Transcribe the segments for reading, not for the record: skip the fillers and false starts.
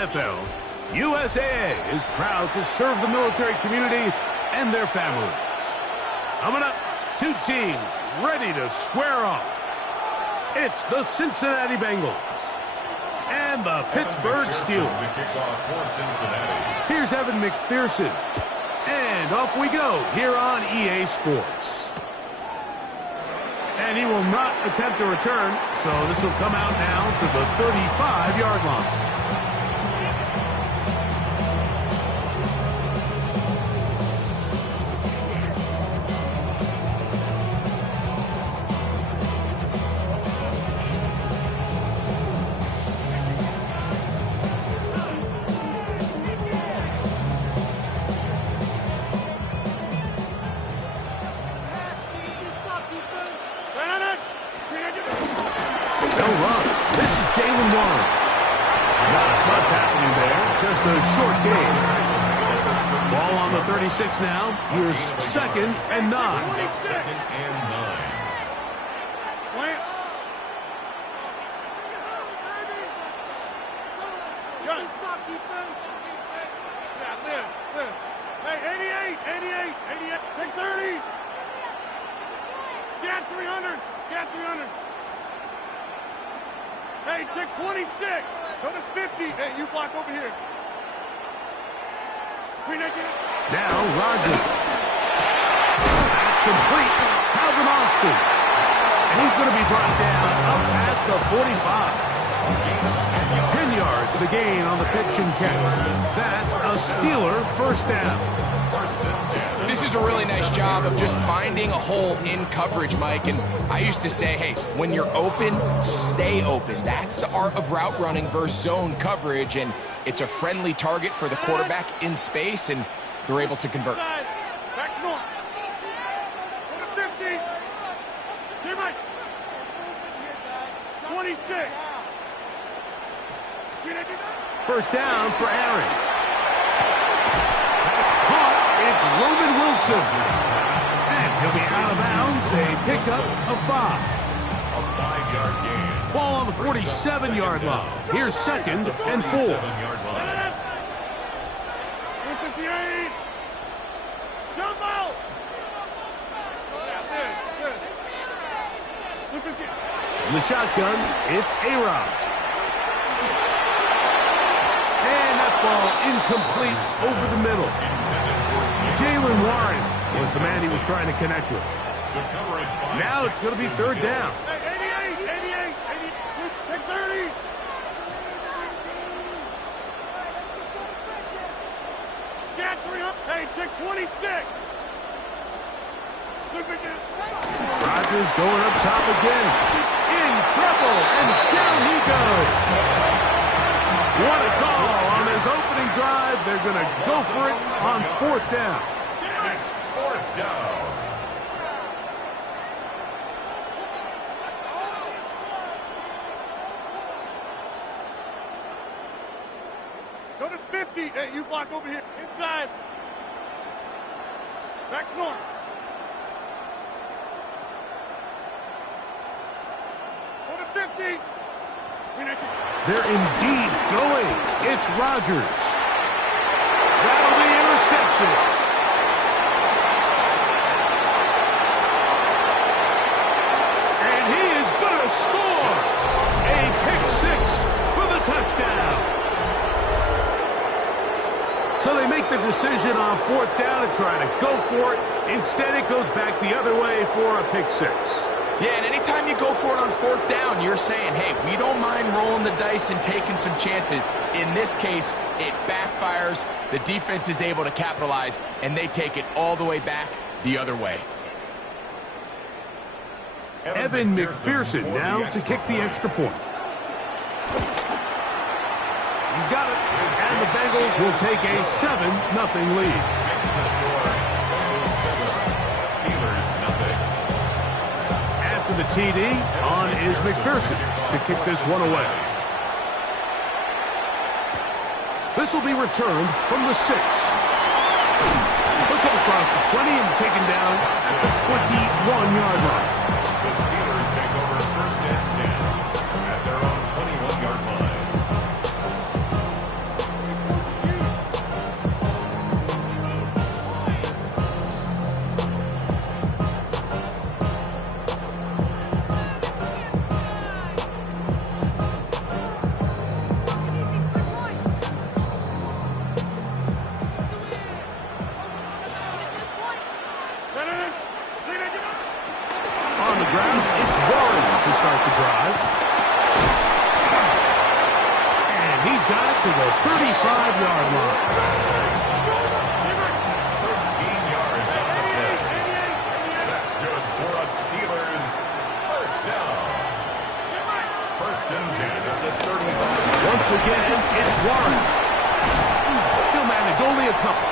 NFL, USAA is proud to serve the military community and their families. Coming up, two teams ready to square off. It's the Cincinnati Bengals and the Pittsburgh Steelers. Here's Evan McPherson. And off we go here on EA Sports. And he will not attempt to return, so this will come out now to the 35-yard line. Now, here's 2nd and 9. 2nd and 9. Hey, 88, take 30. Get 300, get 300. Hey, check 26, go to 50. Hey, you block over here. Now Rodgers. That's complete. Calvin Austin. And he's going to be brought down up past the 45. 10 yards the gain on the pitch and catch. That's a Steeler first down. This is a really nice job of just finding a hole in coverage, Mike. And I used to say, hey, when you're open, stay open. That's the art of route running versus zone coverage. And it's a friendly target for the quarterback in space, and they're able to convert. Back north. Go to 50. 26. First down for Aaron. That's caught. It's Roman Wilson. And he'll be out of bounds. A pickup of 5. A 5-yard gain. Ball on the 47-yard line. Here's 2nd and 4. 7-yard line. 158. Jump out. In the shotgun, it's A-Rod. And that ball incomplete over the middle. Jaylen Warren was the man he was trying to connect with. Now it's going to be 3rd down. 88, take 30. Get 300. Hey, take 26. Rodgers going up top again. In trouble, and down he goes. What a call on his opening drive. They're going to go for it on 4th down. It's 4th down. Go to 50. Hey, you block over here. Inside. Back north. Go to 50. They're indeed going. It's Rodgers. That'll be intercepted. And he is going to score. A pick 6 for the touchdown. So they make the decision on 4th down to try to go for it. Instead, it goes back the other way for a pick 6. Yeah, and anytime you go for it on 4th down, you're saying, hey, we don't mind rolling the dice and taking some chances. In this case, it backfires. The defense is able to capitalize, and they take it all the way back the other way. Evan McPherson now to kick the extra point. He's got it. And the Bengals will take a 7-0 lead. The score, 7, Steelers nothing. After the TD, on is McPherson to kick this one away. This will be returned from the 6. He'll come across the 20 and taken down at the 21-yard line. The Steelers take over 1st and 10 at their own 21-yard line. On the ground, it's Warren to start the drive. And he's got it to the 35-yard line. 13 yards on the play. That's good for a Steelers first down. First and 10 at the 35. Once again, it's Warren. He'll manage only a couple.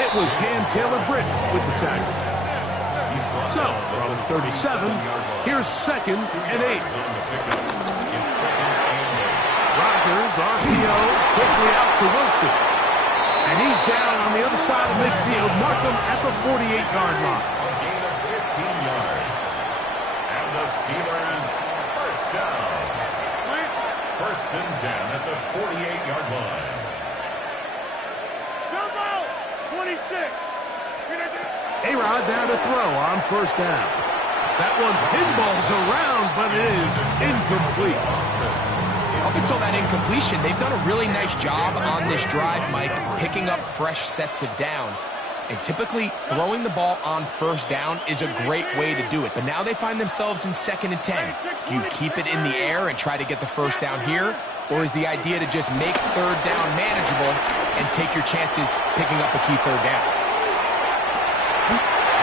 It was Cam Taylor-Britt with the tackle. So, from 37, here's 2nd and 8. Rodgers, RPO, quickly out to Wilson. And he's down on the other side of midfield. Markham at the 48-yard line. A gain of 15 yards. And the Steelers first down. First and 10 at the 48-yard line. Jump out! 26. A-Rod down to throw on first down. That one pinballs around, but it is incomplete. Up until that incompletion, they've done a really nice job on this drive, Mike, picking up fresh sets of downs. And typically, throwing the ball on first down is a great way to do it. But now they find themselves in 2nd and 10. Do you keep it in the air and try to get the first down here? Or is the idea to just make third down manageable and take your chances picking up a key third down?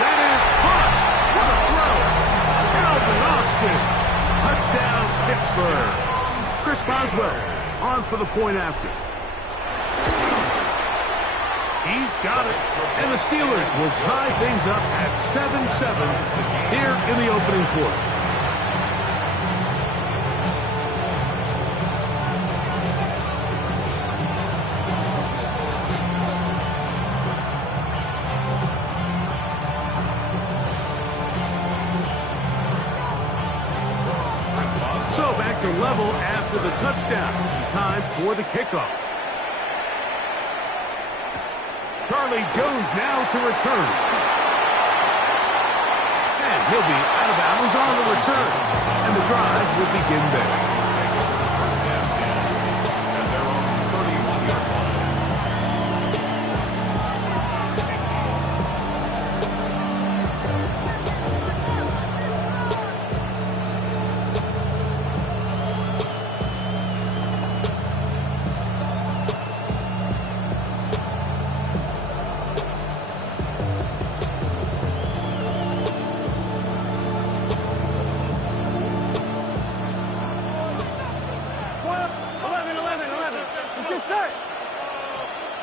That is caught. What a throw. Calvin Austin. Touchdowns, Pittsburgh. Chris Boswell on for the point after. He's got it. And the Steelers will tie things up at 7-7 here in the opening quarter. So back to level after the touchdown. Time for the kickoff. Charlie Jones now to return. And he'll be out of bounds on the return. And the drive will begin there. First and 10 at their own 31-yard line.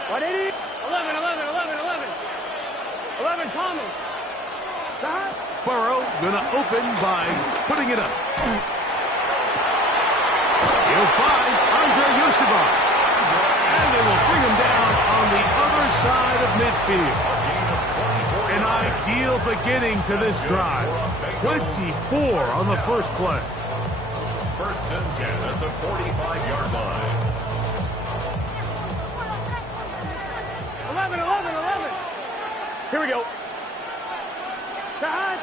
What, 80? 11, Thomas. Stop. Burrow gonna open by putting it up. He'll find Andre Yusufov. And they will bring him down on the other side of midfield. An ideal beginning to this drive. 24 on the first play. First and 10 at the 45-yard line. 11. Here we go. Sahad.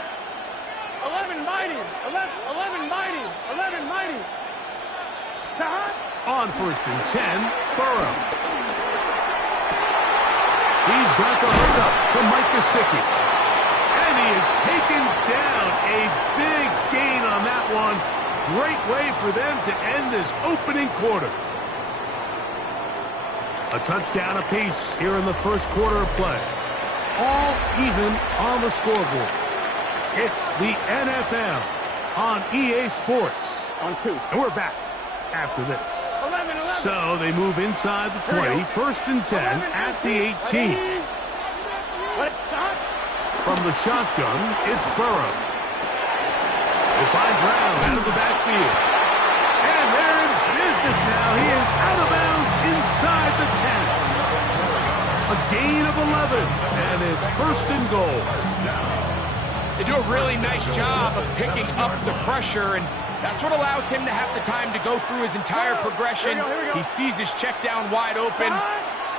11 mighty. 11 mighty. Sahad. On first and 10, Burrow. He's got the hookup to Mike Gesicki. And he is taken down. A big gain on that one. Great way for them to end this opening quarter. A touchdown apiece here in the first quarter of play. All even on the scoreboard. It's the NFL on EA Sports. On 2. And we're back after this. 11. So they move inside the 20, first and 10 at the 18. From the shotgun, it's Burrow. They find Brown out of the backfield. And they're in business now. He is out of bounds inside the 10. A gain of 11, and it's first and goal. They do a really nice job of picking up the pressure, and that's what allows him to have the time to go through his entire progression. He sees his check down wide open,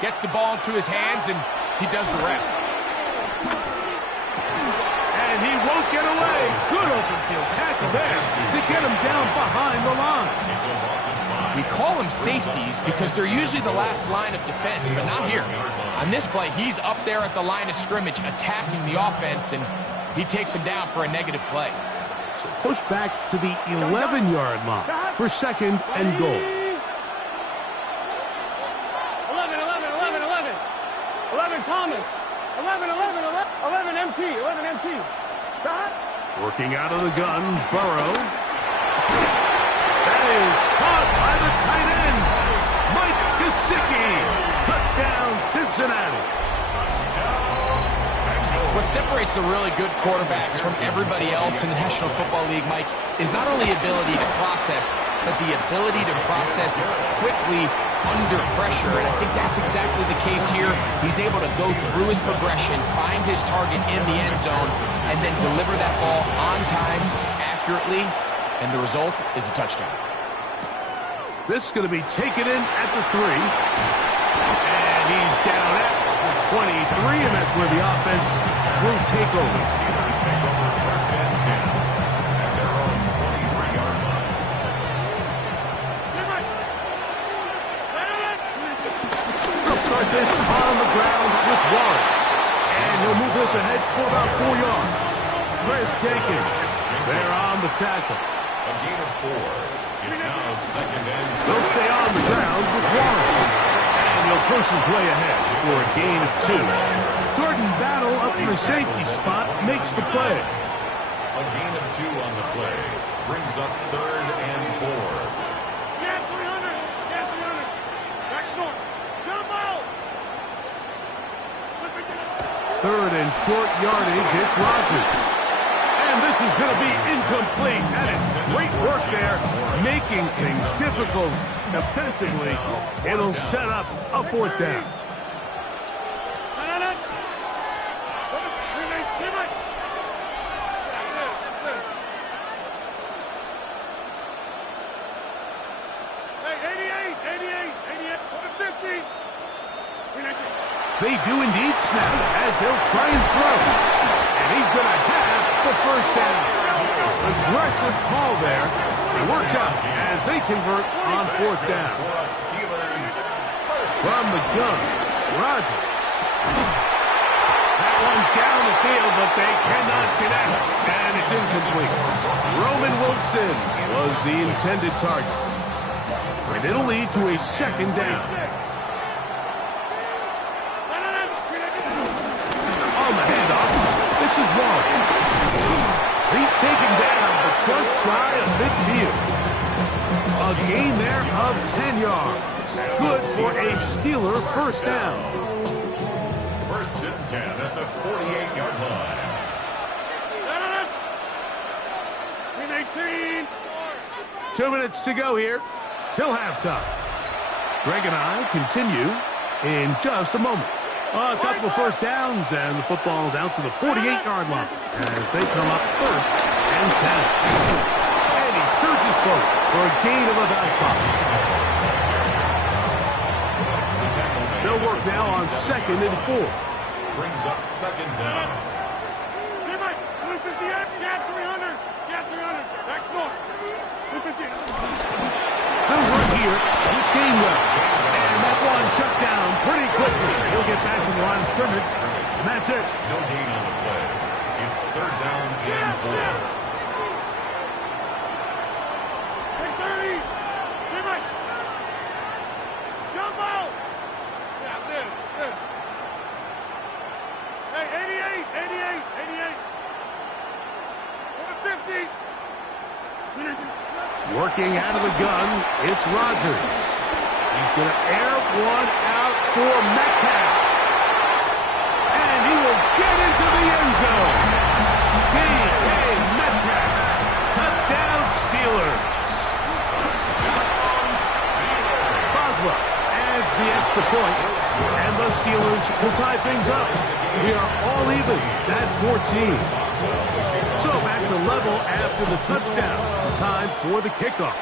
gets the ball into his hands, and he does the rest. And he won't get away. Good open field tackle there to get him down behind the line. We call them safeties because they're usually the last line of defense, but not here. On this play, he's up there at the line of scrimmage attacking the offense, and he takes him down for a negative play. So push back to the 11-yard line for second and goal. 11 Thomas. 11 MT. 11 MT. Stop. Working out of the gun, Burrow. That is caught by the tight end, Mike Gesicki. Touchdown, Cincinnati. What separates the really good quarterbacks from everybody else in the National Football League, Mike, is not only ability to process, but the ability to process quickly under pressure, and I think that's exactly the case here. He's able to go through his progression, find his target in the end zone, and then deliver that ball on time, accurately, and the result is a touchdown. This is going to be taken in at the 3, and he's down at the 23, and that's where the offense will take over. Steelers take over first and 10 at their own 23-yard line. They'll start this on the ground with Warren, and he'll move this ahead for about 4 yards. Chris Jenkins, there on the tackle. A gain of 4. It's now second and 6. They'll stay on the ground with Warren, and he'll push his way ahead for a gain of 2. Third and battle up for a safety spot makes the play. A gain of 2 on the play brings up third and 4. Yeah, 300. Yeah, 300. Back north. Jump out. Third and short yardage, it's Rodgers. And this is going to be incomplete. That is great work there, making things difficult defensively. It'll set up a 4th down. They do indeed snap as they'll try and throw. And he's going to have the first down. Aggressive call there. It works out as they convert on 4th down. From the gun, Rodgers. That one down the field, but they cannot connect. And it's incomplete. Roman Wilson was the intended target. And it'll lead to a 2nd down. On the handoff, this is Warren. He's taken down, but just shy of midfield. A gain there of 10 yards. Good for a Steeler first down. First and 10 at the 48-yard line. 18. 2 minutes to go here till halftime. Greg and I continue in just a moment. A couple of first downs, and the football's out to the 48-yard line as they come up first and 10. And he surges forward for a gain of about 5. They'll work now on 2nd and 4. Brings up 2nd down. Listen to the end. Yeah, 300. Yeah, 300. Back north. They'll work here with Gainwell. And that one shut down pretty quickly. He'll get back to the line of scrimmage. And that's it. No gain on the play. It's 3rd down and 4. 30. Give it. Jump out. Yeah, this. Hey, 88. Over 50. Working out of the gun, it's Rodgers. He's going to air one out for Metcalf. And he will get into the end zone. D.K. Metcalf. Touchdown, Steelers. Boswell adds the extra point, and the Steelers will tie things up. We are all even at 14. So back to level after the touchdown. Time for the kickoff.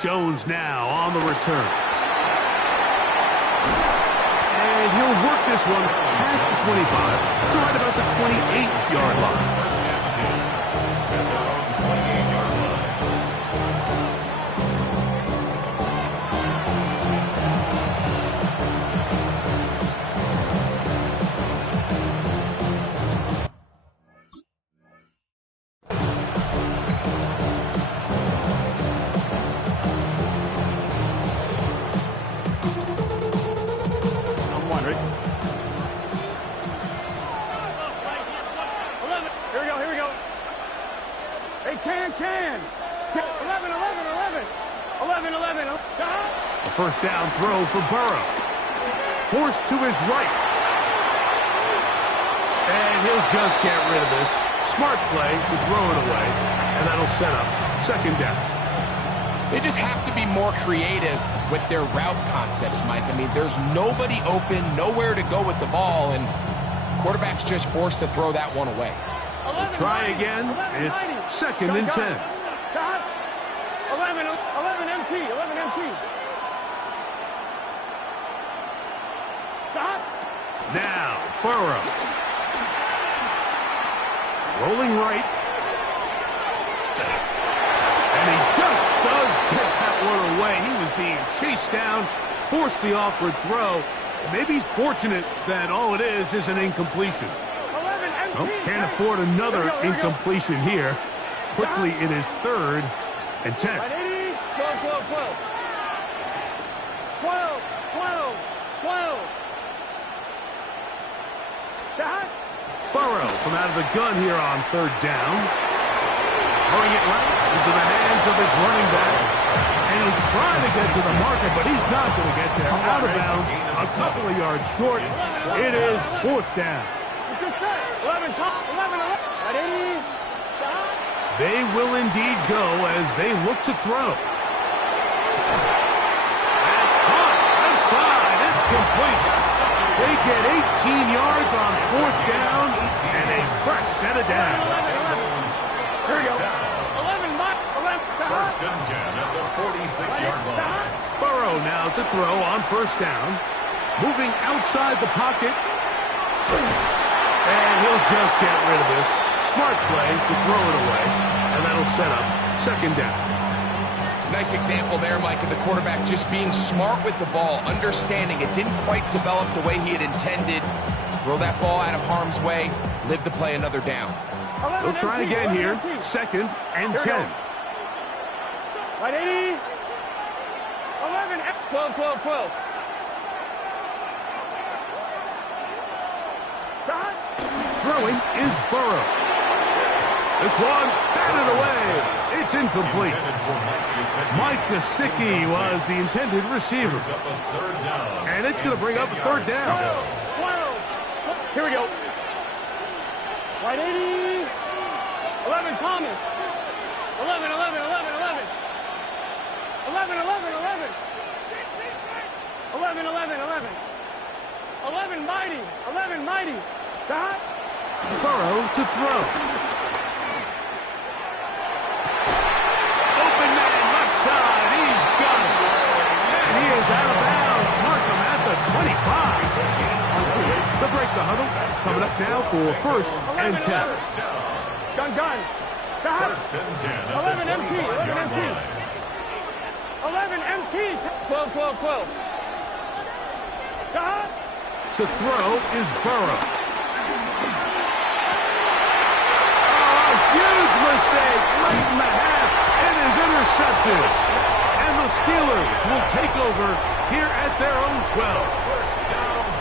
Jones now on the return. And he'll work this one past the 25 to right about the 28-yard line. First and 10 at their own 28-yard line. I'm wondering. 11. Here we go. Hey, can. 11. 11. A first down throw for Burrow. Forced to his right. And he'll just get rid of this. Smart play to throw it away. And that'll set up second down. They just have to be more creative with their route concepts, Mike. I mean, there's nobody open, nowhere to go with the ball, and quarterback's just forced to throw that one away. Try again. It's second and 10. 11 MT. Stop. Now, Burrow. Rolling right. And he just does get that one away. He was being chased down, forced the awkward throw. Maybe he's fortunate that all it is an incompletion. 11 MT. Well, can't afford another incompletion here. Quickly in his third and 10. 12. Stop. Burrow from out of the gun here on third down. Throwing it right into the hands of his running back. And he'll try to get to the marker, but he's not going to get there. Out of bounds, a couple of yards short. It is fourth down. 11. Stop. They will indeed go as they look to throw. That's caught outside. It's complete. They get 18 yards on fourth down and a fresh set of downs. Here we go. 11. First and 10 at the 46-yard line. Burrow now to throw on first down. Moving outside the pocket. And he'll just get rid of this. Smart play to throw it away. And that'll set up second down. Nice example there, Mike, of the quarterback just being smart with the ball, understanding it didn't quite develop the way he had intended. Throw that ball out of harm's way, live to play another down. They'll try again here. Second and 10. Right, 80. 11. 12. Stop. Throwing is Burrow. This one batted away. It's incomplete. Mike Gesicki was the intended receiver. And it's going to bring up a third down. 12. Here we go. Right, 80. 11, Thomas. 11. 11, Mighty. Stop. Burrow to throw. Open man left side. He's got it. And he is out of bounds. Markham at the 25. To break the huddle. Coming up now for first and 10. Gun. Stop. First and 10 at 11 the MT. 25-yard line. 11 MT. 12. Stop. To throw is Burrow. Oh, huge mistake late in the half. It is intercepted. And the Steelers will take over here at their own 12.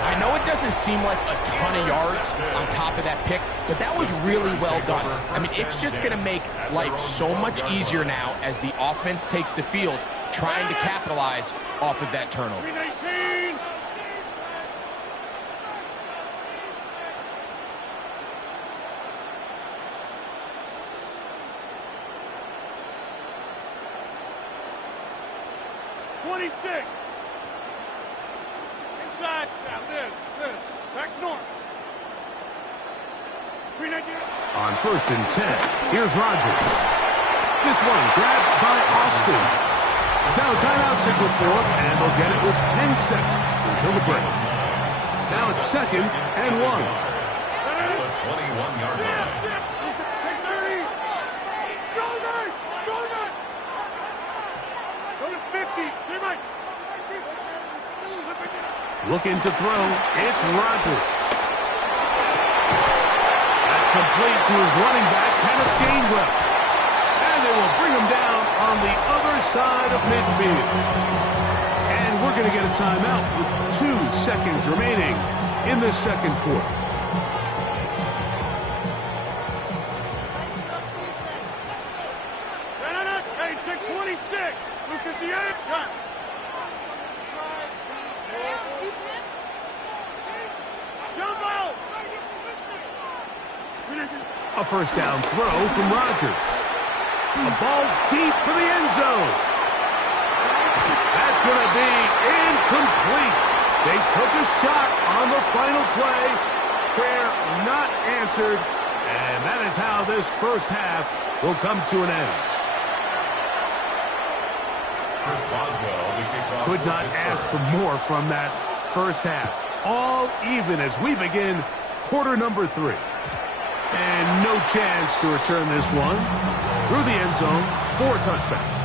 I know it doesn't seem like a ton of yards on top of that pick, but that was really well done. I mean, it's just going to make life so much easier now as the offense takes the field, trying to capitalize off of that turnover. 19. Inside. Now, this. Back north. On first and 10, here's Rodgers. This one grabbed by Austin. Now timeout signal for him, and they'll get it with 10 seconds until the break. Now it's 2nd and 1. At the 21-yard line. Go to 50. Looking to throw. It's Rodgers. That's complete to his running back, Kenneth Gainwell. And they will bring him down on the other side of midfield. And we're going to get a timeout with 2 seconds remaining in the second quarter. Hey, 626. Look at the end. A first down throw from Rodgers. A ball deep for the end zone. That's going to be incomplete. They took a shot on the final play. Prayer not answered. And that is how this first half will come to an end. Chris Boswell, the kickoff. Could not ask for more from that first half. All even as we begin quarter number 3. And no chance to return this one through the end zone for touchbacks.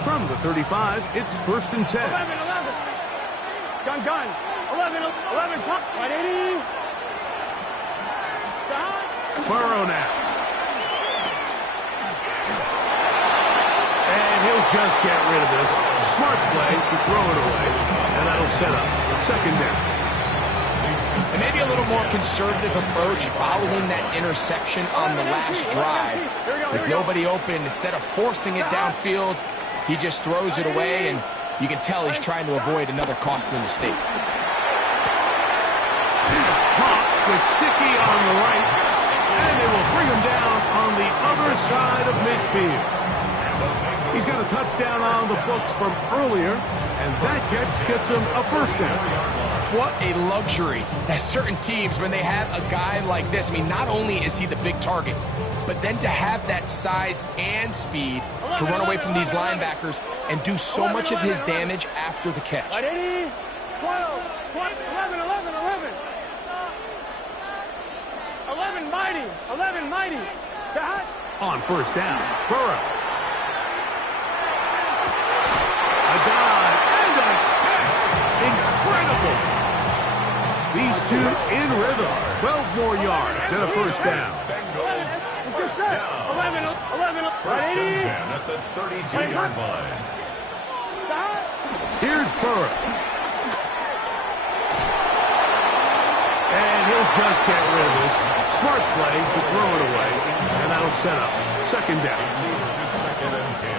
From the 35, it's 1st and 10. 11. Gun. 11. Top. 180. Burrow now. And he'll just get rid of this. Smart play to throw it away. And that'll set up 2nd down. And maybe a little more conservative approach following that interception on the last drive. With nobody open, instead of forcing it downfield, he just throws it away, and you can tell he's trying to avoid another costly mistake. Caught with Gesicki on the right, and they will bring him down on the other side of midfield. He's got a touchdown on the books from earlier, and that catch gets him a first down. What a luxury that certain teams, when they have a guy like this, I mean, not only is he the big target, but then to have that size and speed to run away from these linebackers and do so much of his damage after the catch. 12, 11. 11 mighty. On first down, Burrow. A dive and a catch. Incredible. These two in rhythm. 12 more yards and a first down. Bengals, first down. 11. First and 10 at the 32-yard line. Here's Burrow. And he'll just get rid of this. Smart play to throw it away. And that'll set up 2nd down. Moves to 2nd and 10.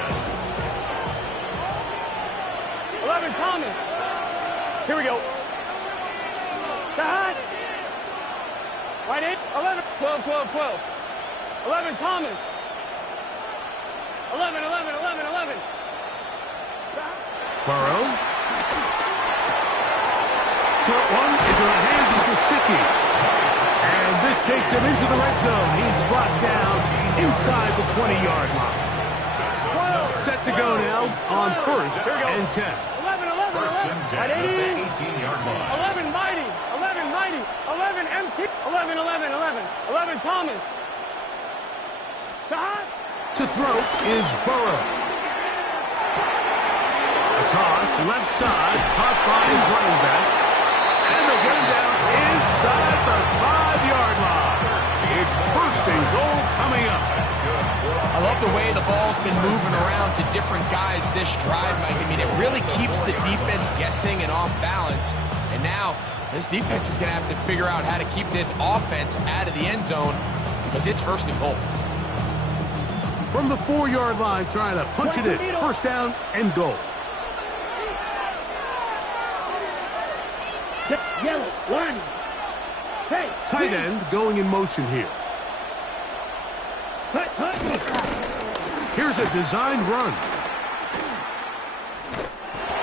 11 Thomas. Here we go. Right 8, 11, 12. 11 Thomas. 11. Burrow. Short one into the hands of Gesicki. And this takes him into the red zone. He's brought down inside the 20-yard line. Set to go now on 1st and 10. 11. First and 10 at the 18-yard line. 11 mighty. 11 empty. 11 Thomas. To throw is Burrow. A toss left side, caught by his running back. And they'll get him down inside the 5-yard line. It's 1st and goal coming up. I love the way the ball's been moving around to different guys this drive, Mike. I mean, it really keeps the defense guessing and off balance. And now, this defense is going to have to figure out how to keep this offense out of the end zone because it's 1st and goal. From the 4-yard line, trying to punch it in. 1st down and goal. Yellow, line. Hey. Tight end going in motion here. Here's a designed run.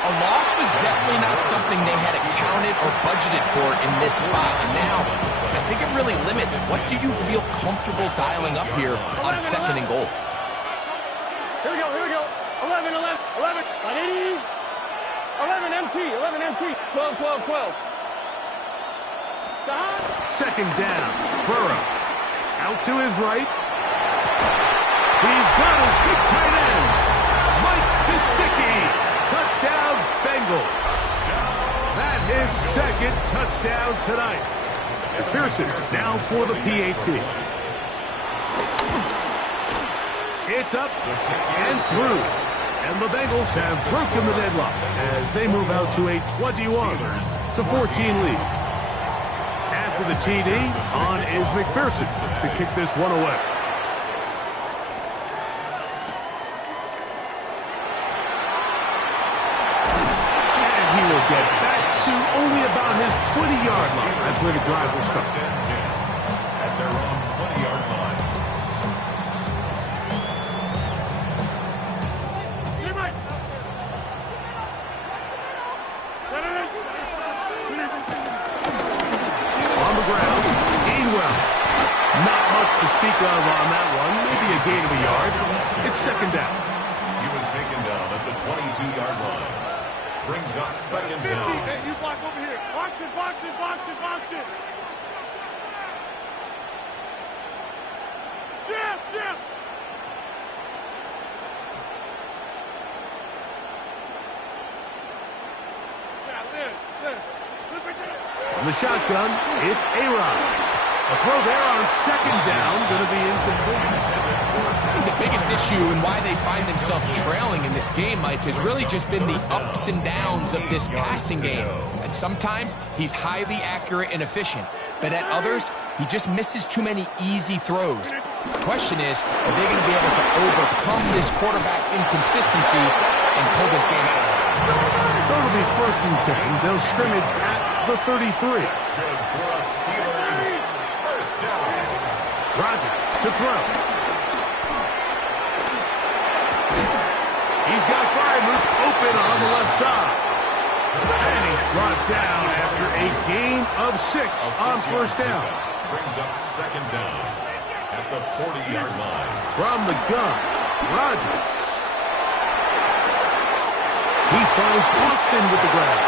A loss was definitely not something they had accounted or budgeted for in this spot. And now, I think it really limits what do you feel comfortable dialing up here on 2nd and goal. Here we go. 11. 180. 11 MT. 11 MT, 12, 12, 12. Stop. Second down. Burrow. Out to his right. He's got his big tight end. Mike Gesicki. Touchdown, Bengals. That his second touchdown tonight. McPherson now for the PAT. It's up and through. And the Bengals have broken the deadlock as they move out to a 21-14 lead. After the TD, on is McPherson to kick this one away. And he will get back to only about his 20-yard line. That's where the drive will start. At their own 20-yard line. On the ground, Gainwell. Not much to speak of on that one. Maybe a gain of a yard. It's second down. He was taken down at the 22-yard line. Brings up second 50. down. Hey, you block over here. Box it, box it, box it, box it. Jeff, Jeff. Yeah, Liz. On the shotgun, it's A-Rod. A throw there on second down, going to be incomplete. I think the biggest issue and why they find themselves trailing in this game, Mike, has really just been the ups and downs of this passing game. And sometimes he's highly accurate and efficient, but at others, he just misses too many easy throws. The question is, are they going to be able to overcome this quarterback inconsistency and pull this game out? So it'll be first and 10. They'll scrimmage at the 33. That's good for us Steelers. First down. Rodgers to throw. He's got Freiermuth open on the left side. And he's brought down after a gain of 6 on first down. Brings up second down at the 40-yard line. From the gun, Rodgers. He finds Austin with the grab.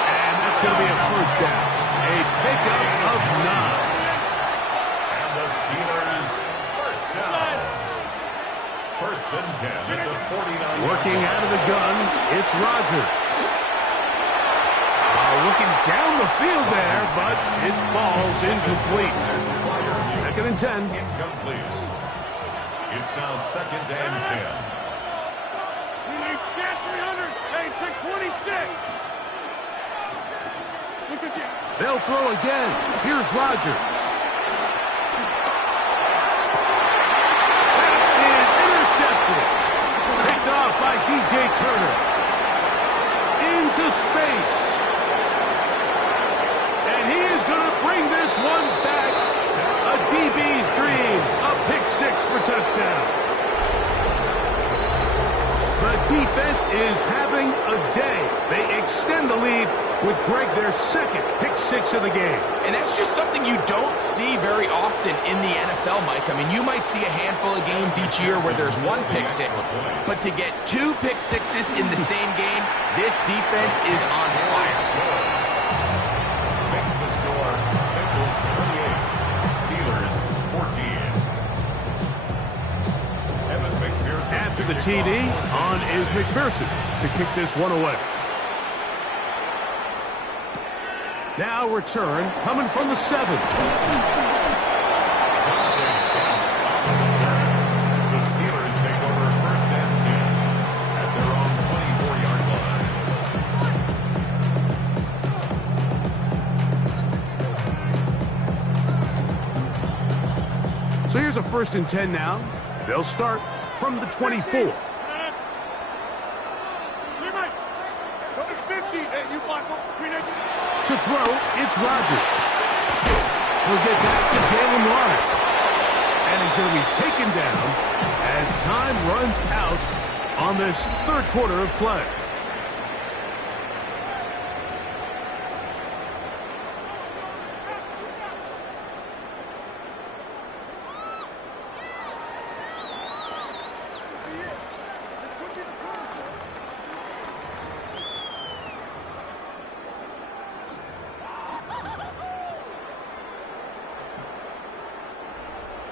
And that's going to be a first down. A pickup of 9. And the Steelers first down. First and 10 at the 49. Working out of the gun, it's Rodgers. Looking down the field there, but it falls incomplete. Second and 10. Incomplete. It's now second and 10. Get 300. Hey, 626. Look at you. They'll throw again. Here's Rodgers. That is intercepted. Picked off by DJ Turner. Into space. And he is going to bring this one back. A DB's dream. A pick 6 for touchdown. The defense is having a day. They extend the lead with Greg, their second pick 6 of the game. And that's just something you don't see very often in the NFL, Mike. I mean, you might see a handful of games each year where there's 1 pick 6. But to get 2 pick 6s in the same game, this defense is on fire. Makes the score. Bengals 28. Steelers 14. Evan McPherson. After the TD, on is McPherson to kick this one away. Now return coming from the 7. The Steelers take over first and 10 at their own 20-40-yard line. So here's a first and 10 now. They'll start from the 24. To throw, it's Rodgers. He'll get back to Jalen Warren. And he's going to be taken down as time runs out on this third quarter of play.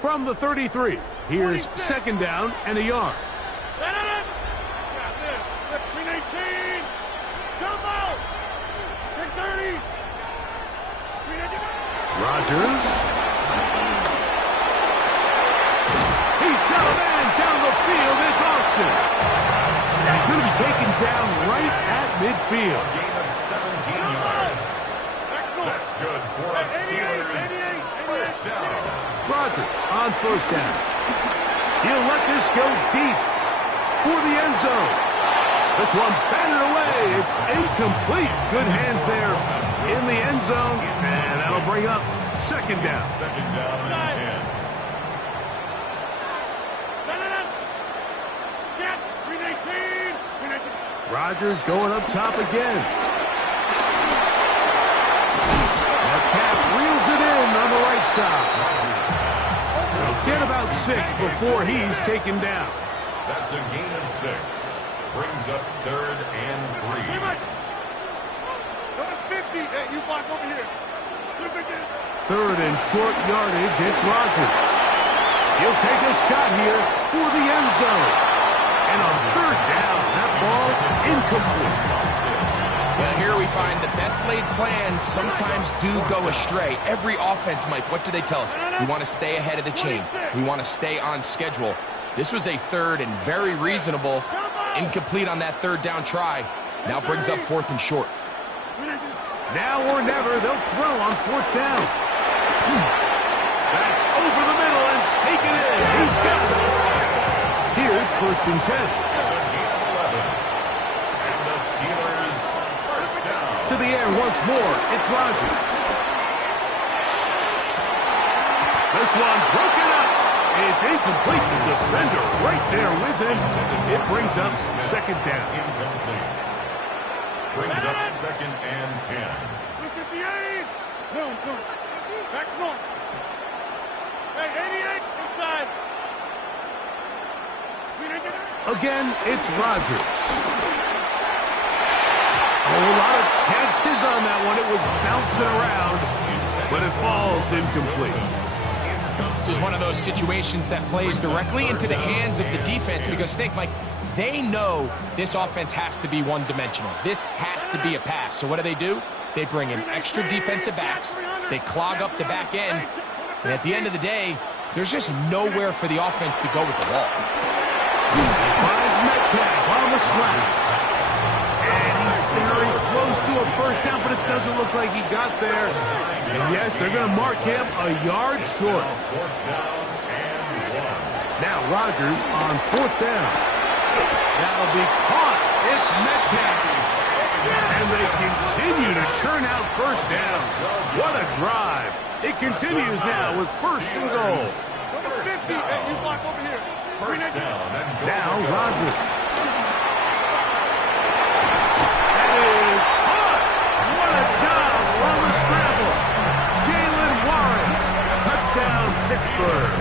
From the 33, here's second down and a yard. Green 18. Jump out. 630. Rodgers. He's got a man down the field. It's Austin. And he's going to be taken down right at midfield. A gain of 17 yards. That's good for a Steelers first down. Rodgers on first down. He'll let this go deep for the end zone. This one batted away. It's incomplete. Good hands there in the end zone. And that'll bring up second down. Second down and 10. Rodgers going up top again. Metcalf reels it in on the right side. They'll get about 6 before he's taken down. That's a gain of 6. Brings up third and 3. 50. Hey, you block over here. Third and short yardage. It's Rodgers. He'll take a shot here for the end zone. And on third down, that ball incomplete. Well, here we find the best laid plans sometimes do go astray. Every offense, Mike, what do they tell us? We want to stay ahead of the chains. We want to stay on schedule. This was a third and very reasonable. Incomplete on that third down try. Now brings up fourth and short. Now or never, they'll throw on fourth down. That's over the middle and taken in. He's got it. Here's first and 10. That's a gain of 11. And the Steelers first down. To the air once more. It's Rodgers. This one broken up. It's incomplete. The defender right there with him. It brings up second down. Incomplete. Brings up second and 10. 58. No. Back north. Hey, 88 inside. Again, it's Rodgers. A lot of chances on that one. It was bouncing around, but it falls incomplete. This is one of those situations that plays directly into the hands of the defense because think, Mike, they know this offense has to be one-dimensional. This has to be a pass. So what do? They bring in extra defensive backs. They clog up the back end. And at the end of the day, there's just nowhere for the offense to go with the ball. Finds Metcalf on the slant. And he's very close to a first down, but it doesn't look like he got there. And yes, they're going to mark him a yard short. Fourth down and 1. Now Rodgers on fourth down. That'll be caught. It's Metcalf. And they continue to churn out first down. What a drive. It continues now with first and goal. 50. Hey, you block over here. First down and goal. Now Rodgers. That is caught. What a dive on the scramble. Jalen Warren. Touchdown, Pittsburgh.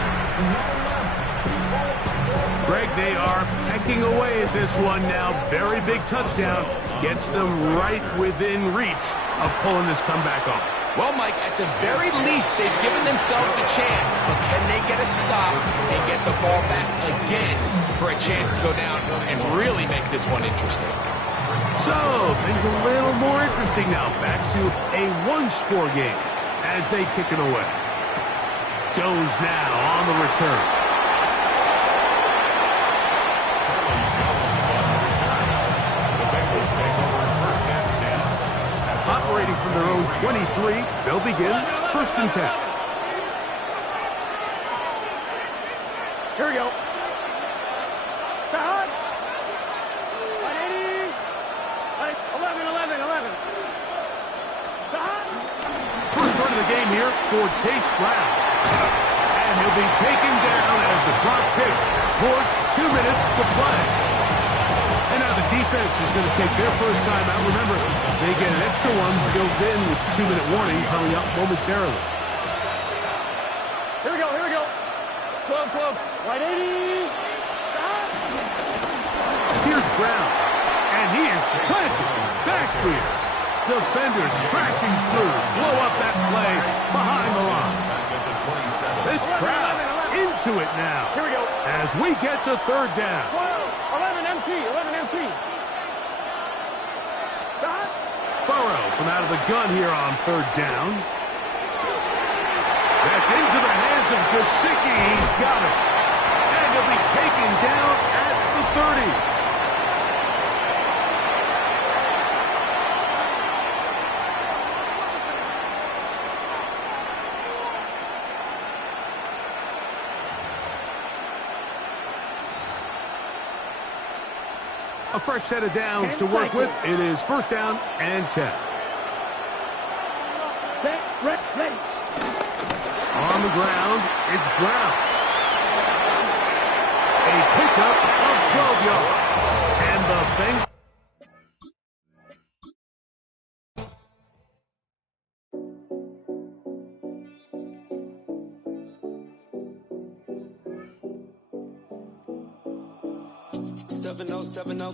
Greg, they are pecking away at this one now. Very big touchdown. Gets them right within reach of pulling this comeback off. Well, Mike, at the very least, they've given themselves a chance. But can they get a stop and get the ball back again for a chance to go down and really make this one interesting? So, things a little more interesting now. Back to a one-score game as they kick it away. Jones now on the return. Charlie Jones on the return. The Bengals take over first and 10. Operating from their own 23, they'll begin first and 10. Here we go. Down. 180. 11. Down. First run of the game here for Chase Brown. And he'll be taken down as the clock ticks towards 2 minutes to play. And now the defense is going to take their first time out. Remember, they get an extra one built in with 2-minute warning coming up momentarily. Here we go. 12. Right 80. Here's Brown. And he is planted. Backfield. Defenders crashing through. Blow up that play behind the line. Back at the 27. This crowd into it now. Here we go. As we get to third down. 11 MT, 11 MT. Stop. Burrows from out of the gun here on third down. That's into the hands of Gesicki. He's got it. And he'll be taken down at the 30. A fresh set of downs to work with. It is first down and 10. Ready. On the ground, it's Brown. A pickup of 12 yards. And the thing...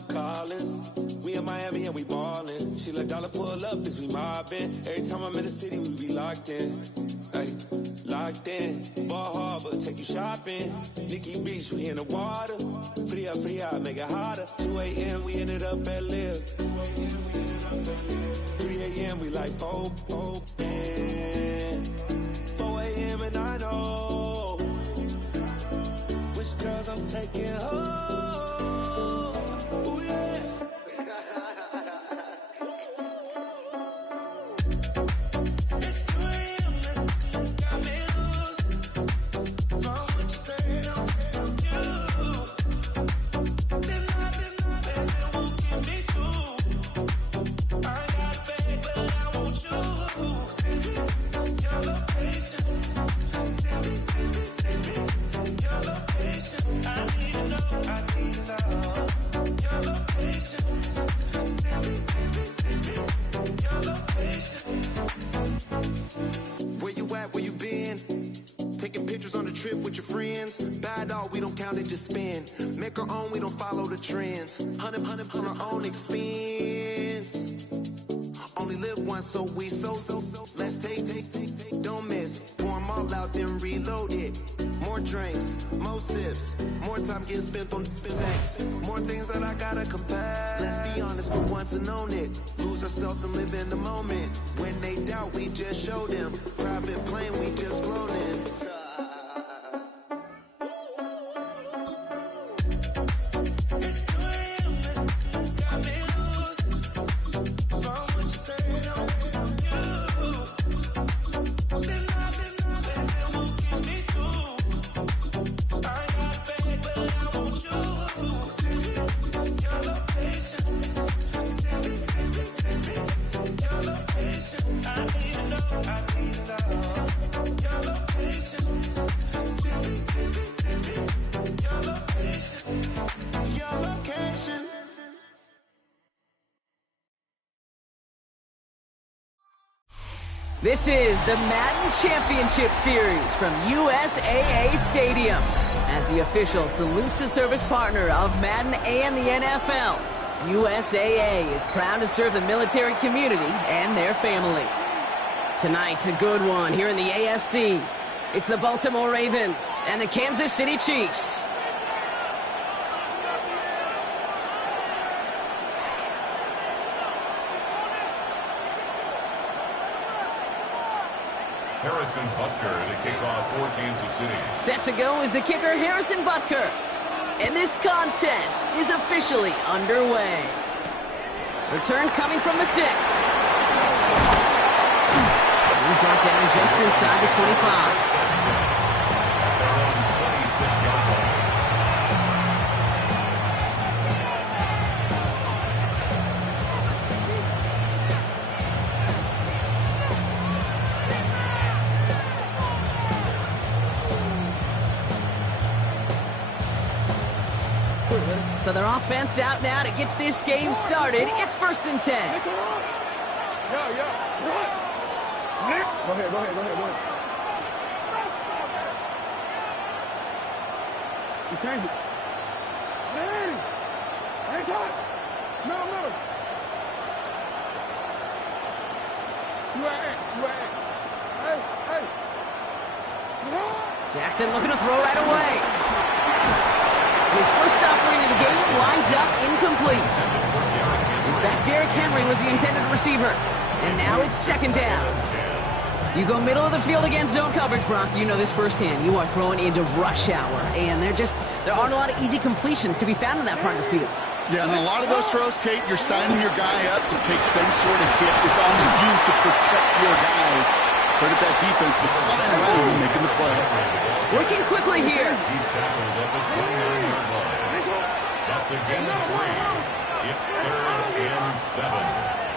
Collins. We in Miami and we ballin'. She let dollar pull up as we mobbin'. Every time I'm in the city, we be locked in. Ay, locked in. Ball Harbor, take you shopping. Nikki Beach, we in the water. Free up, make it hotter. 2 a.m. we ended up at Live. 3 a.m. we like open. 4 a.m. and I know which girls I'm taking home. Trends, 100 on our own expense. Only live once, so we so. Let's take. Don't miss. Pour 'em all out, then reload it. More drinks, more sips, more time getting spent on sex. More things that I gotta compare. Let's be honest for once and own it. Lose ourselves and live in the moment. When they doubt, we just show them. Private plane, we just float in. This is the Madden Championship Series from USAA Stadium. As the official salute to service partner of Madden and the NFL, USAA is proud to serve the military community and their families. Tonight, a good one here in the AFC. It's the Baltimore Ravens and the Kansas City Chiefs. Harrison Butker to kick off for Kansas City. Set to go is the kicker, Harrison Butker. And this contest is officially underway. Return coming from the 6. He's brought down just inside the 25. So their offense out now to get this game started. It's 1st and 10. Yeah. Go ahead. You change it. Hey! Hey, shot! No. You at. Hey! Come on! Jackson looking to throw right away. His first offering of the game lines up incomplete. His back Derrick Henry was the intended receiver. And now it's second down. You go middle of the field against zone coverage, Brock. You know this firsthand. You are throwing into rush hour. And there aren't a lot of easy completions to be found in that part of the field. Yeah, and a lot of those throws, Kate, you're signing your guy up to take some sort of hit. It's on you to protect your guys. Credit that defense that's flying around and making the play. Working quickly here. He's tackled at the 29-yard line. That's a gain of 3. It's 3rd and 7.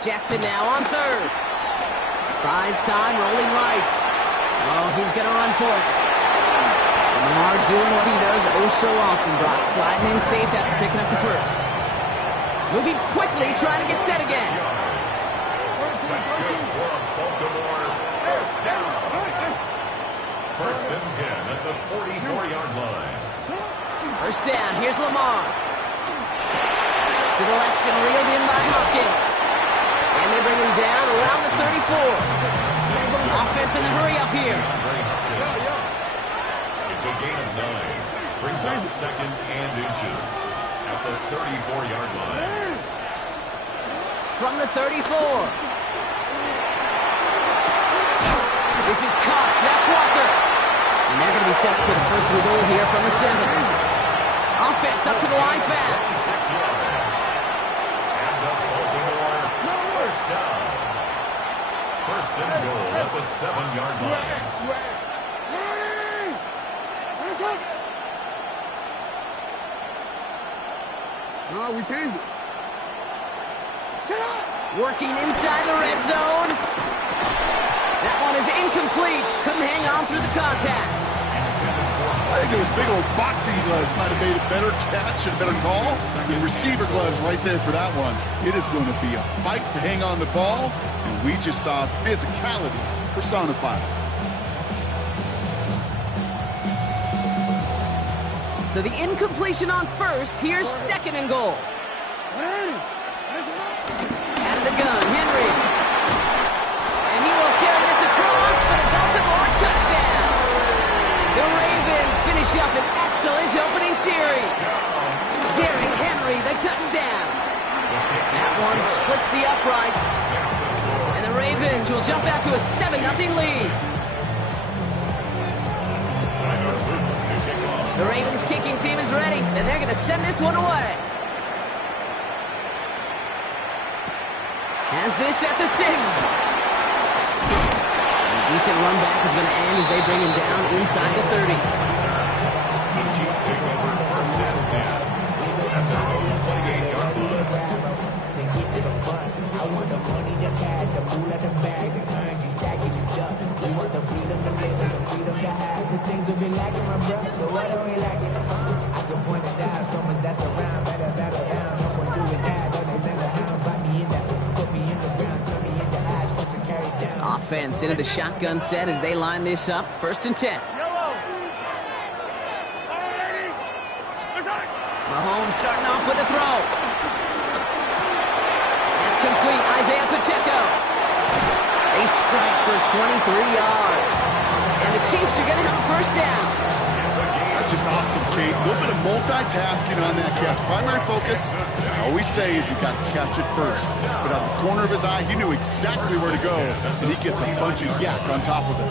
Jackson now on third. Buys time, rolling right. Oh, he's going to run for it. And Lamar doing what he does oh so often, Brock. Sliding in safe after picking up the first. Moving quickly, trying to get set again. That's good for Baltimore. First down. 1st and 10 at the 44-yard line. First down, here's Lamar. To the left and reeled in by Hopkins. And they bring him down around the 34. Offense in the hurry up here. It's a gain of 9. Brings up 2nd and inches at the 34-yard line. From the 34. This is Cox. That's Walker. And they're going to be set up for the first and goal here from the 7. Offense up to the line fast. 6 yards. And the Baltimore first down. 1st and goal at the 7-yard line. No, we changed it. Working inside the red zone. That one is incomplete. Couldn't hang on through the contact. I think those big old boxing gloves might have made a better catch and a better call. The receiver gloves right there for that one. It is going to be a fight to hang on the ball, and we just saw physicality personified. So the incompletion on first. Here's 2nd and goal. Out of the gun, Henry. And he will carry this across for the Baltimore touchdown. The Ravens finish up an excellent opening series. Derrick Henry, the touchdown. That one splits the uprights. And the Ravens will jump out to a 7-0 lead. The Ravens kicking team is ready, and they're going to send this one away. Has this at the 6. A decent run back is going to end as they bring him down inside the 30. The Chiefs take over 1st and 10 at the 28-yard line. I want the money, the cash, the pool at the bag, the currency stacking it up. We want the freedom to live and the freedom to have. The things we've been lacking, my brother, so what are we lacking? I can point it out, so much that's around, better settle down. No one doing that, others in the house, bite me in that, put me in the ground, turn me into ash, put your carry down. Offense into the shotgun set as they line this up. 1st and 10. Mahomes starting off with a throw. That's complete. Isaiah Pacheco. They strike for 23 yards. And the Chiefs are going to have a first down. That's just awesome, Kate. A little bit of multitasking on that catch. Primary focus, I always say, is you got to catch it first. But out the corner of his eye, he knew exactly where to go, and he gets a bunch of yak on top of it.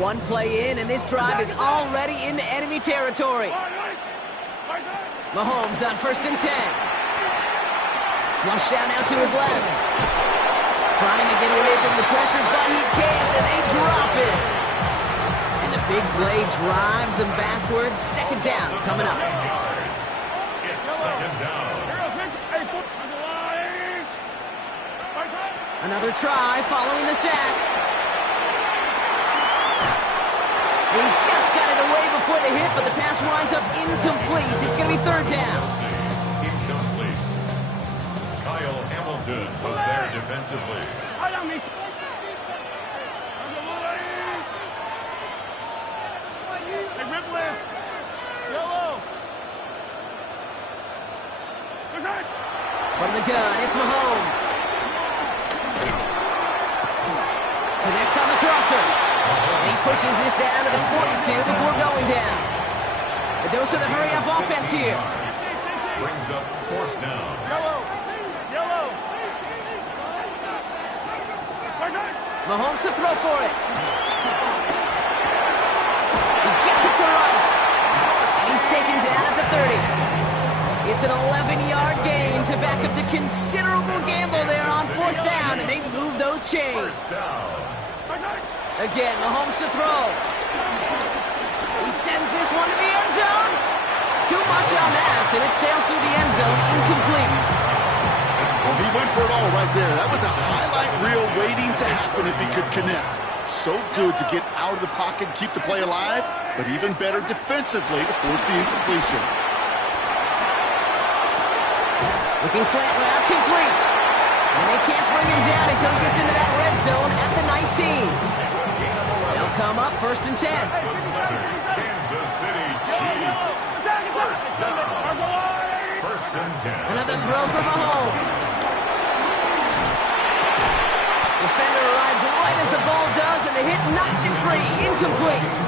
One play in, and this drive is already into enemy territory. Mahomes on 1st and 10. Flush down out to his left. Trying to get away from the pressure, but he can't, and they drop it. And the big play drives them backwards. 2nd down coming up. It's 2nd down. Another try following the sack. He just got it away before the hit, but the pass winds up incomplete. It's going to be 3rd down. Incomplete. Kyle Hamilton was there defensively. From the gun, it's Mahomes. Connects on the crosser. And he pushes this down to the 42 before going down. A dose of the hurry-up offense here. Brings up fourth down. Yellow. Mahomes to throw for it. He gets it to Rice. And he's taken down at the 30. It's an 11-yard gain to back up the considerable gamble there on fourth down, and they move those chains. Again, Mahomes to throw. He sends this one to the end zone. Too much on that, and it sails through the end zone, incomplete. Well, he went for it all right there. That was a highlight reel waiting to happen if he could connect. So good to get out of the pocket, keep the play alive, but even better defensively to force the incompletion. Looking slant route, complete. And they can't bring him down until he gets into that red zone at the 19. They'll come up 1st and 10. Kansas City Chiefs. First down. 1st and 10. Another throw for Mahomes. Defender arrives right as the ball does, and the hit knocks it free. Incomplete.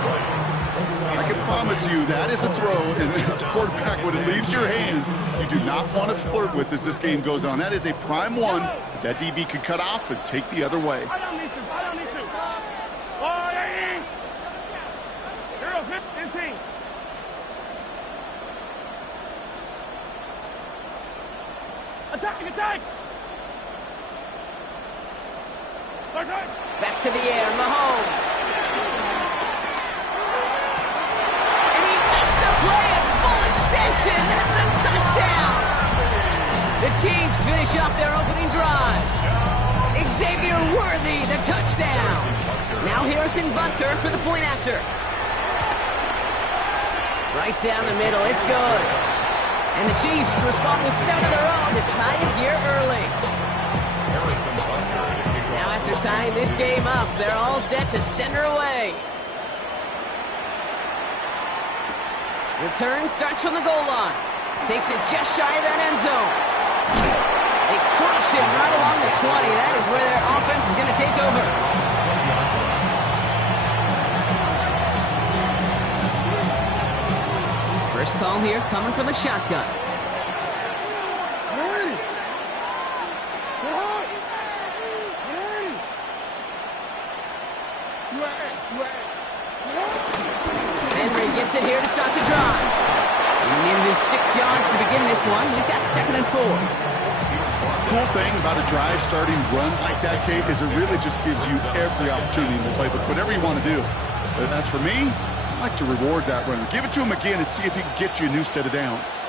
I can promise you that is a throw, and as a quarterback, when it leaves your hands, you do not want to flirt with as this game goes on. That is a prime one that DB could cut off and take the other way. I don't need to. Oh, yeah. Heroes, 15. Attack! Back to the air, Mahomes. And he makes the play at full extension. That's a touchdown. The Chiefs finish off their opening drive. Xavier Worthy, the touchdown. Now Harrison Butker for the point after. Right down the middle, it's good. And the Chiefs respond with 7 of their own to tie it here early. Now after tying this game up, they're all set to send her away. Return starts from the goal line. Takes it just shy of that end zone. They crush him right along the 20. That is where their offense is going to take over. First call here coming from the shotgun. Henry gets it here to start the drive. He needed his 6 yards to begin this one. We've got 2nd and 4. Cool thing about a drive starting run like that, Kate, is it really just gives you every opportunity in the playbook, whatever you want to do. But as for me, I like to reward that runner. Give it to him again and see if he can get you a new set of downs.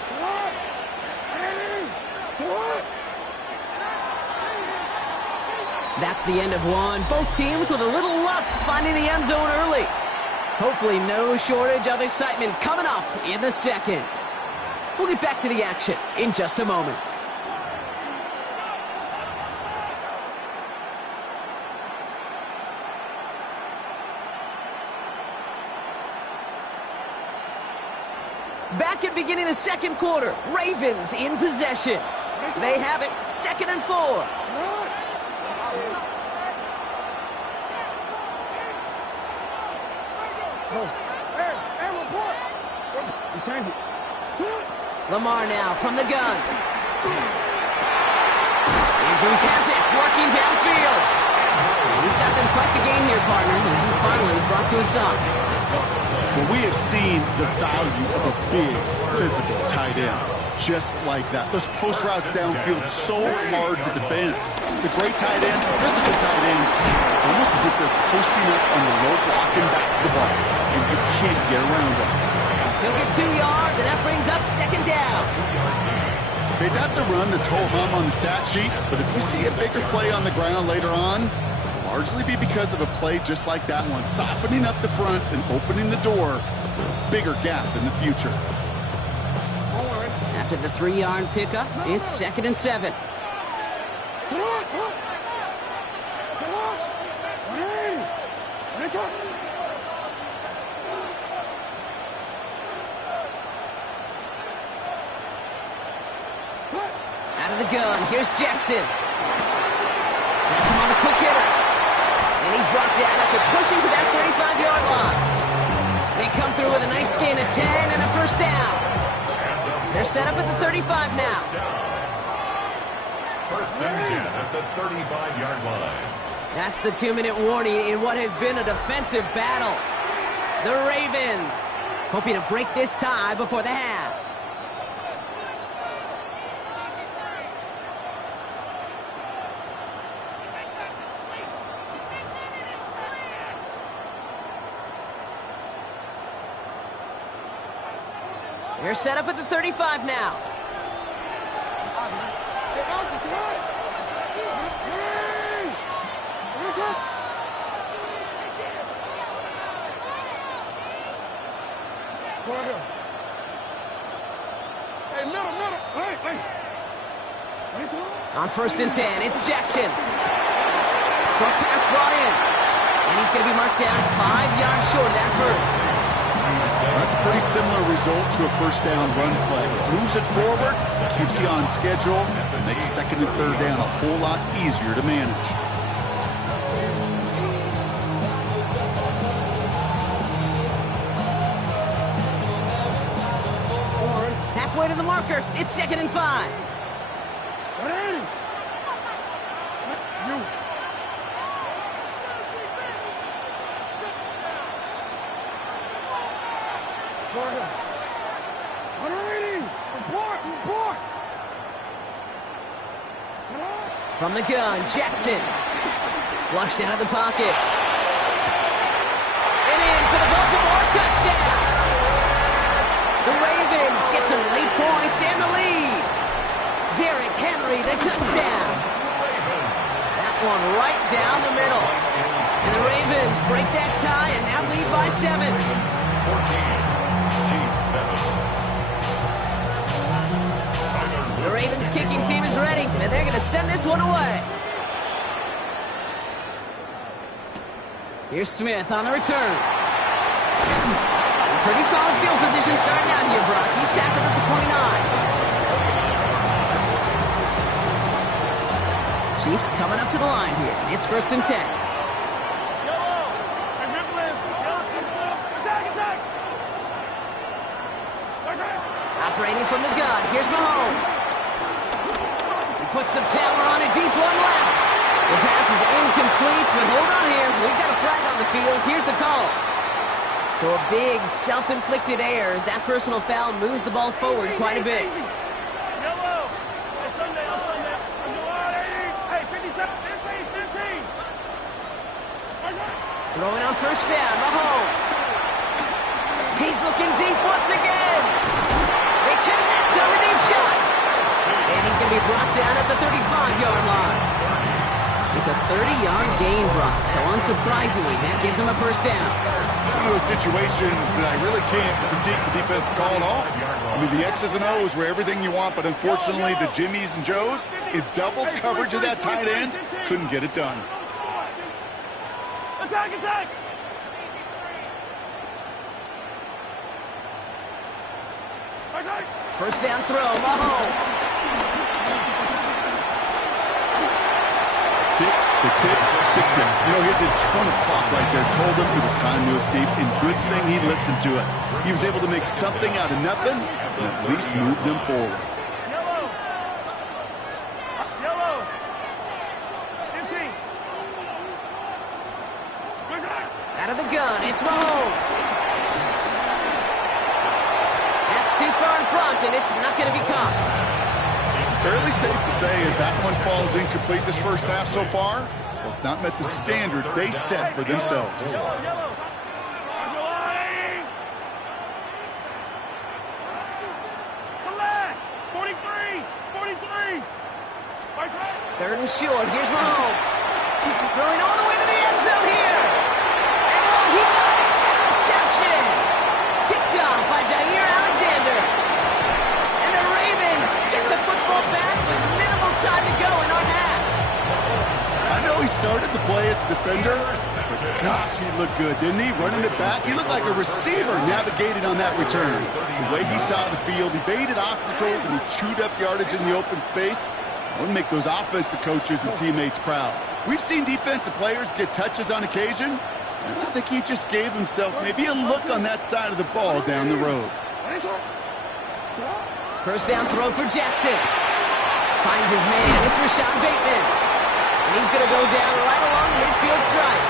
That's the end of one. Both teams with a little luck finding the end zone early. Hopefully no shortage of excitement coming up in the second. We'll get back to the action in just a moment. Back at beginning the second quarter, Ravens in possession. They have it, 2nd and 4. Lamar now from the gun. Andrews has it, working downfield. He's got them quite the game here, partner, as he finally is brought to a stop. Well, we have seen the value of a big, physical tight end. Just like that. Those post routes downfield, so hard to defend. The great tight ends, the physical tight ends, it's almost as if they're posting up on the low block in basketball, and you can't get around them. He'll get 2 yards, and that brings up 2nd down. Okay, that's a run that's ho-hum on the stat sheet, but if you see a bigger play on the ground later on, it'll largely be because of a play just like that one, softening up the front and opening the door for a bigger gap in the future. After the 3-yard pickup, it's 2nd and 7. Out of the gun, here's Jackson. That's him on the quick hitter. And he's brought down after pushing to that 35-yard line. They come through with a nice gain of 10 and a first down. They're set up at the 35 now. First and 10 at the 35-yard line. That's the 2-minute warning in what has been a defensive battle. The Ravens hoping to break this tie before the half. They're set up at the 35 now. On first and 10, it's Jackson. Short pass brought in. And he's going to be marked down 5 yards short of that first. That's a pretty similar result to a first down run play. Moves it forward, keeps you on schedule, and makes second and third down a whole lot easier to manage. Halfway to the marker, it's second and 5. From the gun, Jackson. Flushed out of the pocket. And in for the Baltimore touchdown. The Ravens get some late points and the lead. Derrick Henry, the touchdown. That one right down the middle. And the Ravens break that tie and now lead by 7. 14, G7. The Ravens kicking team is ready, and they're going to send this one away. Here's Smith on the return. Pretty solid field position starting out here, Brock. He's tackled at the 29. Chiefs coming up to the line here. It's first and 10. Operating from the gun, here's Mahomes. He puts some power on a deep one left. The pass is incomplete, but hold on here. We've got a flag on the field. Here's the call. So a big self-inflicted error as that personal foul moves the ball forward quite a bit. Throwing on first down, Mahomes. He's looking deep once again. They connect on the deep shot. And he's going to be brought down at the 35-yard line. It's a 30-yard gain, Brock, so unsurprisingly, that gives him a first down. One of those situations that I really can't critique the defense call at all. I mean, the X's and O's were everything you want, but unfortunately, the Jimmies and Joes, in double coverage of that tight end, couldn't get it done. Attack, attack! First down throw, Mahomes. Tick, tick, tick, tick, tick. You know, here's a ton of clock right there. Told him it was time to escape, and good thing he listened to it. He was able to make something out of nothing and at least move them forward. Yellow! Yellow! 15! Out of the gun, it's Mahomes. That's too far in front, and it's not going to be caught. Fairly safe to say as that one falls incomplete this first half so far, it's not met the standard they set for themselves. Third and short, here's Mahomes. Throwing all the way to the end zone here. And oh, he got it! Interception! Picked off by Jair Alexander. And the Ravens get the football back with minimal time to go in our half. I know he started the play as a defender, but gosh, he looked good, didn't he? Running it back, he looked like a receiver navigated on that return. The way he saw the field, he evaded obstacles, and he chewed up yardage in the open space. That would make those offensive coaches and teammates proud. We've seen defensive players get touches on occasion, and I think he just gave himself maybe a look on that side of the ball down the road. First down throw for Jackson. Finds his man. It's Rashad Bateman. And he's going to go down right along the midfield stripe.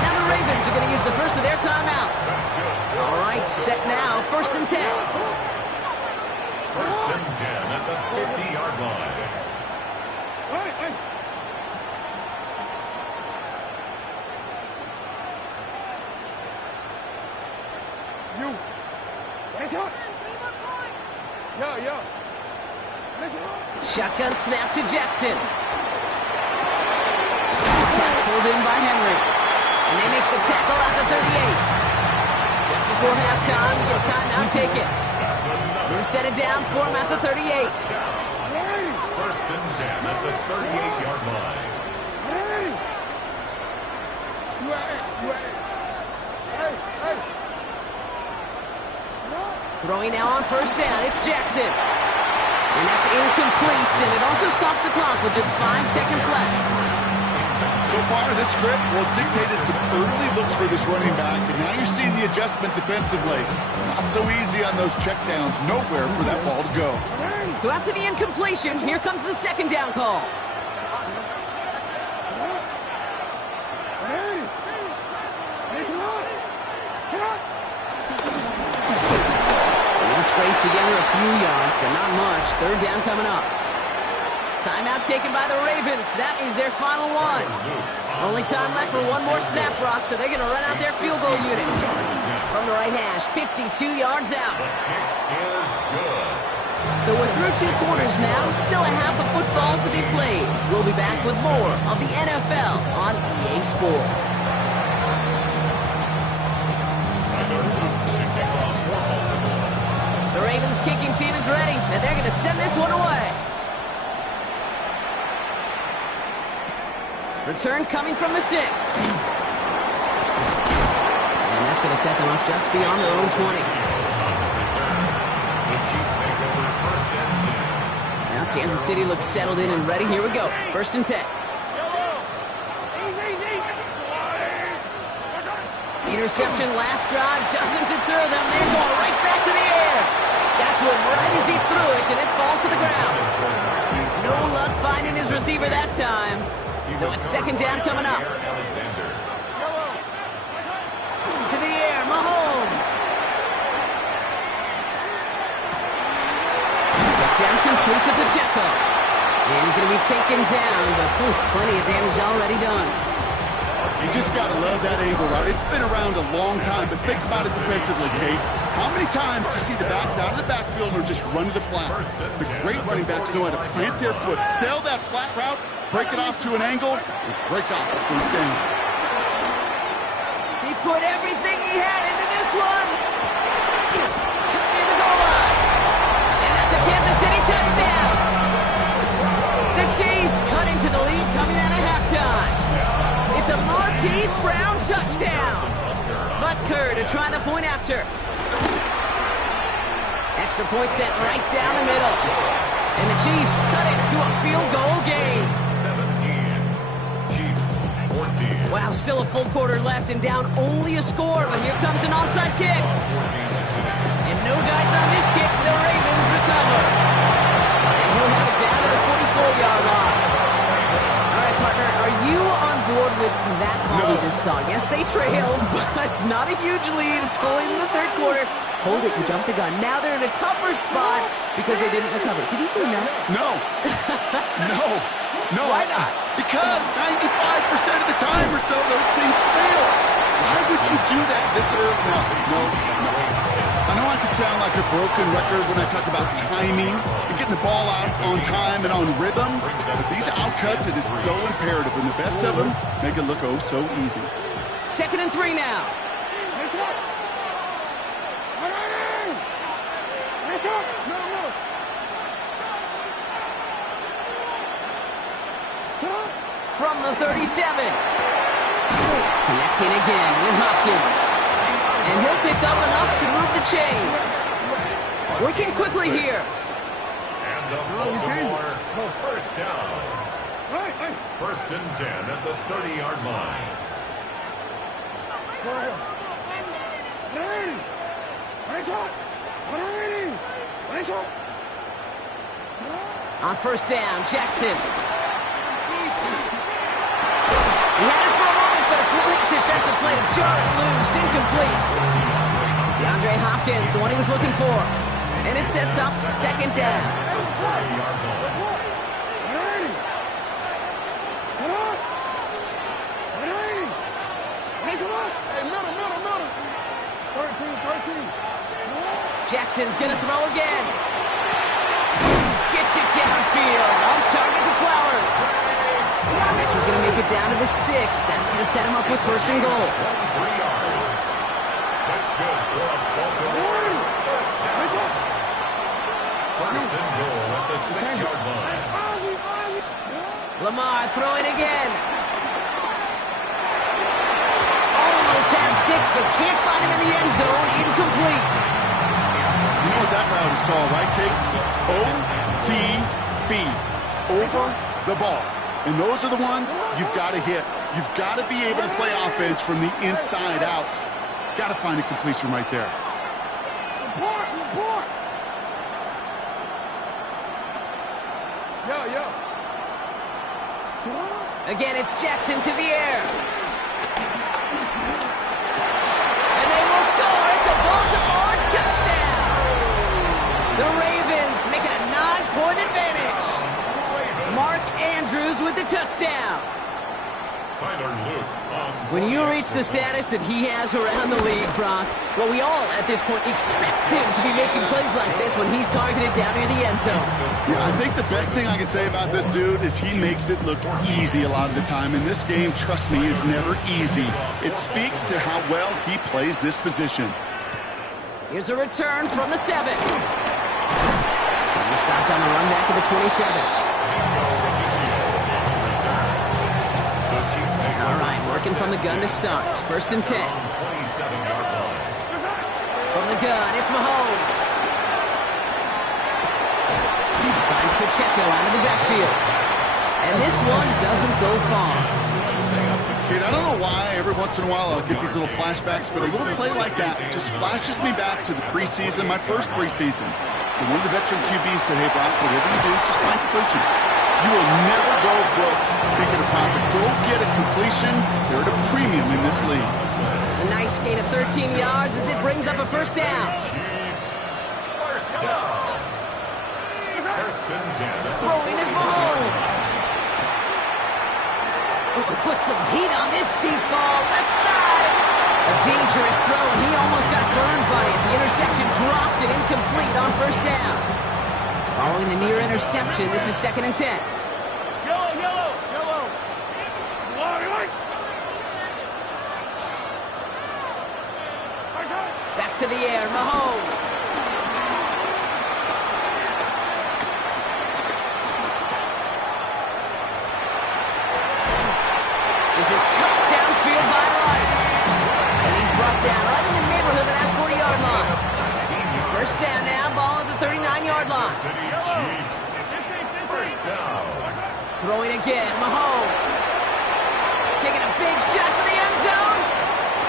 Now the Ravens are going to use the first of their timeouts. All right, set now. 1st and 10. 1st and 10 at the 50-yard line. Shotgun snap to Jackson. Pass pulled in by Henry. And they make the tackle at the 38. Just before halftime, we get a timeout taken. New set of downs for him at the 38. 1st and 10 at the 38-yard line. Throwing now on 1st down, it's Jackson. And that's incomplete, and it also stops the clock with just 5 seconds left. So far, this script, well, it's dictated some early looks for this running back, and now you're seeing the adjustment defensively. Not so easy on those checkdowns. Nowhere for that ball to go. So after the incompletion, here comes the 2nd down call. Scrape together a few yards, but not much. 3rd down coming up. Timeout taken by the Ravens. That is their final one. Only time left for one more snap, Brock, so they're going to run out their field goal unit. From the right hash, 52 yards out. So we're through 2 quarters now. Still a half of football to be played. We'll be back with more of the NFL on EA Sports. The Ravens kicking team is ready, and they're going to send this one away. Return coming from the 6. And that's going to set them up just beyond their own 20. Now Kansas City looks settled in and ready. Here we go. 1st and 10. Interception last drive doesn't deter them. They're going right back to the air. That's one right as he threw it, and it falls to the ground. No luck finding his receiver that time. So it's 2nd down coming up. To the air, Mahomes. Check down complete to Pacheco. And he's going to be taken down, but plenty of damage already done. You just got to love that angle route. It's been around a long time, but think about it defensively, Kate. How many times do you see the backs out of the backfield or just run to the flat? The great running backs know how to plant their foot, sail that flat route, break it off to an angle, and break off the 1st down. He put everything he had into this one. Cut near the goal line. And that's a Kansas City touchdown. The Chiefs cut into the lead coming out of halftime. It's a Marquise Brown touchdown. Butker to try the point after. Extra point sent right down the middle. And the Chiefs cut it to a field goal game. 17. Chiefs 14. Wow, still a full quarter left and down only a score, but here comes an onside kick. And no dice on this kick. The Ravens recover. And he'll have it down to the 44-yard line. All right, partner, are you on board with that call we just saw? Yes, they trailed, but it's not a huge lead. It's going in the 3rd quarter. Hold it, you jumped the gun. Now they're in a tougher spot because they didn't recover. Did you say no? No. No. Why not? Because 95% of the time or so, those things fail. Why would you do that this early? No. I know I could sound like a broken record when I talk about timing and getting the ball out on time and on rhythm, but these outcuts, it is so imperative, and the best of them make it look oh so easy. 2nd and 3 now. From the 37. Connecting again with Hopkins. And he'll pick up enough to move the chains. Working quickly here. And the Baltimore. First down. Right. First and 10 at the 30-yard line. On first down, Jackson. He had it for a moment, but a complete defensive play to jar it loose, incomplete. DeAndre Hopkins, the one he was looking for. And it sets up second down. 30-yard line. Jackson's gonna throw again. Gets it downfield. On target to Flowers. This is gonna make it down to the 6. That's gonna set him up with first and goal. 3 yards. That's good for a Baltimore. First down. First and goal at the 6-yard line. Lamar throwing again. Almost had 6, but can't find him in the end zone. Incomplete. You know what that route is called, right, Kate? OTB. Over the ball. And those are the ones you've got to hit. You've got to be able to play offense from the inside out. Got to find a completion right there. Again, it's Jackson to the air. And they will score. It's a Baltimore touchdown. The Ravens making a 9-point advantage. Mark Andrews with the touchdown. Tyler Luke on When you reach the status that he has around the league, Brock, well, we all at this point expect him to be making plays like this when he's targeted down near the end zone. Yeah, I think the best thing I can say about this dude is he makes it look easy a lot of the time. And this game, trust me, is never easy. It speaks to how well he plays this position. Here's a return from the 7. He stopped on the run back of the 27. All right, working from the gun to start. First and 10. 27-yard line. From the gun, it's Mahomes. Finds Pacheco out of the backfield. And this one doesn't go far. Kid, I don't know why every once in a while I'll get these little flashbacks, but a little play like that just flashes me back to the preseason, my first preseason. And one of the veteran QBs said, hey, Brock, whatever you do, just find completions. You will never go broke taking a profit. Go get a completion. They're at a premium in this league. A nice gain of 13 yards as it brings up a first down. First down. First and 10. Throwing is Mahomes. Oh, put some heat on this deep ball. Left side. A dangerous throw, and he almost got burned by it. The interception dropped and incomplete on first down. Following the near interception, this is second and 10. Yellow. Back to the air, Mahomes. This is cut downfield by Rice. And he's brought down right in the neighborhood of that 40-yard line. First down now, ball at the 39-yard line. City Chiefs. First down. Throwing again, Mahomes. Taking a big shot for the end zone.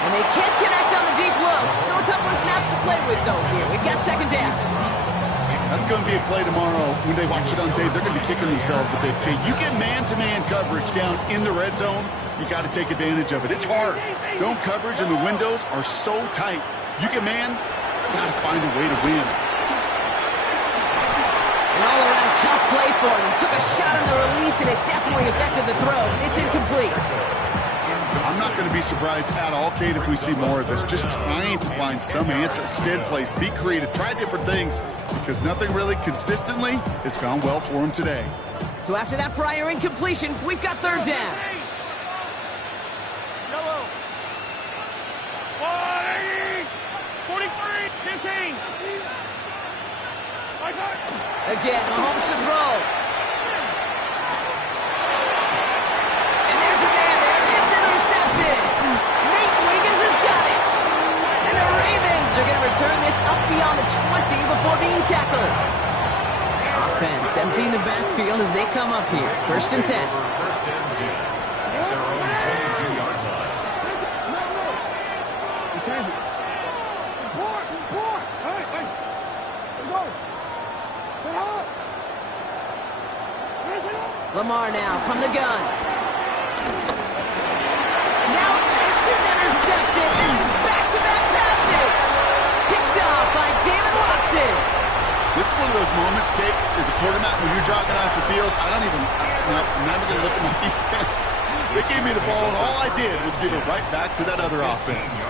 And they can't connect on the deep look. Still a couple of snaps to play with, though, here. We've got second down. That's going to be a play tomorrow. When they watch it on tape, they're going to be kicking themselves a bit. Okay, you get man-to-man coverage down in the red zone, you got to take advantage of it. It's hard. Zone coverage and the windows are so tight. You get man, got to find a way to win. An all-around tough play for him. He took a shot on the release, and it definitely affected the throw. It's incomplete. I'm not going to be surprised at all, Kate, if we see more of this. Just trying to find some answer. Extend plays, be creative, try different things, because nothing really consistently has gone well for him today. So after that prior incompletion, we've got third down. Yellow. 43, 15. Again, Mahomes to throw. And there's a man there. It's intercepted. Nate Wiggins has got it. And the Ravens are going to return this up beyond the 20 before being tackled. Offense It's empty in the backfield as they come up here. 1st and 10. First and 10 at their own 22-yard line. Lamar now from the gun. Now this is intercepted. This is back-to-back passes. Picked off by Jalen Watson. This is one of those moments, Kate, as a quarterback, when you're jogging off the field, I'm not even going to look at my defense. They gave me the ball, and all I did was give it right back to that other offense.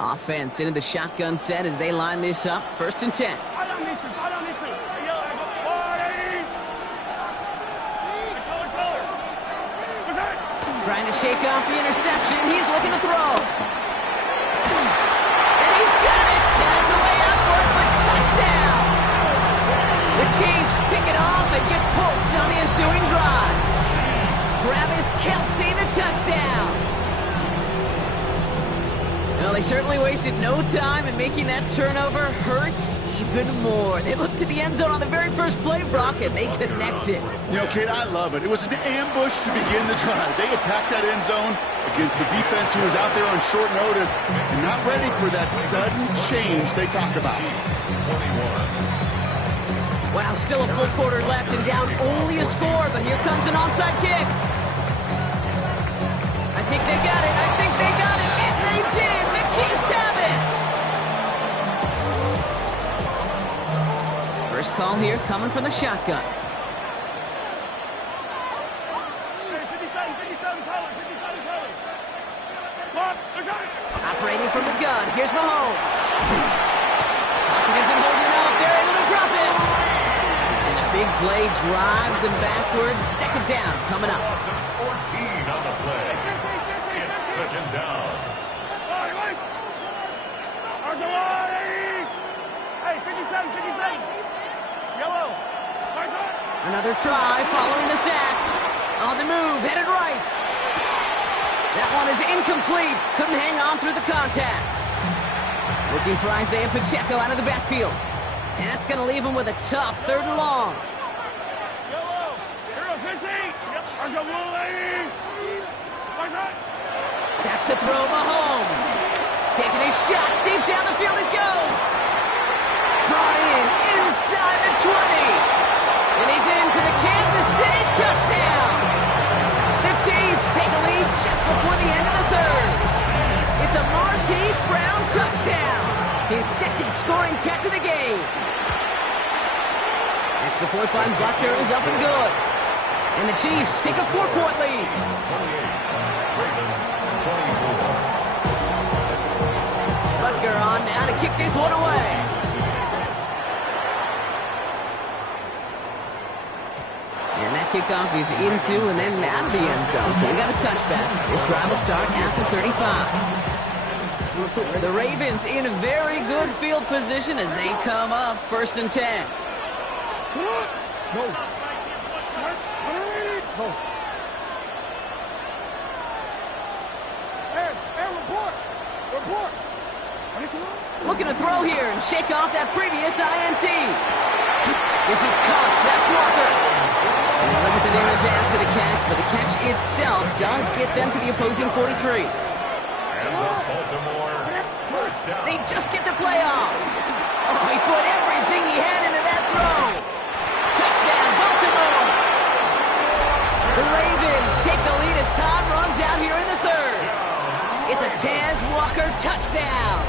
Offense into the shotgun set as they line this up. 1st and 10. Trying to shake off the interception. He's looking to throw. And he's got it. Has a way out for it for touchdown. The Chiefs pick it off and get points on the ensuing drive. Travis Kelce, the touchdown. Well, they certainly wasted no time in making that turnover hurt even more. They looked to the end zone on the very first play, Brock, and they connected. You know, Kate, I love it. It was an ambush to begin the drive. They attacked that end zone against a defense who was out there on short notice and not ready for that sudden change they talk about. Wow, still a full quarter left and down only a score, but here comes an onside kick. I think they got it. I think they got it. And they did. The Chiefs have it. First call here coming from the shotgun. Operating from the gun. Here's Mahomes. Pocket isn't holding up. They're able to drop it. And the big play drives them backwards. 2nd down coming up. 14 on the play. It's 2nd down. Hey, 57. Yellow. Another try following the sack. On the move, headed right. That one is incomplete. Couldn't hang on through the contact. Looking for Isaiah Pacheco out of the backfield. And that's going to leave him with a tough 3rd and long. Yellow. 50. Back to throw Mahomes. Taking a shot deep down the field it goes. Brought in inside the 20. And he's in for the Kansas City touchdown. The Chiefs take a lead just before the end of the 3rd. It's a Marquise Brown touchdown. His 2nd scoring catch of the game. Extra point by Buckner is up and good. And the Chiefs take a 4-point lead. Butker on now to kick this one away. And that kickoff is into and then out of the end zone. So we got a touchback. This drive will start after 35. The Ravens in a very good field position as they come up 1st and 10. Looking to throw here and shake off that previous INT. This is Cox. That's Walker. And they look at the damage after the catch, but the catch itself does get them to the opposing 43. And the Baltimore first down. They just get the play off. Oh, he put everything he had into that throw. Touchdown, Baltimore. The Ravens take the lead as time runs out here in the 3rd. It's a Taz Walker touchdown.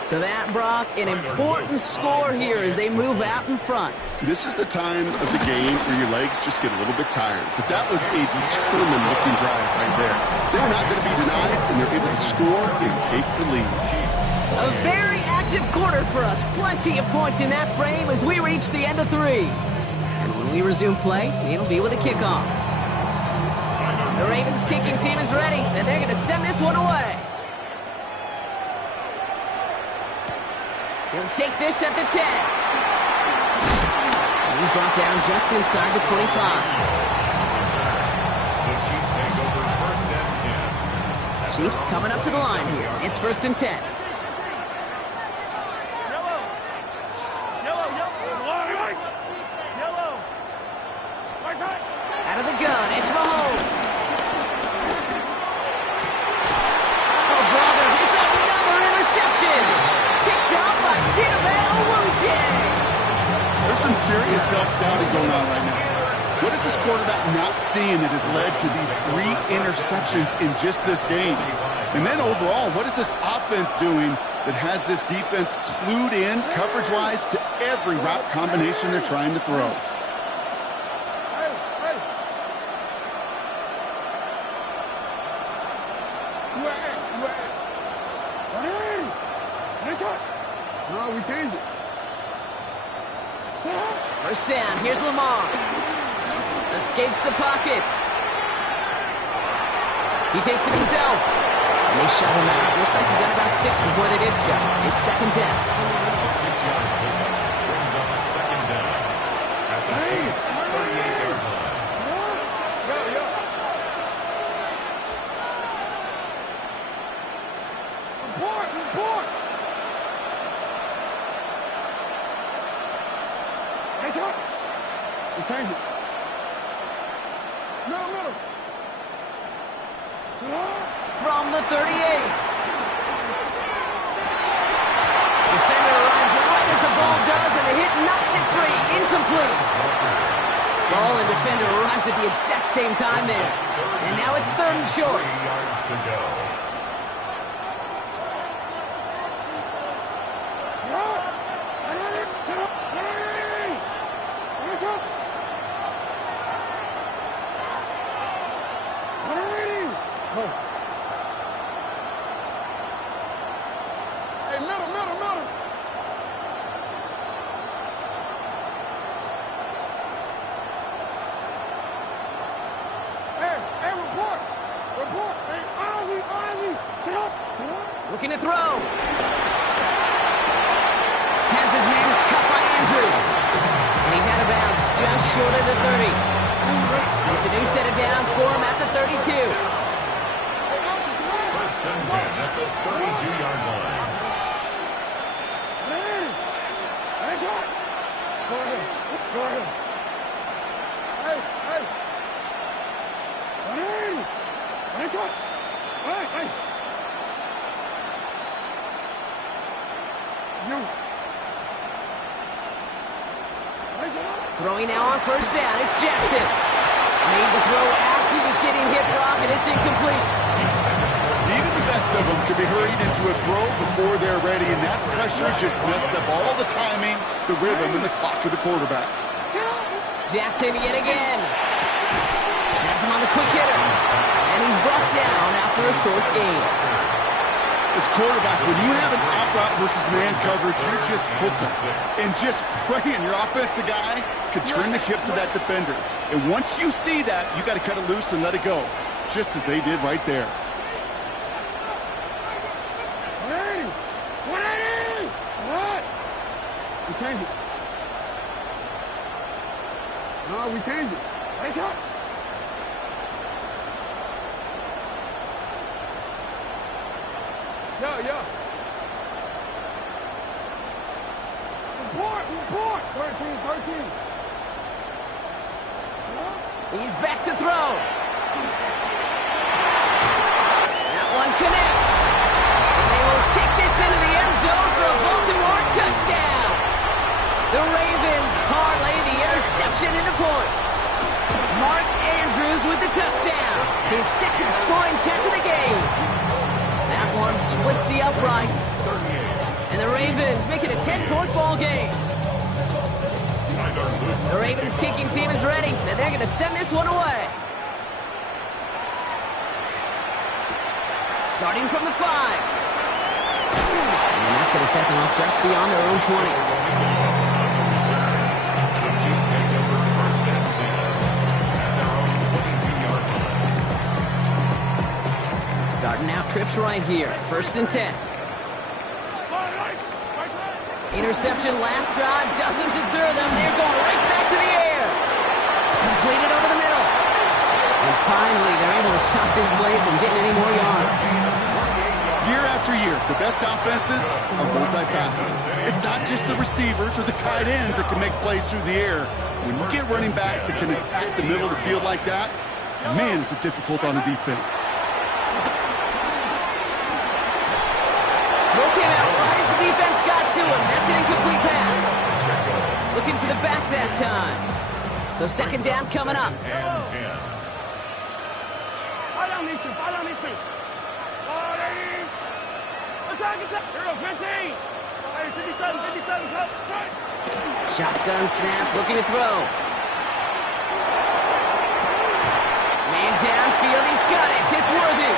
So that, Brock, an important score here as they move out in front. This is the time of the game where your legs just get a little bit tired. But that was a determined-looking drive right there. They're not going to be denied, and they're able to score and take the lead. A very active quarter for us. Plenty of points in that frame as we reach the end of 3. And when we resume play, it'll be with a kickoff. The Ravens kicking team is ready, and they're going to send this one away. He'll take this at the 10. And he's brought down just inside the 25. The Chiefs take over 1st and 10. Chiefs coming up to the line here. It's 1st and 10. Out of the gun, it's Mahomes. Oh, brother, it's another interception. Picked up by Chidobe Awuzie. There's some serious self-scouting going on right now. What is this quarterback not seeing that has led to these 3 interceptions in just this game? And then overall, what is this offense doing that has this defense clued in coverage-wise to every route combination they're trying to throw? No, we changed it. 1st down, here's Lamar. Escapes the pocket. He takes it himself. And they shut him out. Looks like he got about 6 before they did so. It's 2nd down. A 6-yard pickup brings up 2nd down at the Chiefs' 38-yard line. Report! Hey, shot! We changed it. Middle. From the 38. Defender arrives right as the ball does, and the hit knocks it free. Incomplete. Ball and defender arrived at the exact same time there. And now it's 3rd and short. 3 yards to go. Middle. Hey, report. Hey, Ozzie. Sit up. Looking to throw. Has his man. It's cut by Andrews. And he's out of bounds just short of the 30. It's a new set of downs for him at the 32. 1st and 10 at the 32-yard line. Hey, shot. Go ahead. Hey. Hey, shot. Hey. No. Throwing now on 1st down. It's Jackson. Made the throw as he was getting hit, Brock, and it's incomplete. Even the best of them could be hurried into a throw before they're ready, and that pressure just messed up all the timing, the rhythm, and the clock of the quarterback. Jackson yet again. Has him on the quick hitter. And he's brought down after a short gain. As quarterback, when you have an out route versus man coverage, you're just hoping and just praying your offensive guy could turn the hips of that defender. And once you see that, you got to cut it loose and let it go, just as they did right there. 180! What? We changed it. No, we changed it. Hey, shot. Yeah. Report. 13. He's back to throw. That one connects. And they will take this into the end zone for a Baltimore touchdown. The Ravens parlay the interception into points. Mark Andrews with the touchdown. His 2nd scoring catch of the game. That one splits the uprights. And the Ravens make it a 10-point ball game. The Ravens kicking team is ready, and they're going to send this one away. Starting from the 5. And that's going to set them up just beyond their own 20. The Chiefs take over 1st and 10 at their own 22-yard line. Starting out trips right here. 1st and 10. Interception last drive doesn't deter them. They're going right back to the air. Completed over the middle. And Finally, they're able to stop this play from getting any more yards. Year after year, the best offenses are multifaceted. It's not just the receivers or the tight ends that can make plays through the air. When you get running backs that can attack the middle of the field like that, man, is it difficult on the defense. Throw came out right as the defense got to him. That's an incomplete pass. Looking for the back that time. So second down coming up. Fall down these two. Fall down these two. Attack. Here we go, 15. 57. Shotgun snap, looking to throw. Man downfield, he's got it. It's Worthy.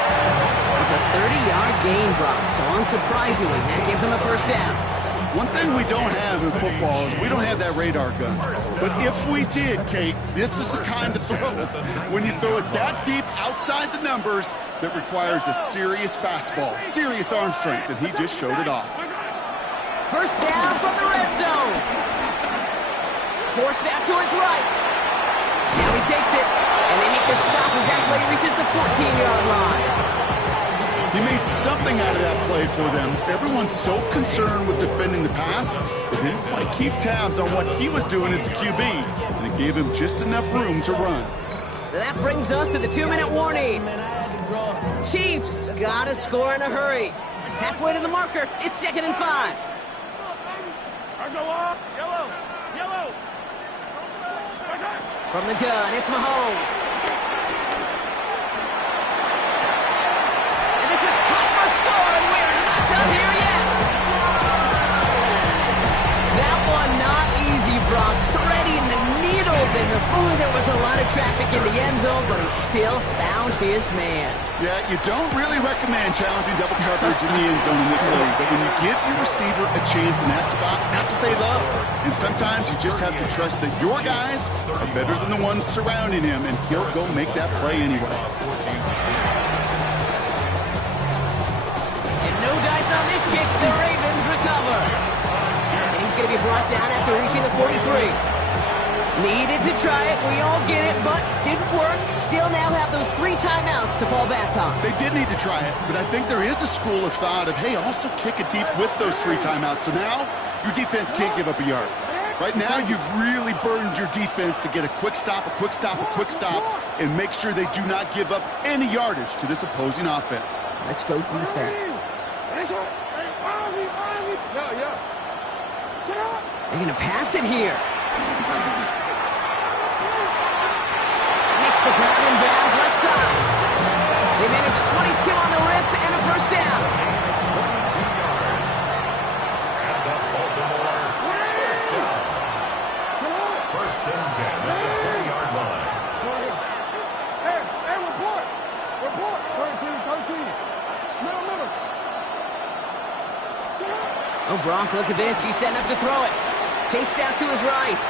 It's a 30-yard gain, Brock. So unsurprisingly, that gives him a first down. One thing we don't have in football is we don't have that radar gun. But if we did, Kate, this is the kind of throw. When you throw it that deep outside the numbers, that requires a serious fastball, serious arm strength, and he just showed it off. First down from the red zone. Forced out to his right. Now he takes it, and they make the stop as that play reaches the 14-yard line. He made something out of that play for them. Everyone's so concerned with defending the pass, they didn't quite keep tabs on what he was doing as a QB, and it gave him just enough room to run. So that brings us to the 2-minute warning. Chiefs got to score in a hurry. Halfway to the marker, it's 2nd and 5. Yellow. From the gun, it's Mahomes. And this is cut for a score, and we're not done here yet. That one not easy, Brock. Threading the needle there. Boy, there was a lot of traffic in the end zone, but he still found his man. Yeah, you don't really recommend challenging double coverage in the end zone in this league, but when you give your receiver a chance in that spot, that's what they love. And sometimes you just have to trust that your guys are better than the ones surrounding him, and he'll go make that play anyway. And no dice on this kick. The Ravens recover. And he's going to be brought down after reaching the 43. Needed to try it, we all get it, but didn't work. Still now have those 3 timeouts to fall back on. They did need to try it, but I think there is a school of thought of, hey, also kick it deep with those 3 timeouts. So now your defense can't give up a yard. Right now you've really burdened your defense to get a quick stop, and make sure they do not give up any yardage to this opposing offense. Let's go defense. They're going to pass it here. Makes the grab in bounds left side. They managed 22 on the rip and a first down. 22 yards. And the Baltimore first down. First and 10 at the 20-yard line. Hey, report. 13. Middle. Oh, Gronk, look at this. He's setting up to throw it. Chased out to his right.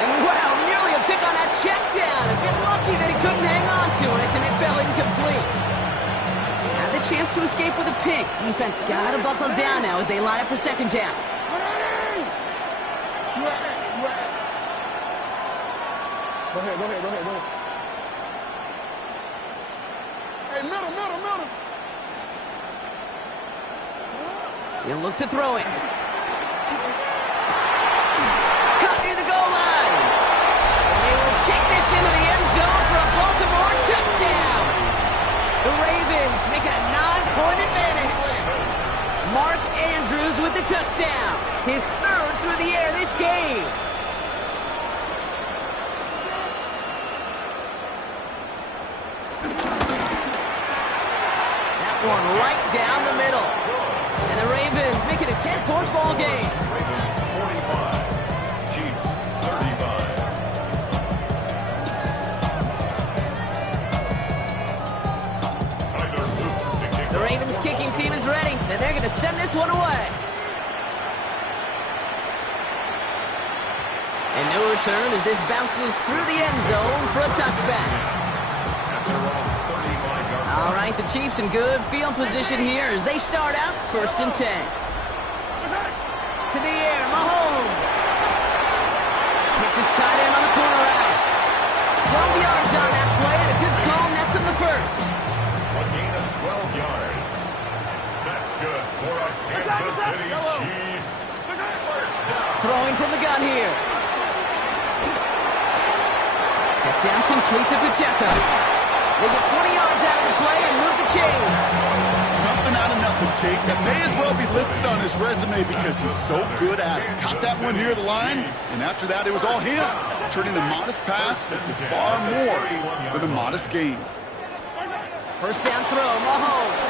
And wow, nearly a pick on that check down. A bit lucky that he couldn't hang on to it, and it fell incomplete. Had the chance to escape with a pick. Defense got to buckle down now as they line up for second down. Go ahead. Hey, middle. He'll look to throw it. Cut near the goal line. And they will take this into the end zone for a Baltimore touchdown. The Ravens make it a 9-point advantage. Mark Andrews with the touchdown. His 3rd through the air this game. That one right down the middle. And the Ravens make it a 10-point ball game. Ravens 45, Chiefs 35. Tyler Luke to kick The off. Ravens kicking team is ready, and they're going to send this one away. And no return as this bounces through the end zone for a touchback. At their own 35-yard line. All right, the Chiefs in good field position here as they start out 1st and 10. To the air, Mahomes. Hits his tight end on the corner out. 12 yards on that play, and a first. A gain of 12 yards. That's good for a Kansas City Chiefs. First down. Throwing from the gun here. Check down complete to Pacheco. They get 20 yards out of the play and move the chains. Something out of nothing, Kate. That may as well be listed on his resume because he's so good at it. Caught that one near the line, and after that, it was all him, turning a modest pass into far more than a modest gain. First down throw, Mahomes.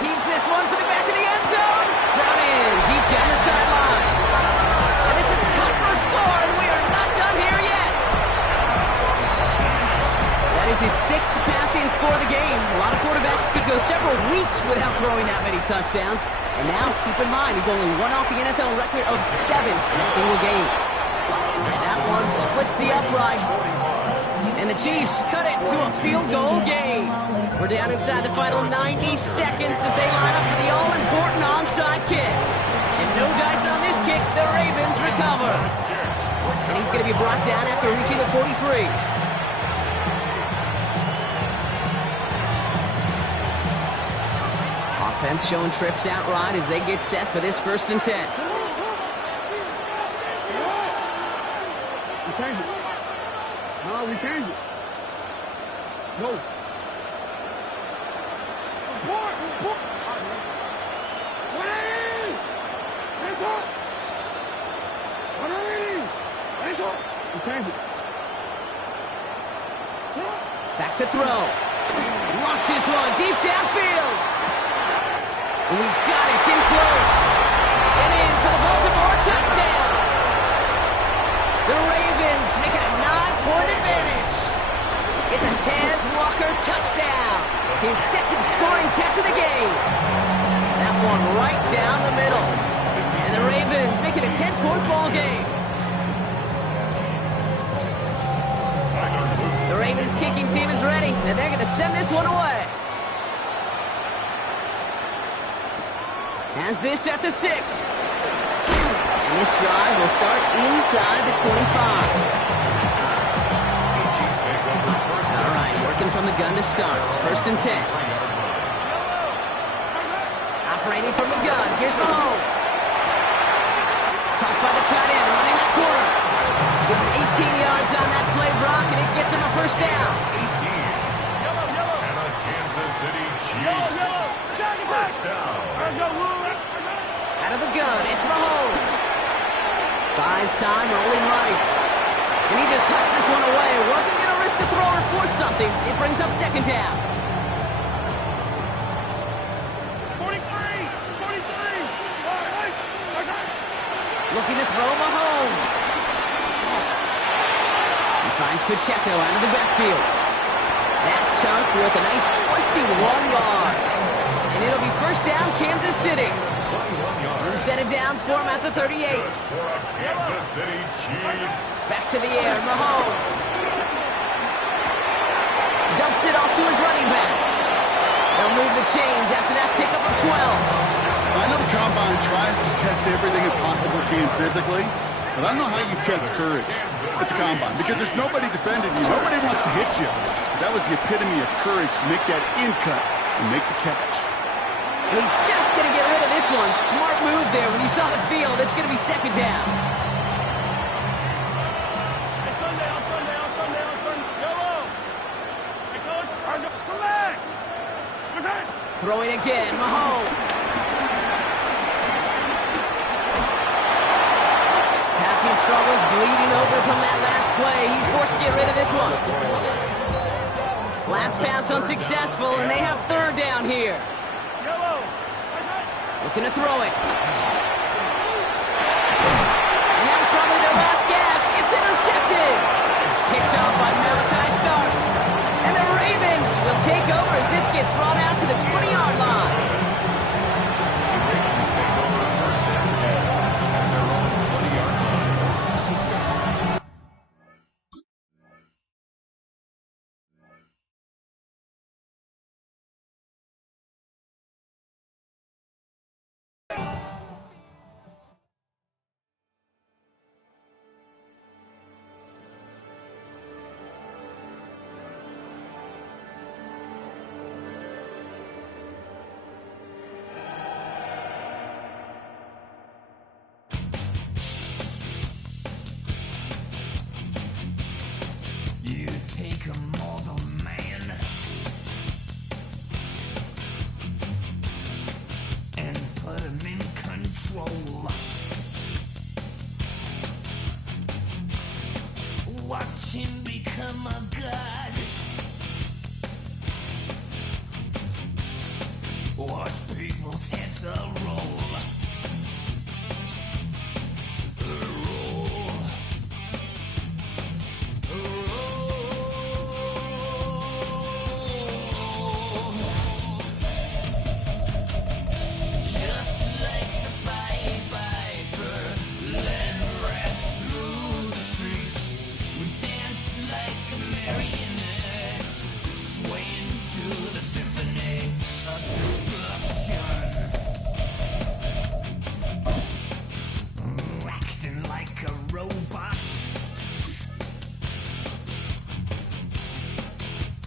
Heaves this one for the back of the end zone. Brought in deep down the sideline. And this is cut for a score, and we are not done here yet. That is his 6th passing score of the game. A lot of quarterbacks could go several weeks without throwing that many touchdowns. And now, keep in mind, he's only one off the NFL record of 7 in a single game. That one splits the uprights. And the Chiefs cut it to a field goal game. We're down inside the final 90 seconds as they line up for the all-important onside kick. And no dice on this kick, the Ravens recover. And he's going to be brought down after reaching the 43. Offense showing trips outright as they get set for this 1st and 10. We change it. No, we change it. No. Report! 180! Hands up! 180! Hands up! We change it. Back to throw. Launches one deep downfield. And he's got it. It's in close. And in for the Baltimore touchdown. The Ravens make it a 9-point advantage. It's a Tez Walker touchdown. His 2nd scoring catch of the game. That one right down the middle. And the Ravens make it a 10-point ball game. The Ravens kicking team is ready, and they're going to send this one away. Has this at the 6. And this drive will start inside the 25. All right, working from the gun to start. 1st and 10. Operating from the gun. Here's Mahomes. Caught by the tight end, running that corner. Give him 18 yards on that play, Brock, and it gets him a 1st down. 18. And a Kansas City Chiefs. First down. Out of the gun, it's Mahomes. Buys time, rolling right. And he just hucks this one away. Wasn't going to risk a throw or force something. It brings up 2nd down. 43! Looking to throw Mahomes. He finds Pacheco out of the backfield. That chunk worth a nice 21 yards. And it'll be 1st down, Kansas City. Set it down, score him at the 38. Kansas City Chiefs. Back to the air, Mahomes. Dumps it off to his running back. They'll move the chains after that pickup of 12. I know the Combine tries to test everything it possibly can physically, but I don't know how you test courage at the Combine because there's nobody defending you. Nobody wants to hit you. That was the epitome of courage to make that in cut and make the catch. And he's just going to get rid of this one. Smart move there. When you saw the field, it's going to be 2nd down. Hey, Sunday. Yellow. Hey, coach. Come back. Throwing again, Mahomes. Passing struggles, bleeding over from that last play. He's forced to get rid of this one. Last pass unsuccessful, and they have 3rd down here. Looking to throw it. And that was probably their last gasp. It's intercepted. Picked up by Malachi Starks. And the Ravens will take over as this gets brought out to the 20-yard line. Ravens take over 1st and 10 at their own 20-yard line. Oh my God. Watch people's heads roll.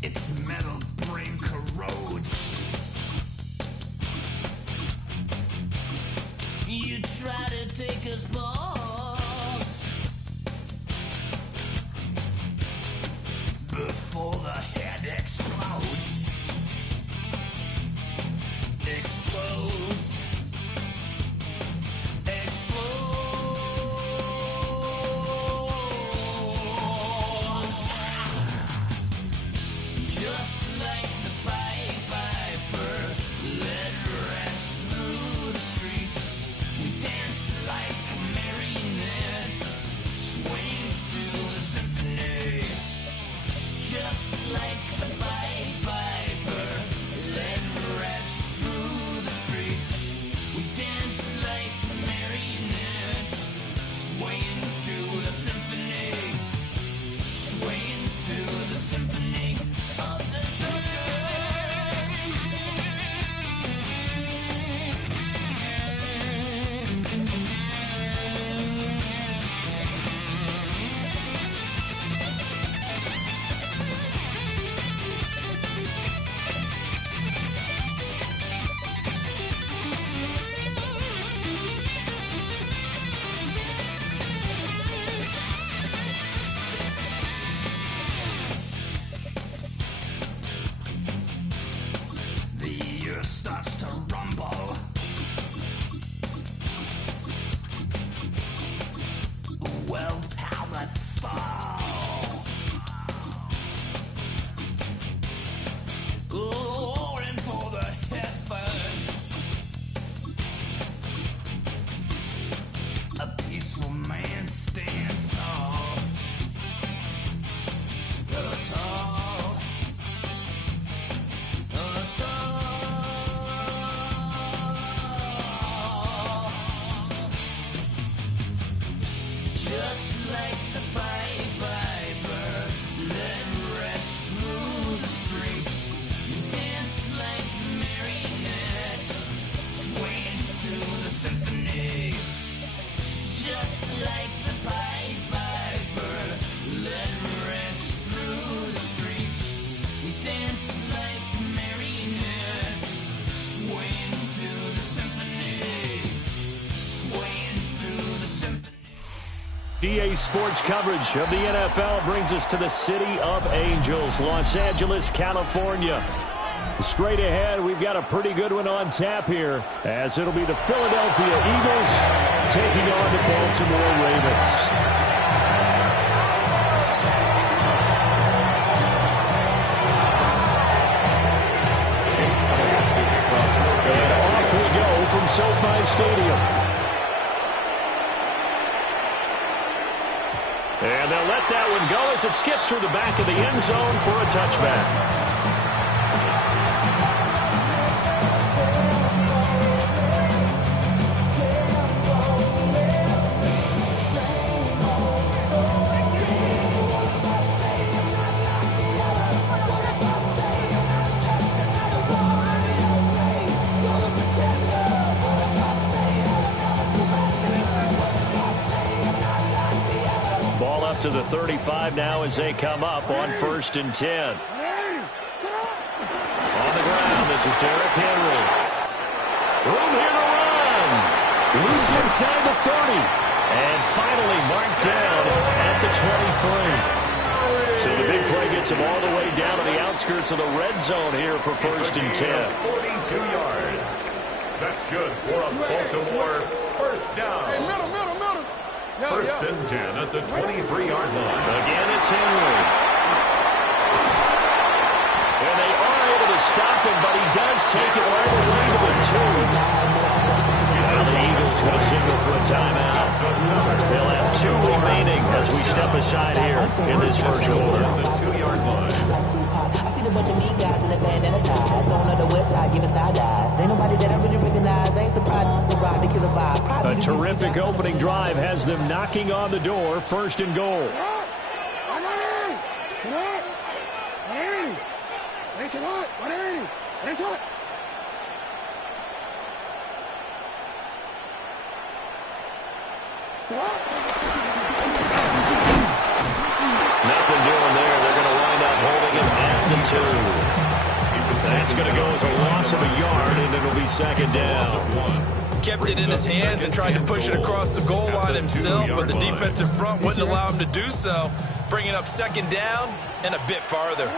Its metal brain corrodes. You try to take us balls before the head explodes. Explodes. Just like the Pied Piper, led rats through the streets. We dance like marionettes, swing to the symphony. Just like the Pied Piper, led rats through the streets. We dance like marionettes, swaying to the symphony. Swaying to the symphony. The earth starts to rumble. World powers fall. Roaring for the heavens. A peaceful man stands tall. Tall. Just like the Pied Piper, led rats through the streets. Dance like marionettes, swaying to the symphony. Just like the Pied Piper, led rats through the streets. Dance like marionettes, swaying to the symphony. Swaying to the symphony. EA Sports coverage of the NFL brings us to the City of Angels, Los Angeles, California. Straight ahead, we've got a pretty good one on tap here, as it'll be the Philadelphia Eagles taking on the Baltimore Ravens. And off we go from SoFi Stadium. And they'll let that one go as it skips through the back of the end zone for a touchback. Ball up to the 35 now as they come up on 1st and 10. On the ground, this is Derrick Henry. Room here to run. Loose inside the 30. And finally marked down at the 23. So the big play gets him all the way down to the outskirts of the red zone here for 1st and 10. 42 yards. That's good for a Baltimore first down. Hey, middle. First and 10 at the 23-yard line. Again, it's Henry. stop him, but he does take it right away to the 2. Now the Eagles going to signal for a timeout. They'll have 2 remaining as we step aside here in this first quarter. I see the bunch of mean guys in the band and a tie. Going on the west side, giving side eyes. Ain't nobody that I really recognize. Ain't surprised to ride the killer vibe. A terrific opening drive has them knocking on the door. 1st and goal. Nothing doing there. They're going to wind up holding it at the 2. That's going to go as a loss of a yard, and it'll be 2nd down. Kept it in his hands and tried to push it across the goal line himself, but the defensive front wouldn't allow him to do so, bringing up 2nd down and a bit farther.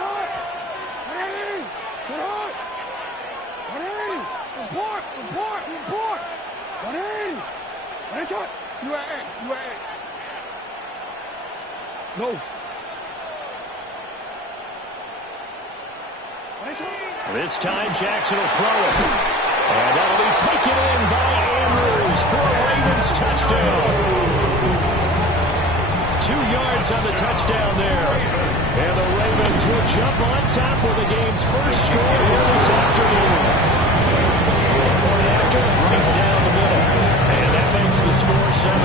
No. This time Jackson will throw it. And that'll be taken in by Andrews for a Ravens touchdown. 2 yards on the touchdown there. And the Ravens will jump on top with the game's first score here this afternoon. Point after, right down the middle. And that makes the score 7-0.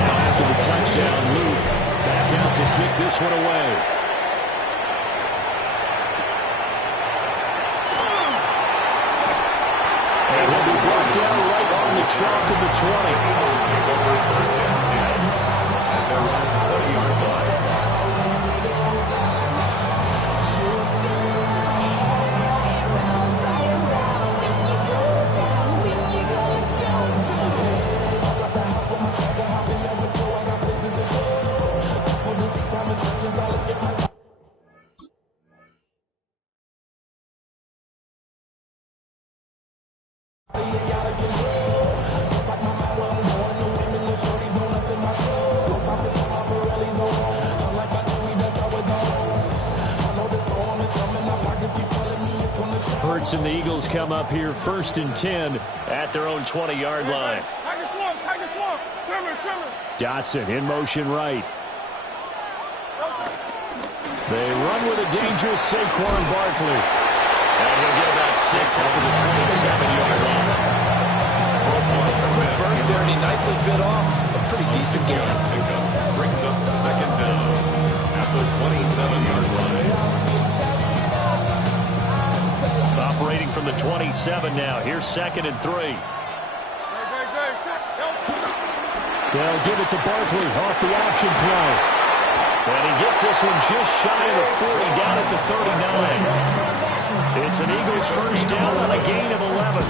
Now after the touchdown, Luke back out to kick this one away. And he'll be brought down right on the chalk of the 20. First and 10 at their own 30-yard line. Hurts and the Eagles come up here 1st and 10 at their own 20-yard line. Dotson in motion right. They run with a dangerous Saquon Barkley. And he'll get about 6 after the 27-yard line. Quick burst there, and he nicely bit off a pretty decent game. Brings up 2nd down at the 27-yard line. Operating from the 27 now. Here's 2nd and 3. They'll give it to Barkley off the option play. And he gets this one just shy of the 40, down at the 39. It's an Eagles first down on a gain of 11.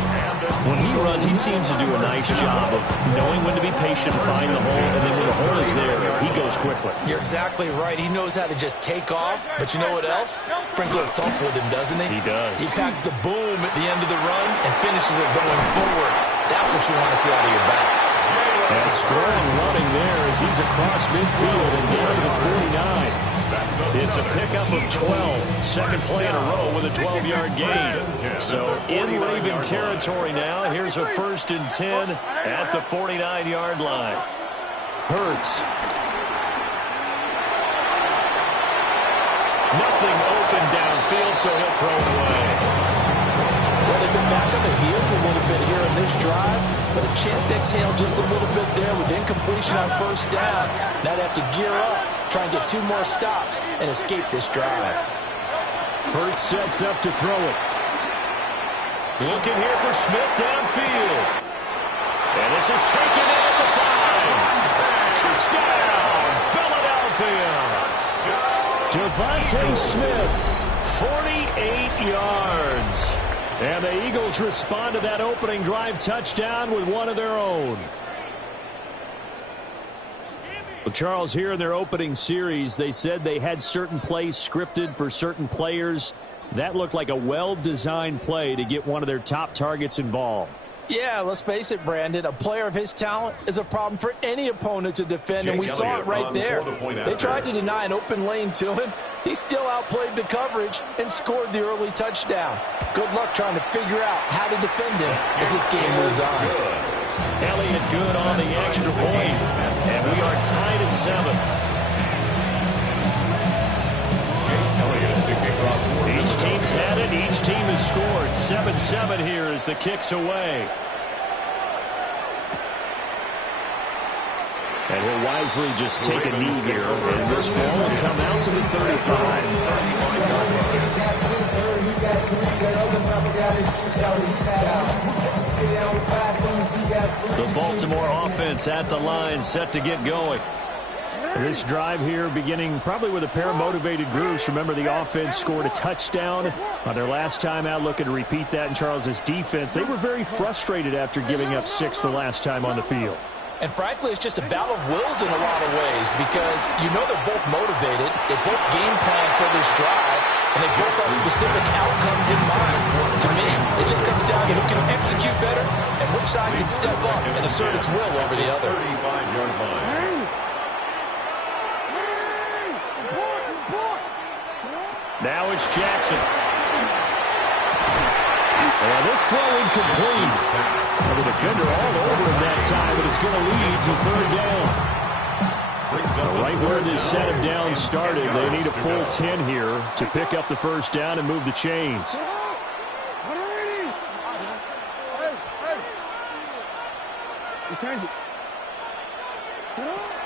When he runs, he seems to do a nice job of knowing when to be patient, find the hole, and then when the hole is there, he goes quickly. You're exactly right. He knows how to just take off, but you know what else? Brings a little thump with him, doesn't he? He does. He packs the boom at the end of the run and finishes it going forward. That's what you want to see out of your backs. And strong running there as he's across midfield and down to the 49. It's a pickup of 12. Second play in a row with a 12-yard gain. So in Raven territory now. Here's a 1st and 10 at the 49-yard line. Hurts. Nothing open downfield, so he'll throw it away. Well, they've been back on their heels a little bit here in this drive, but a chance to exhale just a little bit there with incompletion on 1st down. Now they have to gear up, try and get 2 more stops, and escape this drive. Hurts sets up to throw it. Looking here for Smith downfield. And this is taken in at the 5. Touchdown, Philadelphia. Devontae Smith, 48 yards. And the Eagles respond to that opening drive touchdown with one of their own. Well, Charles, here in their opening series, they said they had certain plays scripted for certain players. That looked like a well-designed play to get one of their top targets involved. Yeah, let's face it, Brandon. A player of his talent is a problem for any opponent to defend, and we saw it right there. They tried to deny an open lane to him. He still outplayed the coverage and scored the early touchdown. Good luck trying to figure out how to defend him as this game moves on. Elliott good on the extra point, and we are tied at 7. Each team's had it. Each team has scored. 7-7 here as the kick's away. And he'll wisely just take a knee here. And this ball will come out to the 35. The Baltimore offense at the line, set to get going. This drive here beginning probably with a pair of motivated groups. Remember, the offense scored a touchdown on their last time out, looking to repeat that in Charles's defense. They were very frustrated after giving up 6 the last time on the field. And frankly, it's just a battle of wills in a lot of ways because you know they're both motivated. They both game plan for this drive, and they both have specific outcomes in mind. To me, it just comes down to who can execute better and which side can step up and assert its will over the other. 35-yard line. Now it's Jackson. And this throw incomplete. Well, the defender all over him that time, but it's going to lead to 3rd down. Right where this set of downs started, they need a full 10 here to pick up the first down and move the chains.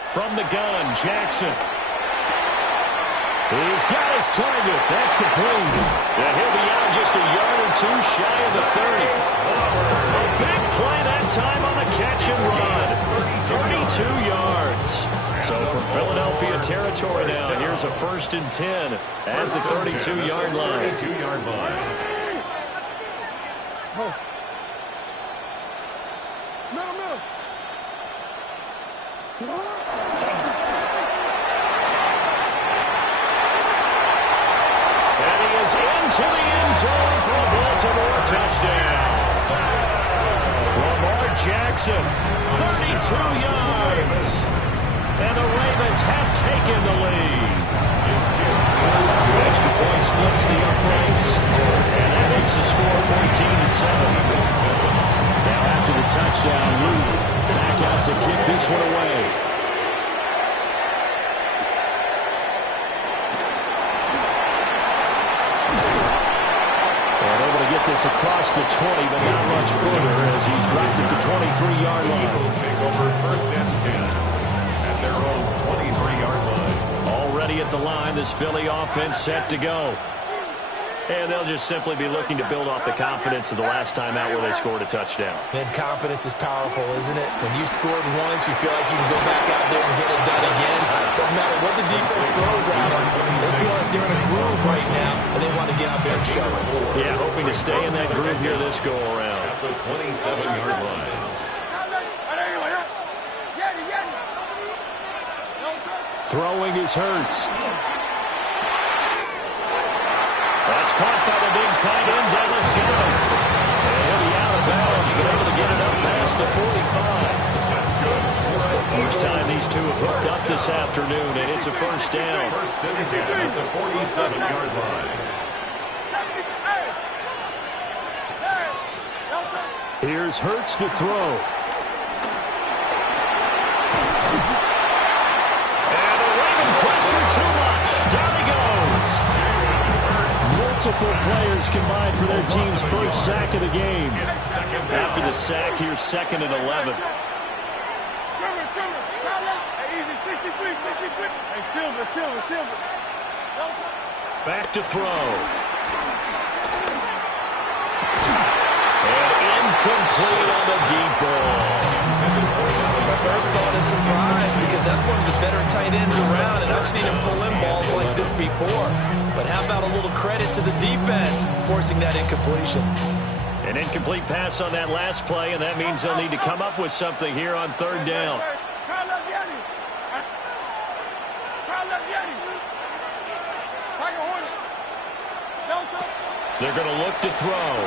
From the gun, Jackson. He's got his target. That's complete. And he'll be out just a yard or 2 shy of the 30. A big play that time on the catch and run. 32 yards. So from Philadelphia territory now, here's a 1st and 10 at the 32-yard line. 32-yard line. Into the end zone for a Baltimore touchdown. Lamar Jackson, 32 yards. And the Ravens have taken the lead. Extra point splits the uprights. And that makes the score 14-7. Now after the touchdown, Luke back out to kick this one away. This across the 20, but not much further as he's dropped at the 23-yard line. Eagles take over 1st and 10 at their own 23-yard line. Already at the line, this Philly offense set to go. And they'll just simply be looking to build off the confidence of the last time out where they scored a touchdown. And confidence is powerful, isn't it? When you scored once, you feel like you can go back out there and get it done again. Doesn't matter what the defense throws at them. They feel like they're in a groove right now, and they want to get out there and show it. Yeah, hoping to stay in that groove here this go-around. At the 27-yard line. Throwing is Hurts. That's caught by the big tight end, Dallas Goedert. And he'll be out of bounds, but able to get it up past the 45. That's good. First time these two have hooked up this afternoon, and it's a 1st down. 1st and 10 at the 47-yard line. Here's Hurts to throw. And the Raven pressure too much. Down he goes. Multiple players combined for their team's first sack of the game. After the sack, here's 2nd and 11. Back to throw. And incomplete on the deep ball. My first thought is surprise because that's one of the better tight ends around, and I've seen him pull in balls like this before. But how about a little credit to the defense forcing that incompletion? An incomplete pass on that last play, and that means they'll need to come up with something here on 3rd down. They're going to look to throw.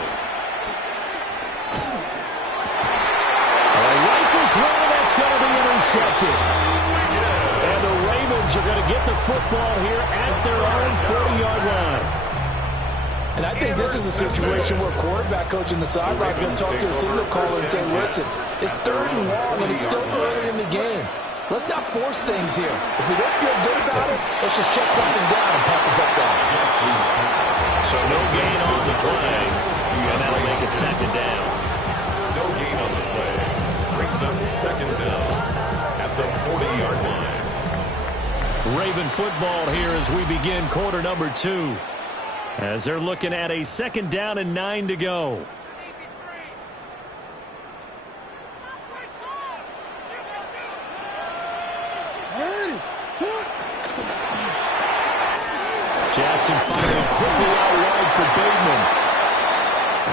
intercepted. And the Ravens are going to get the football here at their own 40-yard line. And I think this is a situation where quarterback coach in the sideline is going to talk to a signal caller and say, listen, it's 3rd and long, and it's still early in the game. Let's not force things here. If we don't feel good about it, let's just check something down and pop the buck down. So no gain on the play, and that'll make it 2nd down. No gain on the play. Brings up 2nd down at the 40-yard line. Raven football here as we begin quarter number 2. As they're looking at a 2nd down and 9 to go. Jackson firing quickly out wide for Bateman.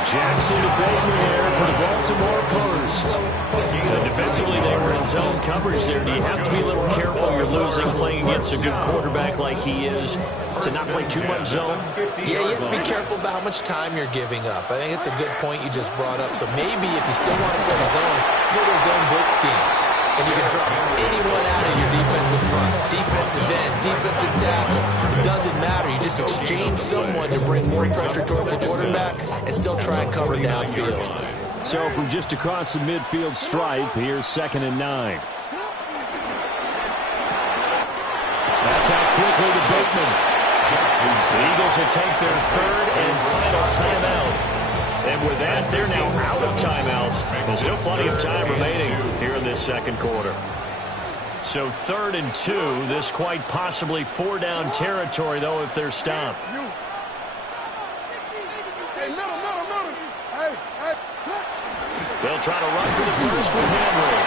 Jackson to Bateman there for the Baltimore first. And defensively, they were in zone coverage there. Do you have to be a little careful? You're losing playing against a good quarterback like he is to not play too much zone? Yeah, you have to be careful about how much time you're giving up. I think it's a good point you just brought up. So maybe if you still want to play zone, go to a zone blitz scheme. And you can drop anyone out of your defensive front. Defensive end, defensive tackle. It doesn't matter. You just exchange someone to bring more pressure towards the quarterback and still try and cover downfield. So from just across the midfield stripe, here's 2nd and 9. That's out quickly to Bateman. The Eagles will take their 3rd and final timeout. And with that, they're now out of timeouts. There's still plenty of time remaining here in this 2nd quarter. So 3rd and 2. This quite possibly 4-down territory, though, if they're stopped. They'll try to run for the first with Henry.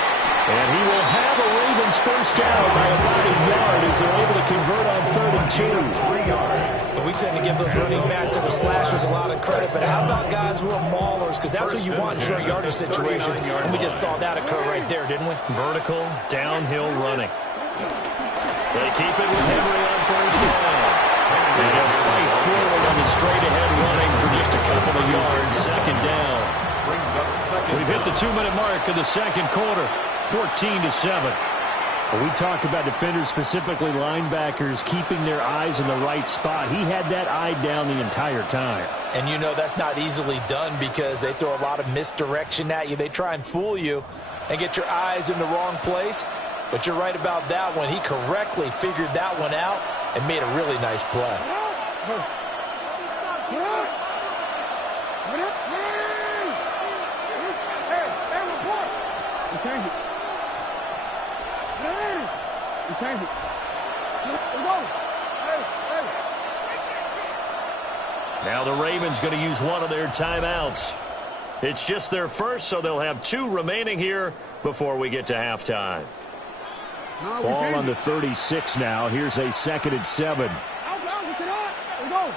And he will have a Ravens first down by about a yard as they're able to convert on 3rd and 2. 3 yards. We tend to give those running backs and the slashers a lot of credit, but how about guys who are maulers? Because that's what you want in short yardage situations, and we just saw that occur right there, didn't we? Vertical, downhill running. They keep it with Henry on first down. And they'll fight forward on the straight-ahead running for just a couple of yards. 2nd down. We've hit the 2-minute mark of the 2nd quarter. 14-7. When we talk about defenders, specifically linebackers, keeping their eyes in the right spot, he had that eye down the entire time. And you know that's not easily done because they throw a lot of misdirection at you. They try and fool you and get your eyes in the wrong place. But you're right about that one. He correctly figured that one out and made a really nice play. Change it. Let's go. Hey. Now the Ravens going to use one of their timeouts. It's just their first, so they'll have 2 remaining here before we get to halftime. Ball on the 36 now. Here's a 2nd and 7. Let's go. All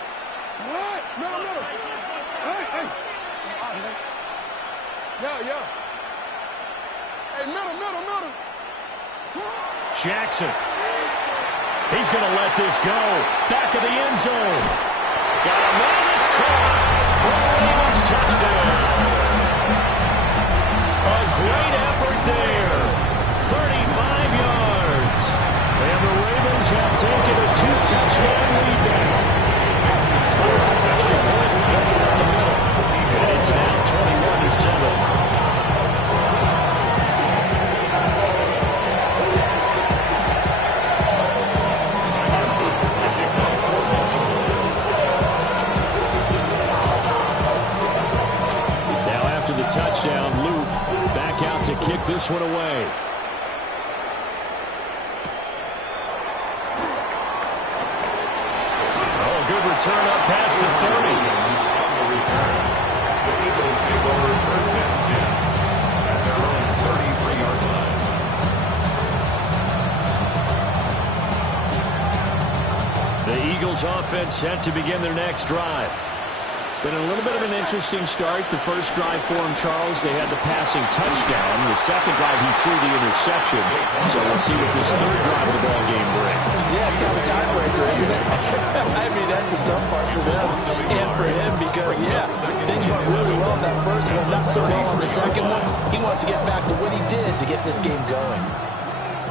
right. Middle. Hey. Yeah. Hey, middle. Jackson. He's going to let this go. Back of the end zone. Got a man that's caught for the Ravens touchdown. A great effort there. 35 yards. And the Ravens have taken a 2-touchdown lead now. Extra point right down the middle. And it's now 21-7. Touchdown, Luke back out to kick this one away. Oh, good return up past the 30. On the return, the Eagles take over 1st and 10 at their own 33-yard line. The Eagles offense set to begin their next drive. Been a little bit of an interesting start. The first drive for him, Charles, they had the passing touchdown. The second drive, he threw the interception. So we'll see what this 3rd drive of the ball game brings. Yeah, it's kind of a tiebreaker, isn't it? I mean, that's the tough part for them and for him because, things went really well in that first one, not so well on the second one. He wants to get back to what he did to get this game going.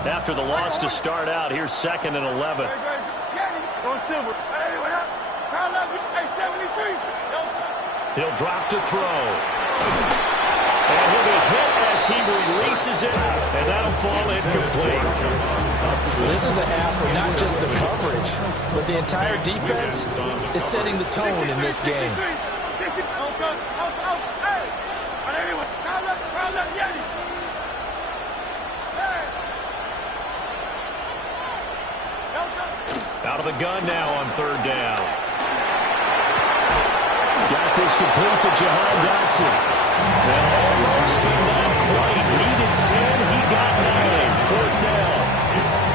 after the loss to start out. Here's 2nd and 11. He'll drop to throw. And he'll be hit as he releases it, and that'll fall incomplete. This is a half where not just the coverage, but the entire defense is setting the tone in this game. Out of the gun now on 3rd down. Got this complete to Jahan Dotson. Well, almost, but not quite. Needed 10, he got 9. 4th down.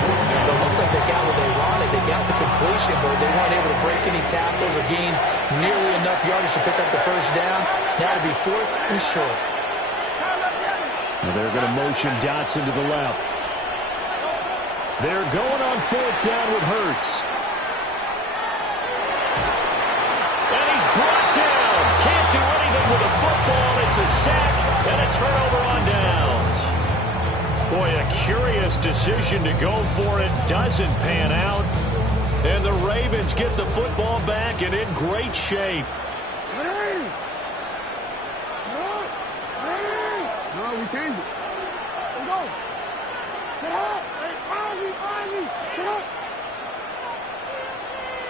Well, it looks like they got what they wanted. They got the completion, but they weren't able to break any tackles or gain nearly enough yardage to pick up the 1st down. Now to be 4th and short. Well, they're going to motion Dotson to the left. They're going on 4th down with Hurts. And he's brought down. Can't do anything with the football. It's a sack and a turnover on downs. Boy, a curious decision to go for it. Doesn't pan out. And the Ravens get the football back and in great shape. No, we changed it. Let's go. Get up. Hey, Ozzy. Get up.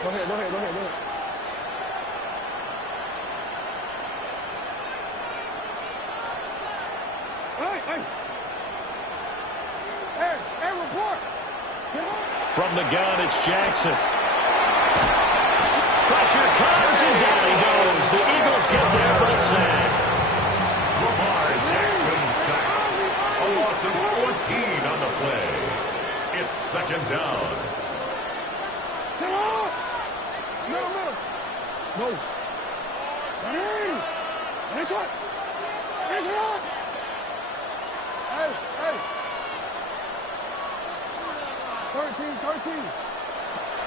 Go ahead. Hey, report. Get up. From the gun, it's Jackson. Pressure comes and down he goes. The Eagles get there for the sack. Lamar Jackson sacked. A loss of 14 on the play. It's 2nd down. Sit up. No. Hey. That's it. That's it. Hey. 13.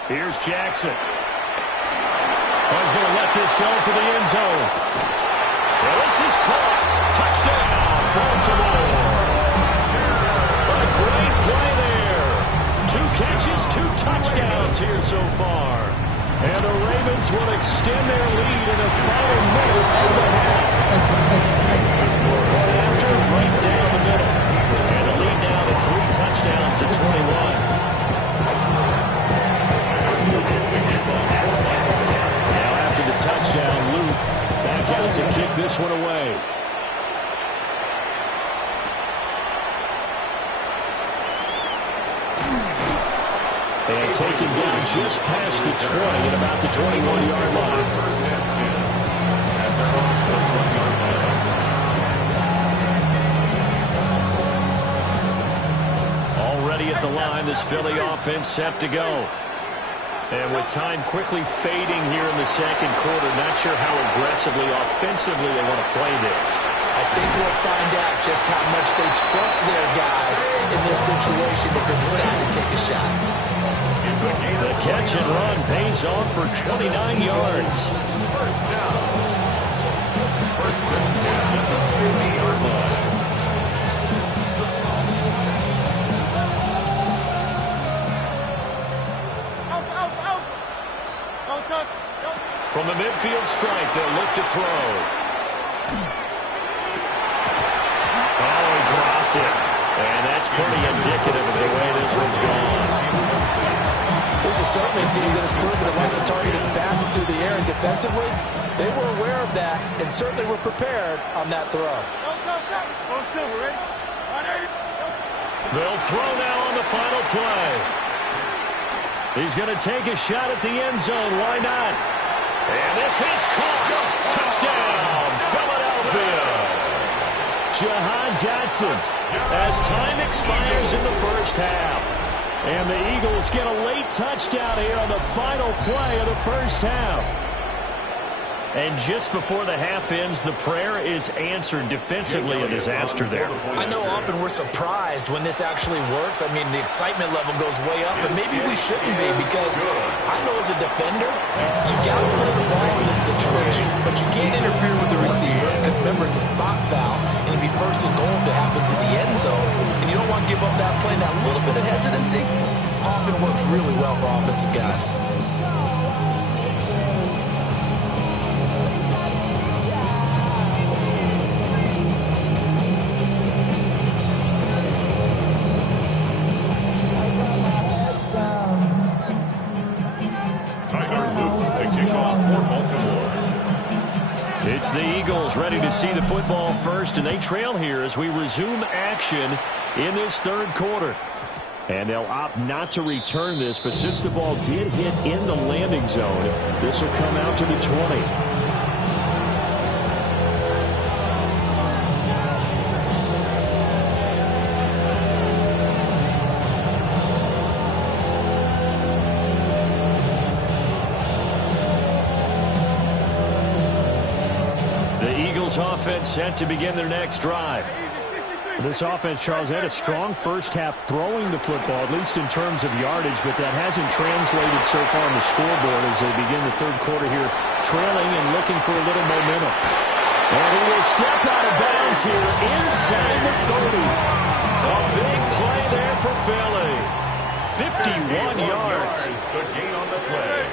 Here's Jackson. He's going to let this go for the end zone. Well, this is caught. Touchdown, Baltimore. A great play there. 2 catches, 2 touchdowns here so far. And the Ravens will extend their lead in the final minute of the half. Right after, right down the middle. And the lead now to 3 touchdowns at 21. Now after the touchdown, Luke back out to kick this one away. And taken down just past the 20 at about the 21-yard line. Already at the line, this Philly offense set to go. And with time quickly fading here in the 2nd quarter, not sure how aggressively, offensively they want to play this. I think we'll find out just how much they trust their guys in this situation if they decide to take a shot. The catch and run pays off for 29 yards. 1st down. 1st and 10 at the 50-yard line. From the midfield stripe, they'll look to throw. Oh, he dropped it. And that's pretty indicative of the way this one's gone. This is certainly a team that has proven it likes to target its backs through the air, and defensively, they were aware of that and certainly were prepared on that throw. They'll throw now on the final play. He's going to take a shot at the end zone. Why not? And this is caught. Touchdown, Philadelphia. Jahan Dotson as time expires in the 1st half. And the Eagles get a late touchdown here on the final play of the 1st half. And just before the half ends, the prayer is answered. Defensively, a disaster there. I know often we're surprised when this actually works. I mean, the excitement level goes way up, but maybe we shouldn't be, because I know as a defender, you've got to play the ball in this situation, but you can't interfere with the receiver, because remember, it's a spot foul, and it'd be 1st and goal if it happens in the end zone, and you don't want to give give up that play. Now, a little bit of hesitancy often works really well for offensive guys. It's the Eagles ready to see the football first, and they trail here as we resume action in this third quarter. And they'll opt not to return this, but since the ball did hit in the landing zone, this will come out to the 20. Offense set to begin their next drive. This offense, Charles, had a strong first half throwing the football, at least in terms of yardage, but that hasn't translated so far on the scoreboard as they begin the third quarter here, trailing and looking for a little momentum. And he will step out of bounds here inside the 30. A big play there for Philly. 51 yards. The gain on the play.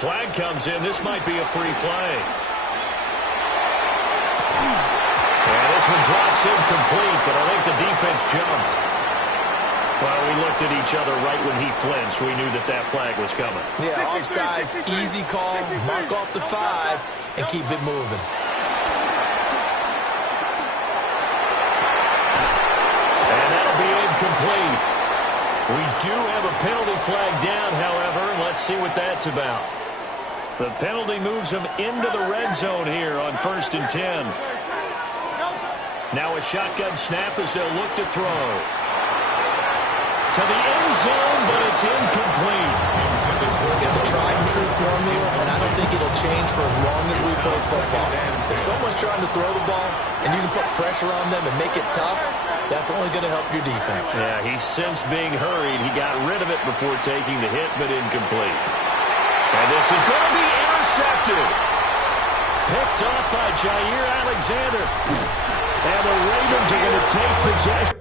Flag comes in. This might be a free play. And this one drops incomplete, but I think the defense jumped. Well, we looked at each other right when he flinched. We knew that that flag was coming. Yeah, offsides, easy call, mark off the 5, and keep it moving. And that'll be incomplete. We do have a penalty flag down, however. Let's see what that's about. The penalty moves them into the red zone here on 1st and 10. Now a shotgun snap as they'll look to throw. To the end zone, but it's incomplete. It's a tried-and-true formula, and I don't think it'll change for as long as we play football. If someone's trying to throw the ball, and you can put pressure on them and make it tough, that's only going to help your defense. Yeah, he's since being hurried. He got rid of it before taking the hit, but incomplete. And this is going to be intercepted. Picked up by Jair Alexander. And the Ravens are going to take possession.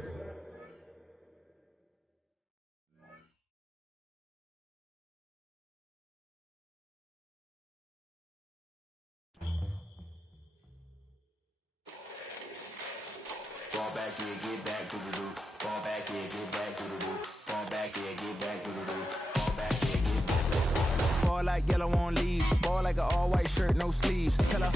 Fall back here, get back, do-do-do. Fall back here, get back, do-do-do. Fall back here, get back, do-do-do. Fall back here, get back. Ball like yellow on leaves. Ball like an all-white shirt, no sleeves. Tell her,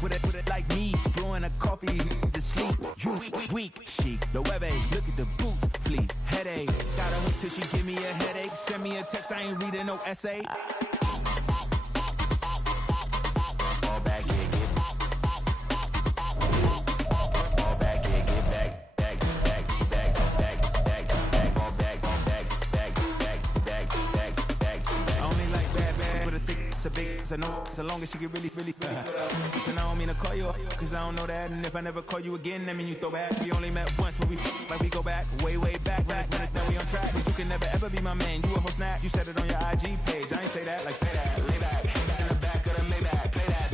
put it like me. Blowing a coffee, he's asleep. You weak, chic. The web look at the boots, fleet. Headache. Got her hooked till she give me a headache. Send me a text, I ain't reading no essay. Fall back here, get back. Fall back here, get back. It's a big, it's a no, so long as she get really Listen, I don't mean to call you, cause I don't know that. And if I never call you again, that mean you throw back. We only met once, but we like we go back, way back. Now we on track, but you can never ever be my man. You a whole snap, you said it on your IG page. I ain't say that, like say that, lay back. In the back of the Maybach, play that.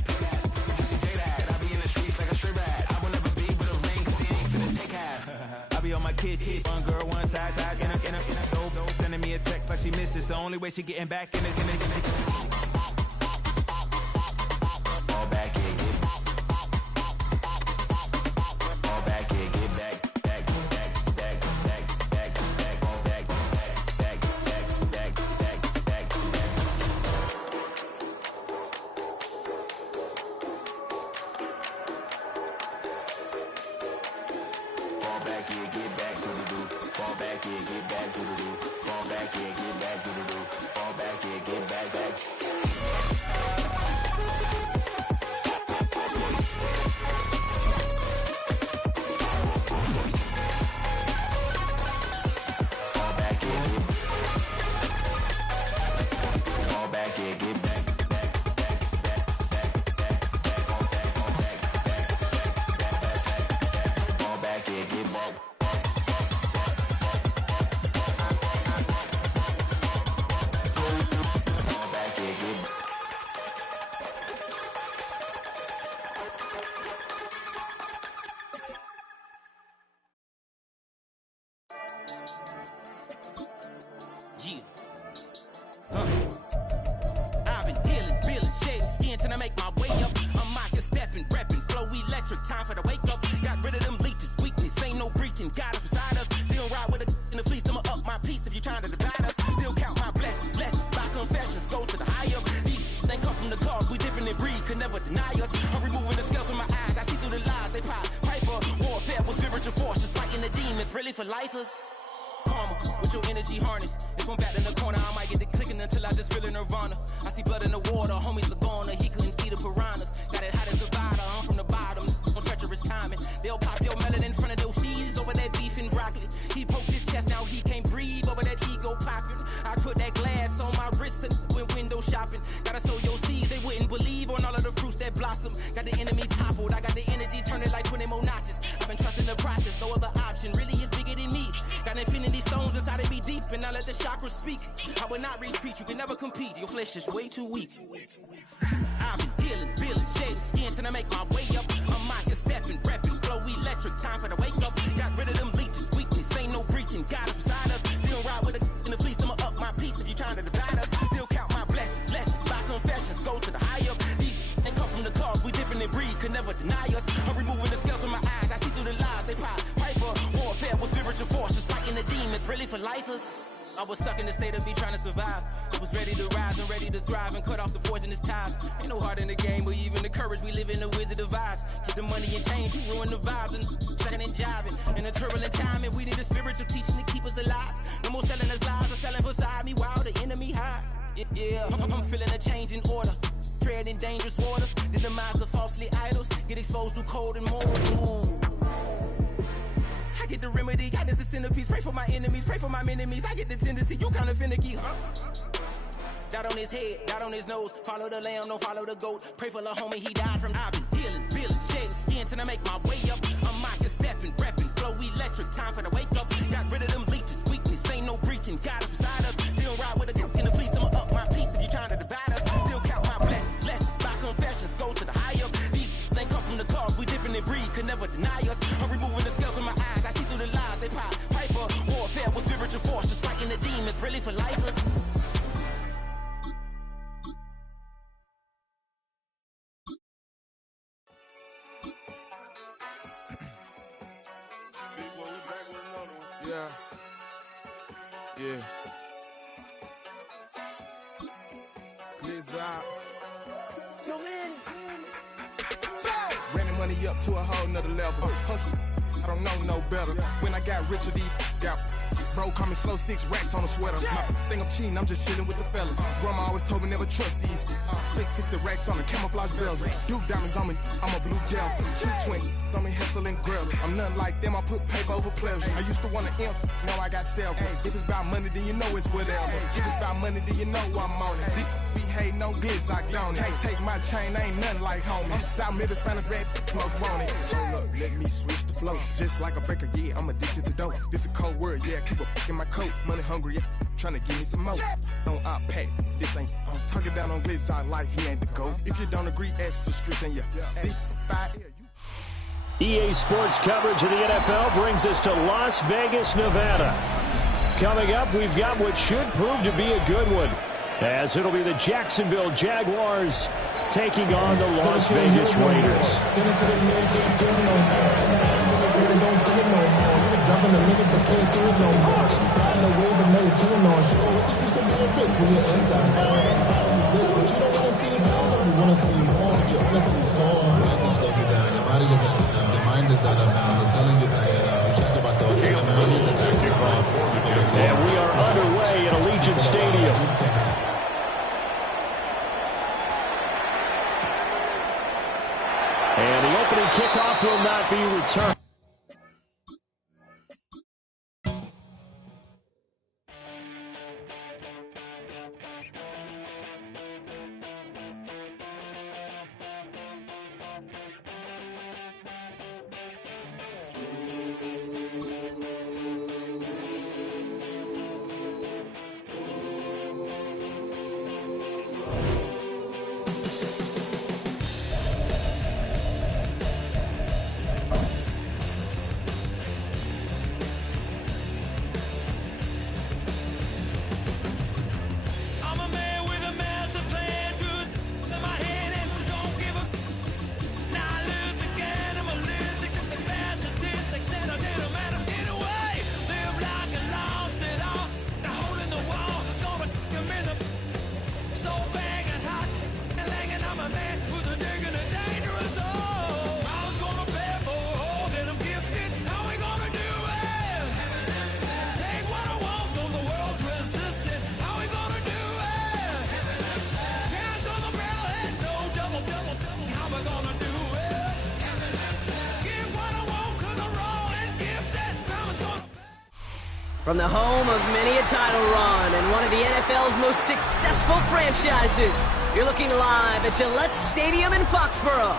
You see that, I be in the streets like a stray rat. I will never be with a ring, cause he ain't finna take half. I be on my kid, one girl, one side, in a dope, sending me a text like she misses. The only way she getting back in it. Yeah. I've been dealing, shedding skin till I make my way up. I'm out here stepping, repping, flow electric, time for the wake up. Got rid of them leeches, weakness, ain't no breaching. God is beside us, still ride with a in the fleece. I'ma up my piece if you're trying to divide us. Still count my blessings, lessons, by confessions, go to the higher. These they come from the cause, we different in breed, could never deny us. I'm removing the scales from my eyes, I see through the lies, they pop. Piper, warfare with spiritual force, just fighting the demons, really for lifers. Karma, with your energy harness. If I'm back in the corner, I might get the clicking until I just feel a nirvana. I see blood in the water, homies are gone, he couldn't see the piranhas. Got it hot as a divider, I'm from the bottom, on treacherous timing. They'll pop your melon in front of those seeds over that beef and broccoli. He poked his chest, now he can't breathe over that ego popping. I put that glass on my wrist and went window shopping. Gotta sow your seeds, they wouldn't believe on all of the fruits that blossom. Got the enemy toppled, I got the energy, turn it like 20 more notches. I've been trusting the process, no other option really is bigger than me. Got infinity stones inside of me deep, and I let the chakras speak. I will not retreat, you can never compete, your flesh is way too weak. I've been dealing, shedding skin till I make my way up. I'm out here stepping, repping, flow electric, time for the wake up. Got rid of them leeches, weakness, ain't no breaching, God is beside us. Still ride with a in the fleece, I'ma up my piece if you're trying to divide us. Still count my blessings, lessons, by confessions, go to the higher. These they come from the cause, we different in breed, could never deny us. I'm removing the scales from my eyes, I see through the lies, they pop. Piper, warfare with spiritual force, just fighting the demons, really for lifers. I was stuck in the state of me trying to survive. I was ready to rise and ready to thrive and cut off the poisonous ties. Ain't no heart in the game, but even the courage we live in the Wizard of Oz. Get the money and change, we ruin the vibes and second and jiving. In a turbulent time, and we need a spiritual teaching to keep us alive. No more selling us lies or selling beside me while the enemy hide. Yeah, I'm feeling a change in order. Treading dangerous waters. The demise of falsely idols. Get exposed through cold and morals. I get the remedy, God is the centerpiece. Pray for my enemies, pray for my enemies. I get the tendency, you kinda finicky, huh? Dot on his head, dot on his nose. Follow the lamb, don't follow the goat. Pray for the homie, he died from. I've been dealing, shedding skin till I make my way up. I'm out here stepping, repping, flow electric, time for the wake up. Got rid of them leeches, weakness, ain't no breaching. God is beside us, still ride with a in the fleece. I'ma up my piece if you're trying to divide us. Still count my blessings, lessons, by confessions, go to the higher. These they come from the cause, we different in breed, could never deny us. I'm removing the scales from my eyes, I see through the lies, they pop. Piper, warfare with spiritual force, just fighting the demons, really for lifers. Yeah. Yeah. Glizz out. Yo, man. Ran the money up to a whole nother level. Hustle, I don't know no better. When I got richer, these got bro, call me slow, 6 racks on a sweater. My thing I'm cheating, I'm just chilling with the fellas. Grandma always told me never trust these. Spent 60 racks on the camouflage bells. Duke diamonds on me, I'm a blue gel. 220 on me, Hessel and Grill. I'm nothing like them, I put paper over pleasure. I used to want to imp, now I got self. If it's about money, then you know it's whatever. If it's about money, then you know I'm on it. Be hate no glitz, I don't. Can't take my chain, ain't nothing like homie. South Middle Spanish bad, most want it. Hold up, let me switch the flow. Just like a baker, yeah, I'm addicted to dope. This a cold word, yeah, keep a in my coat. Money hungry, yeah, tryna give me some more. On op pack, this ain't. I'm talking down on glitz, I like he ain't the GOAT. If you don't agree, ask the streets and yeah. This 5 EA Sports coverage of the NFL brings us to Las Vegas, Nevada. Coming up, we've got what should prove to be a good one, as it'll be the Jacksonville Jaguars taking on the Las Vegas Raiders. Jumping the minute the place do it no more. Riding the wave and made turn on show. What you used to be a fix when you're inside. This what you don't want to see now. You want to see more, but you honestly saw. I can slow you down. Your body gets active now. Your mind is out of bounds. It's telling you back it up. You check about thoughts and memories that's active off. And we are underway at Allegiant Stadium. And the opening kickoff will not be returned. From the home of many a title run and one of the NFL's most successful franchises, you're looking live at Gillette Stadium in Foxborough.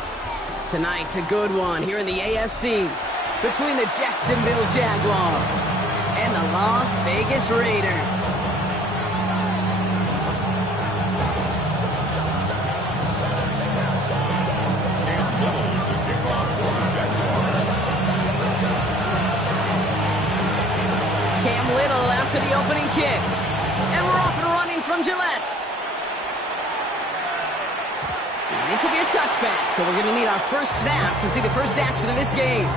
Tonight, a good one here in the AFC between the Jacksonville Jaguars and the Las Vegas Raiders. Cam Little after the opening kick. And we're off and running from Gillette. And this will be a touchback, so we're going to need our first snap to see the first action of this game.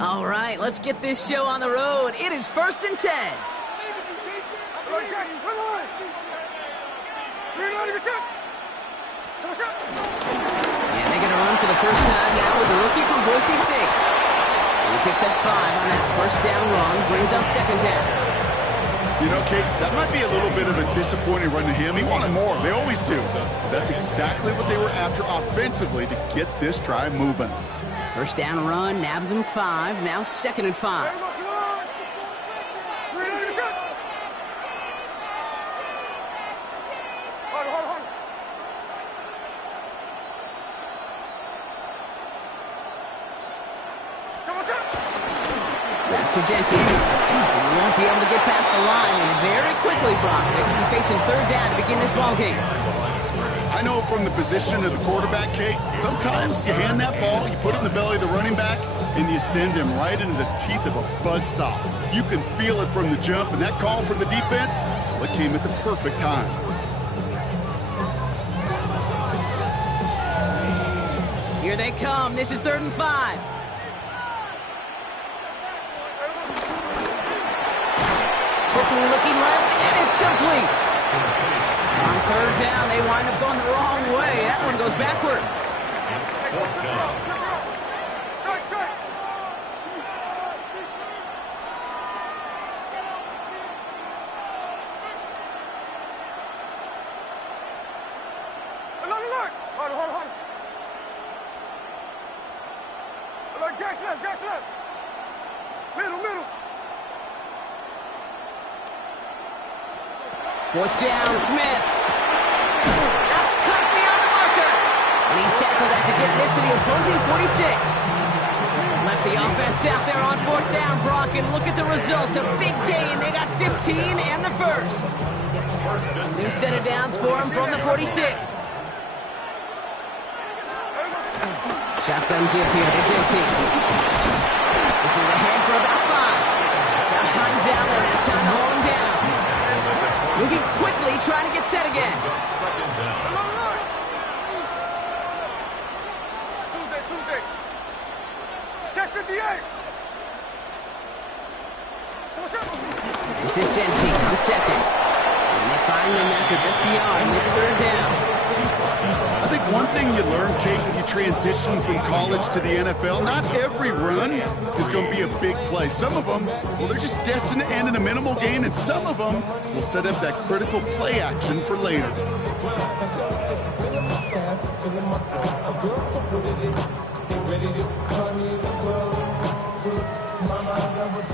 All right, let's get this show on the road. It is 1st and 10. And they're going to run for the first time now with the rookie from Boise State. He picks up 5 on that first down run, brings up 2nd down. You know, Kate, that might be a little bit of a disappointing run to him. He wanted more. They always do. That's exactly what they were after offensively to get this drive moving. First down run, nabs him 5, now 2nd and 5. Back to Genty. He won't be able to get past the line, and very quickly, Brock, they will be facing 3rd down to begin this ballgame. I know from the position of the quarterback, Kate, sometimes you hand that ball, you put it in the belly of the running back, and you send him right into the teeth of a buzzsaw. You can feel it from the jump, and that call from the defense, well, it came at the perfect time. Here they come. This is 3rd and 5. Quickly looking left, and it's complete. On 3rd down, they wind up going the wrong way. That one goes backwards. Jackson. Middle. 4th down, Smith. That's cut beyond the marker. And he's tackled after getting this to the opposing 46. Left the offense out there on 4th down, Brock, and look at the result. A big gain. They got 15 and the first. New set of downs for him from the 46. Shotgun give here to Genty. This is ahead for about 5. Josh Hines Allen, that time to hold him down. Moving quickly, trying to get set again. Tuesday. Check 58. This is Genty on 2nd. And they find him after just a yard, and it's 3rd down. I think one thing you learn, Kate, when you transition from college to the NFL, not every run is going to be a big play. Some of them, well, they're just destined to end in a minimal gain, and some of them will set up that critical play action for later.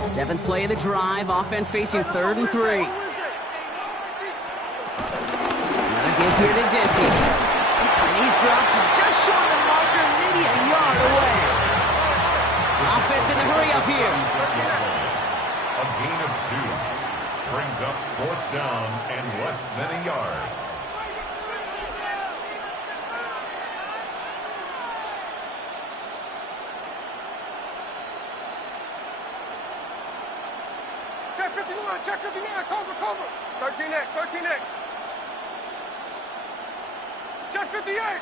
7th play of the drive, offense facing 3rd and 3. Another give here to Genty. And he's dropped just short of the marker, maybe a yard away. Offense in the hurry up here. A gain of 2. Brings up 4th down and less than a yard. Check 59, check 59, cover. 13X, 13X. Check 58.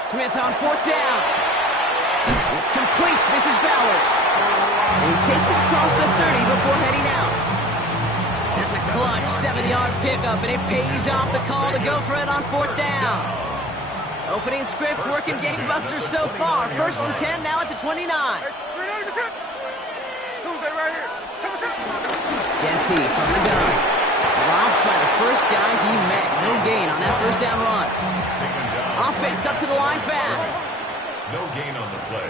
Smith on 4th down. It's complete. This is Bowers. And he takes it across the 30 before heading out. That's a clutch 7-yard pickup, and it pays off the call to go for it on 4th down. Opening script working gangbusters so far. 1st and 10 now at the 29. Tuesday right here. Genty from the gun. Drops by the first guy he met. No gain on that 1st down run. Offense up to the line fast. No gain on the play.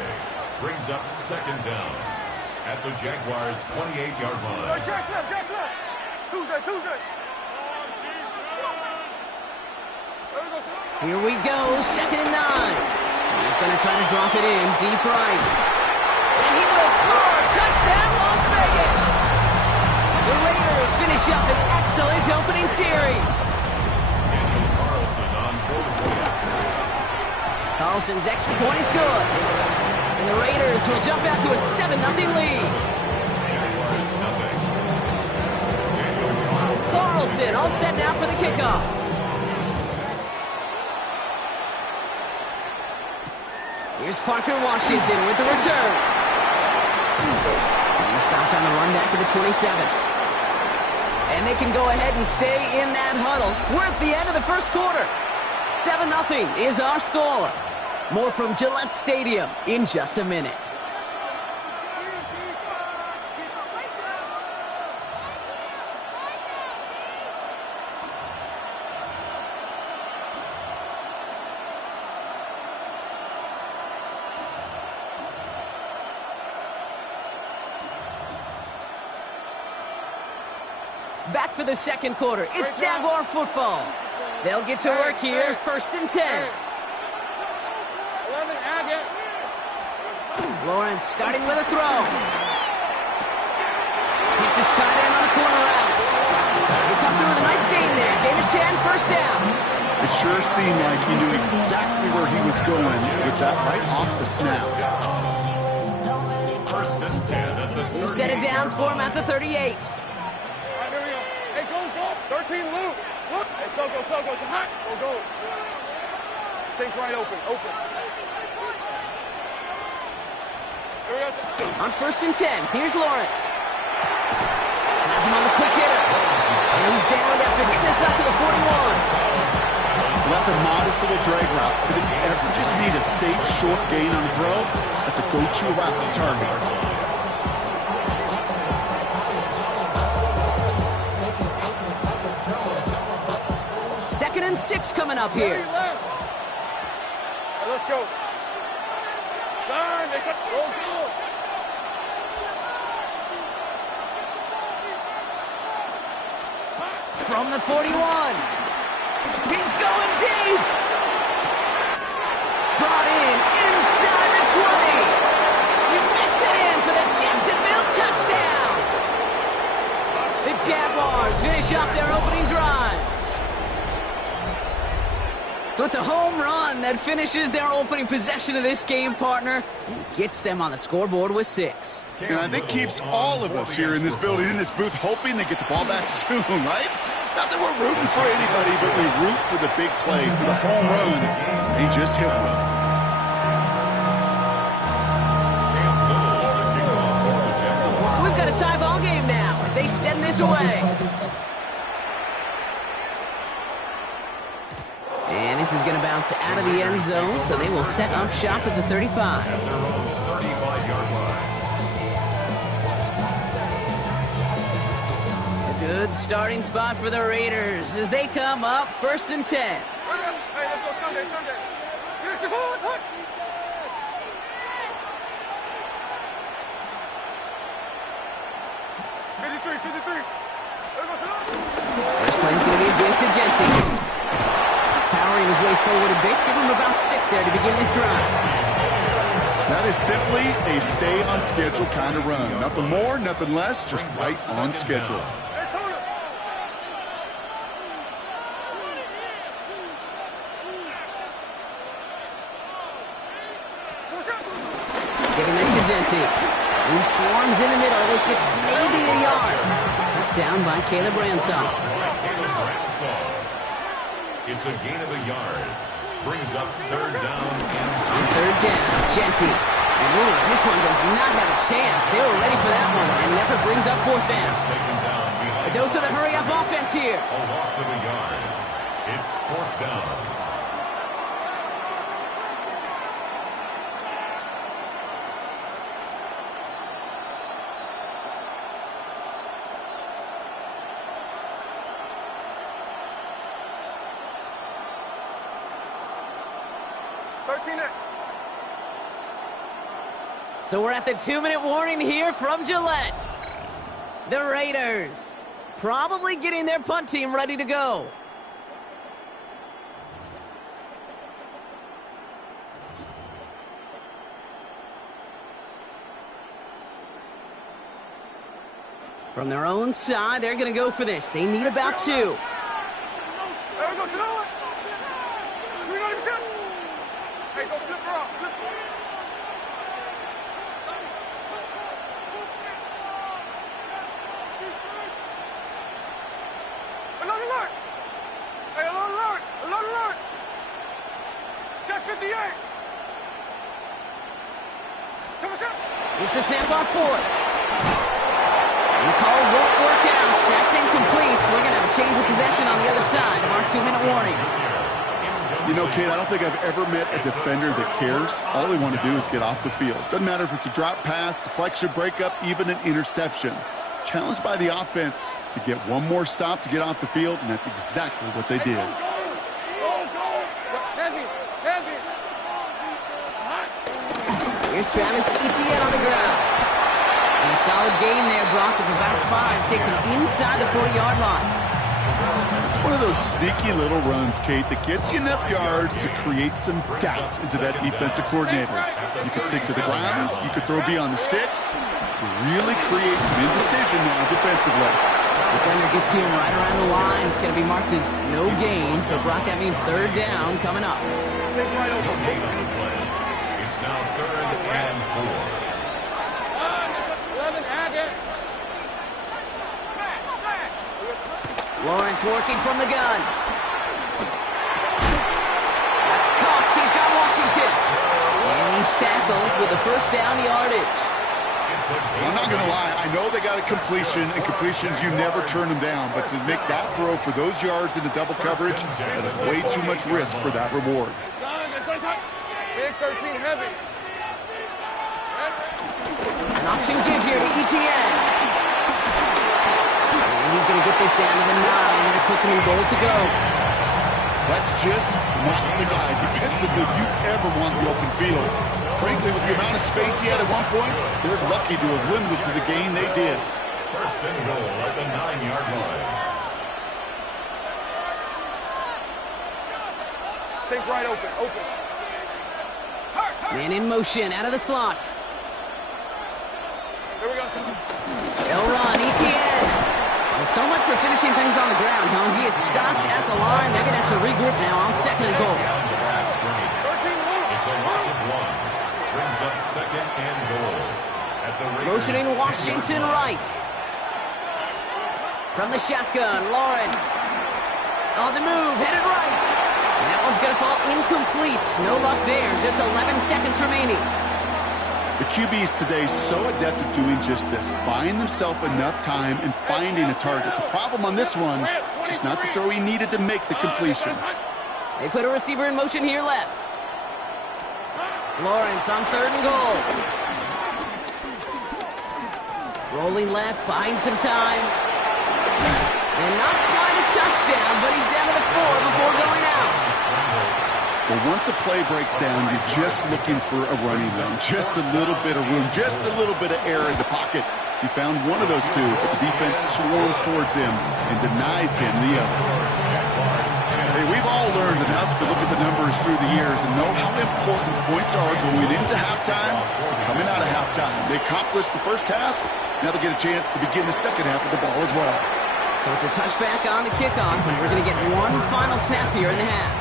Brings up 2nd down at the Jaguars' 28-yard line. Jack left. Tuesday. Here we go, 2nd and 9. He's going to try to drop it in, deep right. And he will score! Touchdown, Las Vegas! The Raiders finish up an excellent opening series. Carlson on 4th down. Carlson's extra point is good. And the Raiders will jump out to a 7-0 lead. Jaguars nothing. Carlson all set now for the kickoff. Here's Parker Washington with the return. He's stopped on the run back of the 27. And they can go ahead and stay in that huddle. We're at the end of the 1st quarter. 7-0 is our score. More from Gillette Stadium in just a minute. Back for the 2nd quarter. It's Jaguar football. They'll get to work here. 1st and 10. Lawrence starting with a throw. Hits his tight end on the corner route. He comes through with a nice gain there. Gain of 10, 1st down. It sure seemed like he knew exactly where he was going with that right off the snap. 1st and 10 at the 30. You set it down for him at the 38. Here we go. Hey, go. 13 loop. Look. Hey, Soko. It's hot. Go. Think right open. On 1st and 10, here's Lawrence. Has him on the quick hitter. And he's down after getting this up to the 41. So that's a modest little drag route. But if you ever just need a safe, short gain on the throw, that's a go-to route to target. 2nd and 6 coming up here. Right, let's go. From the 41. He's going deep. Brought in inside the 20. He makes it in for the Jacksonville touchdown. The Jaguars finish up their opening drive. So it's a home run that finishes their opening possession of this game, partner, and gets them on the scoreboard with 6. And I think keeps all of us here in this building, in this booth, hoping they get the ball back soon, right? Not that we're rooting for anybody, but we root for the big play, for the home run. He just hit one. So we've got a tie ball game now as they send this away. And this is going to bounce out of the end zone, so they will set up shop at the 35. At their own 35-yard line. A good starting spot for the Raiders as they come up 1st and 10. Hey, let's go Sunday. Here's the ball. What? First play is going to be a give to Jensen. Powering his way forward a bit. Give him about 6 there to begin this drive. That is simply a stay-on-schedule kind of run. Nothing more, nothing less, just right on schedule. Giving this to Genty, who swarms in the middle. This gets maybe a yard. Cut down by Caleb Ransom. It's a gain of a yard. Brings up third down. On third down, Genty. And ooh, this one does not have a chance. They were ready for that one, and never brings up fourth down. A dose of the hurry-up offense here. A loss of a yard. It's fourth down. So we're at the 2-minute warning here from Gillette. The Raiders probably getting their punt team ready to go. From their own side, they're going to go for this. They need about 2. Here's the snap off fourth. The call won't work out. That's incomplete. We're going to have a change of possession on the other side of our 2-minute warning. You know, Kate, I don't think I've ever met a defender that cares. All they want to do is get off the field. Doesn't matter if it's a drop pass, deflection, breakup, even an interception. Challenged by the offense to get one more stop to get off the field, and that's exactly what they did. Here's Travis Etienne on the ground. And a solid gain there, Brock, of about 5. Takes him inside the 40-yard line. It's one of those sneaky little runs, Kate, that gets you enough yards to create some doubt into that defensive coordinator. You could stick to the ground. You could throw beyond the sticks. You really create some indecision now defensively. Defender gets to him right around the line. It's going to be marked as no gain. So, Brock, that means third down coming up. Take right over. It's now third and 4. Lawrence working from the gun. That's Cox. He's got Washington. And he's tackled with the first down yardage. I'm not going to lie. I know they got a completion, and completions, you never turn them down. But to make that throw for those yards into double coverage, that is way too much risk for that reward. Big 13 heavy. An option give here to Etienne. And he's going to get this down to the 9, and it puts him in goal to go. That's just not the guy defensively you ever want the open field. Frankly, with the amount of space he had at one point, they're lucky to have limited to the gain they did. First and goal at the 9-yard line. Think right open. Man in motion, out of the slot. Here we go. They'll run, Etienne. Well, so much for finishing things on the ground, huh? He is stopped at the line. They're going to have to regroup now on second and goal. It's a loss of 1. Brings up second and goal. At the motioning Washington right. From the shotgun, Lawrence. On the move, headed right. And that one's going to fall incomplete. No luck there. Just 11 seconds remaining. The QBs today so adept at doing just this, buying themselves enough time and finding a target. The problem on this one, just not the throw he needed to make the completion. They put a receiver in motion here left. Lawrence on third and goal. Rolling left, buying some time. And not quite a touchdown, but he's down to the 4 before going out. Well, once a play breaks down, you're just looking for a running zone. Just a little bit of room, just a little bit of air in the pocket. He found one of those two, but the defense swarms towards him and denies him the other. Hey, we've all all learned enough to look at the numbers through the years and know how important points are going into halftime and coming out of halftime. They accomplished the first task. Now they get a chance to begin the second half of the ball as well. So it's a touchback on the kickoff, and we're going to get one final snap here in the half.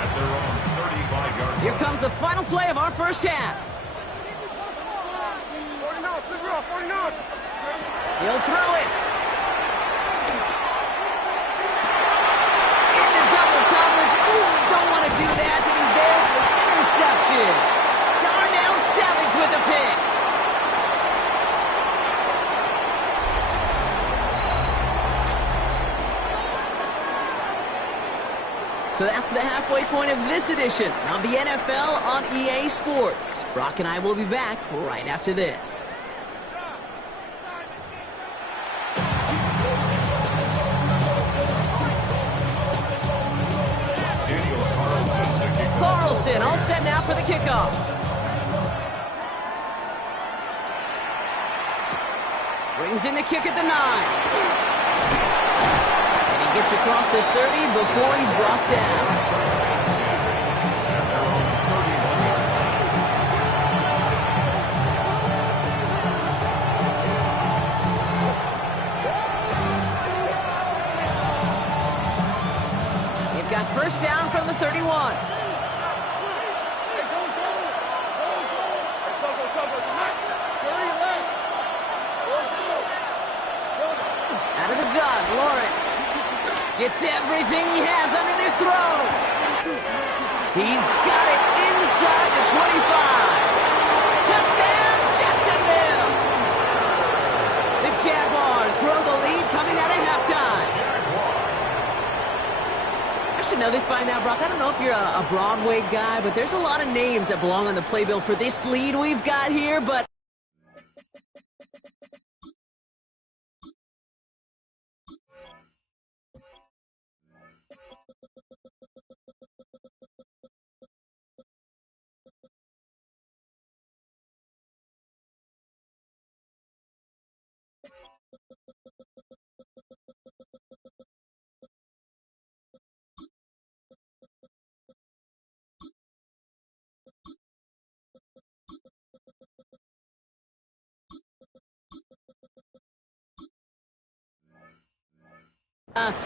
At their own 35-yard line. Here comes the final play of our first half. 49. He'll throw it. Into double coverage. Ooh, don't want to do that, and he's there for the interception. Darnell Savage with the pick. So that's the halfway point of this edition of the NFL on EA Sports. Brock and I will be back right after this. Carlson all set now for the kickoff. Brings in the kick at the 9. Gets across the 30 before he's brought down. They've got first down from the 31. Out of the gun, Lawrence. Gets everything he has under this throw. He's got it inside the 25. Touchdown, Jacksonville. The Jaguars grow the lead coming out of halftime. I should know this by now, Brock. I don't know if you're a Broadway guy, but there's a lot of names that belong on the playbill for this lead we've got here, but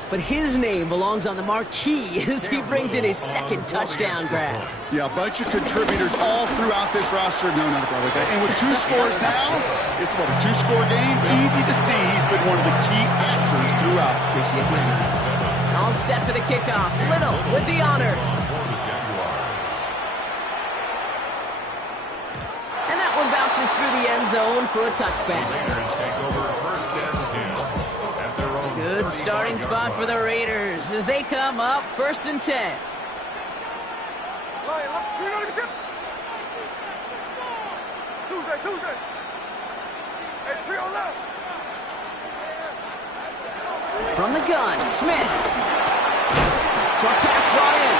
but his name belongs on the marquee as he brings in his second touchdown grab. Yeah, a bunch of contributors all throughout this roster. No, not a Broadway guy. And with 2 scores now, it's what, a 2-score game? Easy to see he's been one of the key factors throughout. Appreciate it. All set for the kickoff. Little with the honors. And that one bounces through the end zone for a touchback. Raiders take over first and 10. Good starting spot for the Raiders as they come up first and 10. Tuesday. Hey, trio left. From the gun, Smith. Short pass brought in.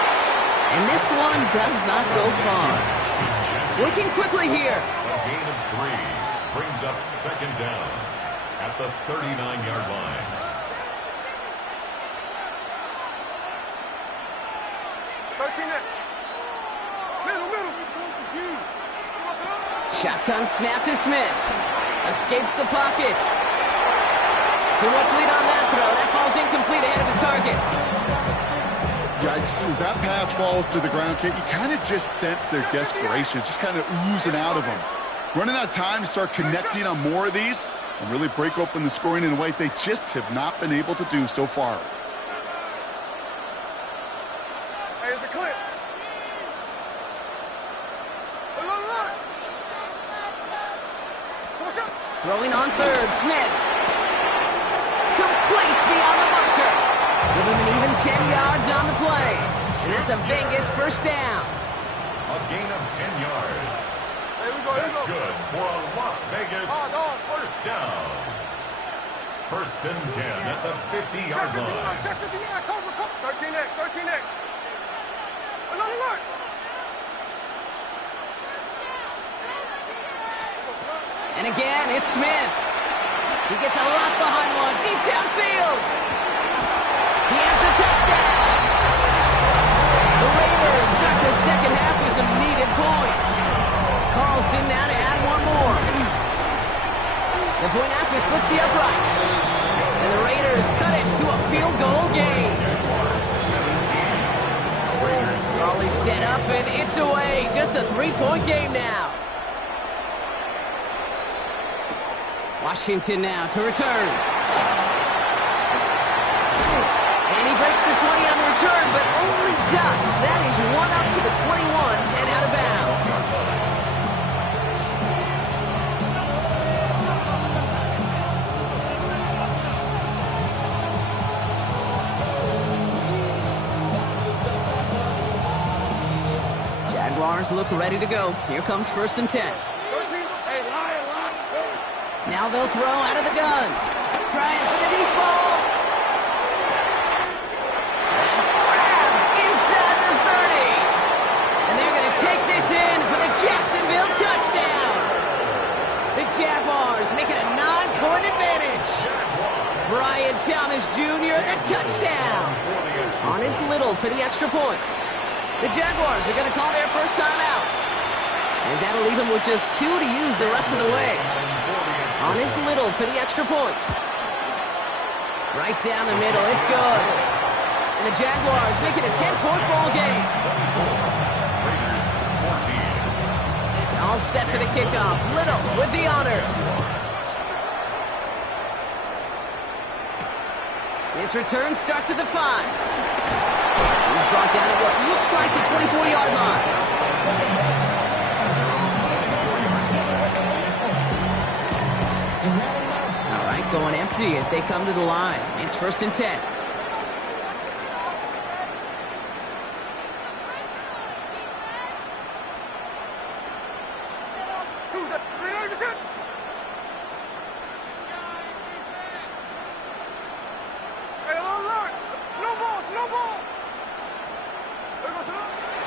And this one does not go far. Working quickly here. A gain of 3 brings up second down at the 39-yard line. 13 there. Middle. Shotgun snap to Smith. Escapes the pocket. Too much lead on that throw. That falls incomplete ahead of his target. Yikes. As that pass falls to the ground, Kate, you kind of just sense their desperation. Just kind of oozing out of them. Running out of time to start connecting on more of these and really break open the scoring in a way they just have not been able to do so far. Hey, it's a clip. Throwing on third, Smith. Complete beyond the marker. Give him an even 10 yards on the play. And that's a Vegas first down. A gain of 10 yards. That's good for a Las Vegas first down. First and 10 at the 50-yard line. Check 50-yard cover. 13X. Another look. And again, it's Smith. He gets a lot behind one, deep downfield. He has the touchdown. position now to add one more. The point after splits the uprights. And the Raiders cut it to a field goal game. Raleigh set up, and it's away. Just a 3-point game now. Washington now to return. And he breaks the 20 on the return, but only just. That is one up to the 21 and out of bounds. Jaguars look ready to go. Here comes 1st and 10. Now they'll throw out of the gun. Trying for the deep ball. That's grabbed inside the 30. And they're going to take this in for the Jacksonville touchdown. The Jaguars make it a 9-point advantage. Brian Thomas Jr., the touchdown. Honest Little for the extra point. The Jaguars are going to call their first time out. As that'll leave them with just 2 to use the rest of the way. Honest Little for the extra point. Right down the middle, it's good. And the Jaguars make it a 10-point ball game. All set for the kickoff. Little with the honors. This return starts at the 5. He's brought down at what looks like the 24-yard line. All right, going empty as they come to the line. It's 1st and 10.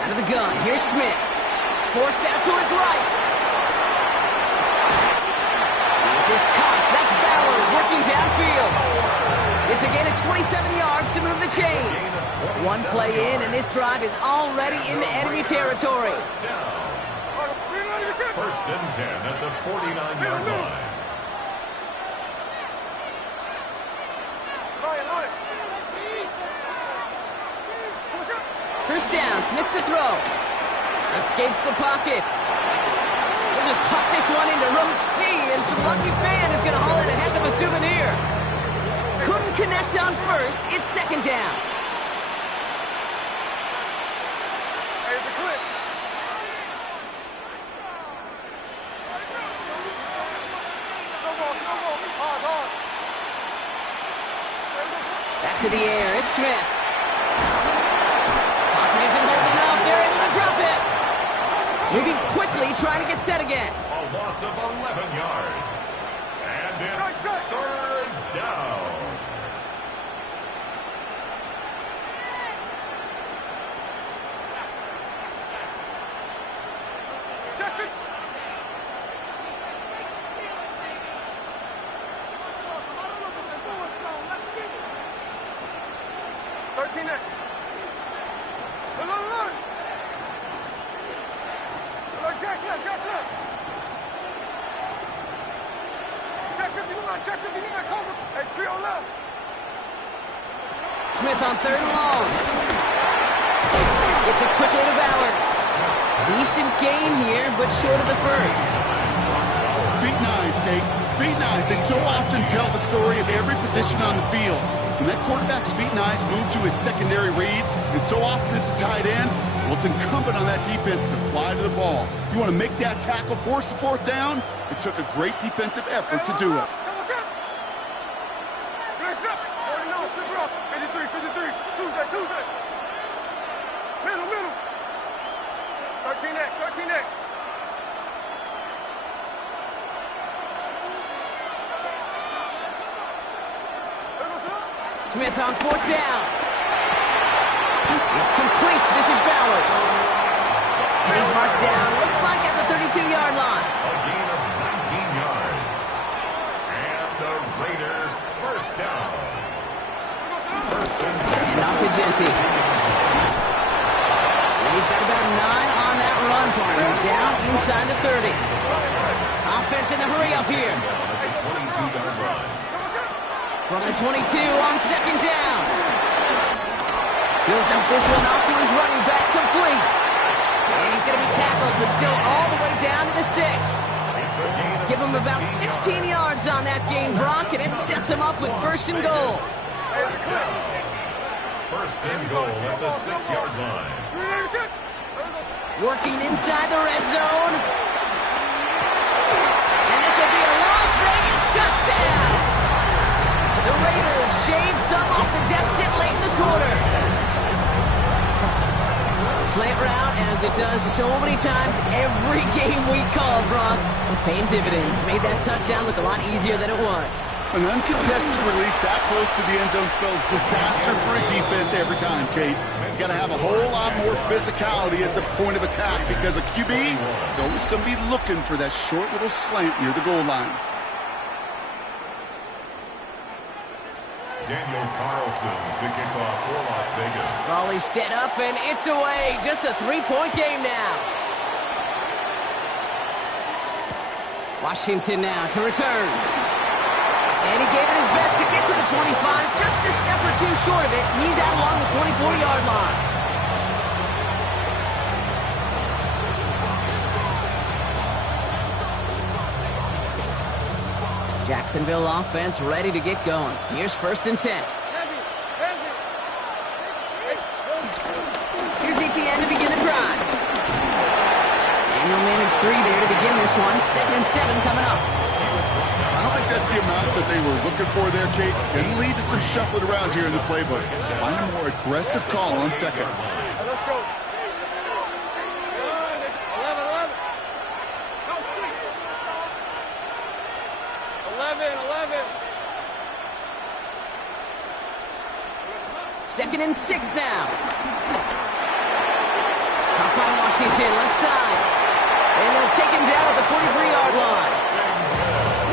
Out of the gun, here's Smith. Forced out to his right. This is Cox, that's Bowers working downfield. It's a gain of 27 yards to move the chains. One play in, and this drive is already into enemy territory. 1st and 10 at the 49-yard line. First down, Smith to throw. Escapes the pocket. We'll just huck this one into row C, and some lucky fan is going to haul in a heck of a souvenir. Couldn't connect on first. It's 2nd down. Here's the clip. Back to the air. It's Smith. Pocket isn't holding up. They're able to drop it. Moving quickly, trying to get set again. A loss of 11 yards. And it's 3rd down. Smith on 3rd and long. It's a quick way to Bowers. Decent gain here, but short of the first. Feet and eyes, Kate. Feet and eyes. They so often tell the story of every position on the field. When that quarterback's feet and eyes move to his secondary read, and so often it's a tight end, well, it's incumbent on that defense to fly to the ball. You want to make that tackle, force the 4th down? It took a great defensive effort to do it. Tuesday. Middle. 13X. Smith on 4th down. It's complete. This is Bowers. And he's marked down, looks like at the 32-yard line. A gain of 19 yards. And the Raiders first down. 1st and 10. And off to Genty. And he's got about 9 on that run, partner. Down inside the 30. defense in the hurry up here. From the 22 on second down. He'll dump this one off to his running back, complete. And he's going to be tackled, but still all the way down to the 6. Give him about 16 yards on that gain, Brock, and it sets him up with first and goal. First and goal at the 6-yard line. Working inside the red zone. And this will be a Las Vegas touchdown. The Raiders shave some off the deficit late in the quarter. Slant route, as it does so many times every game we call, Brock. Paying dividends. Made that touchdown look a lot easier than it was. An uncontested release that close to the end zone spells disaster for a defense every time, Kate. You got to have a whole lot more physicality at the point of attack because a QB is always going to be looking for that short little slant near the goal line. Daniel Carlson to kick off for Las Vegas. Volley set up, and it's away. Just a 3-point game now. Washington now to return. And he gave it his best to get to the 25, just a step or two short of it. He's out along the 24-yard line. Jacksonville offense ready to get going. Here's first and 10. Here's ETN to begin the drive. And he'll manage 3 there to begin this one. 2nd and 7 coming up. I don't think that's the amount that they were looking for there, Kate. Going to lead to some shuffling around here in the playbook. Find a more aggressive call on second. Let's go. 11. 2nd and 6 now. Caught by Washington, left side. And they'll take him down at the 43-yard line.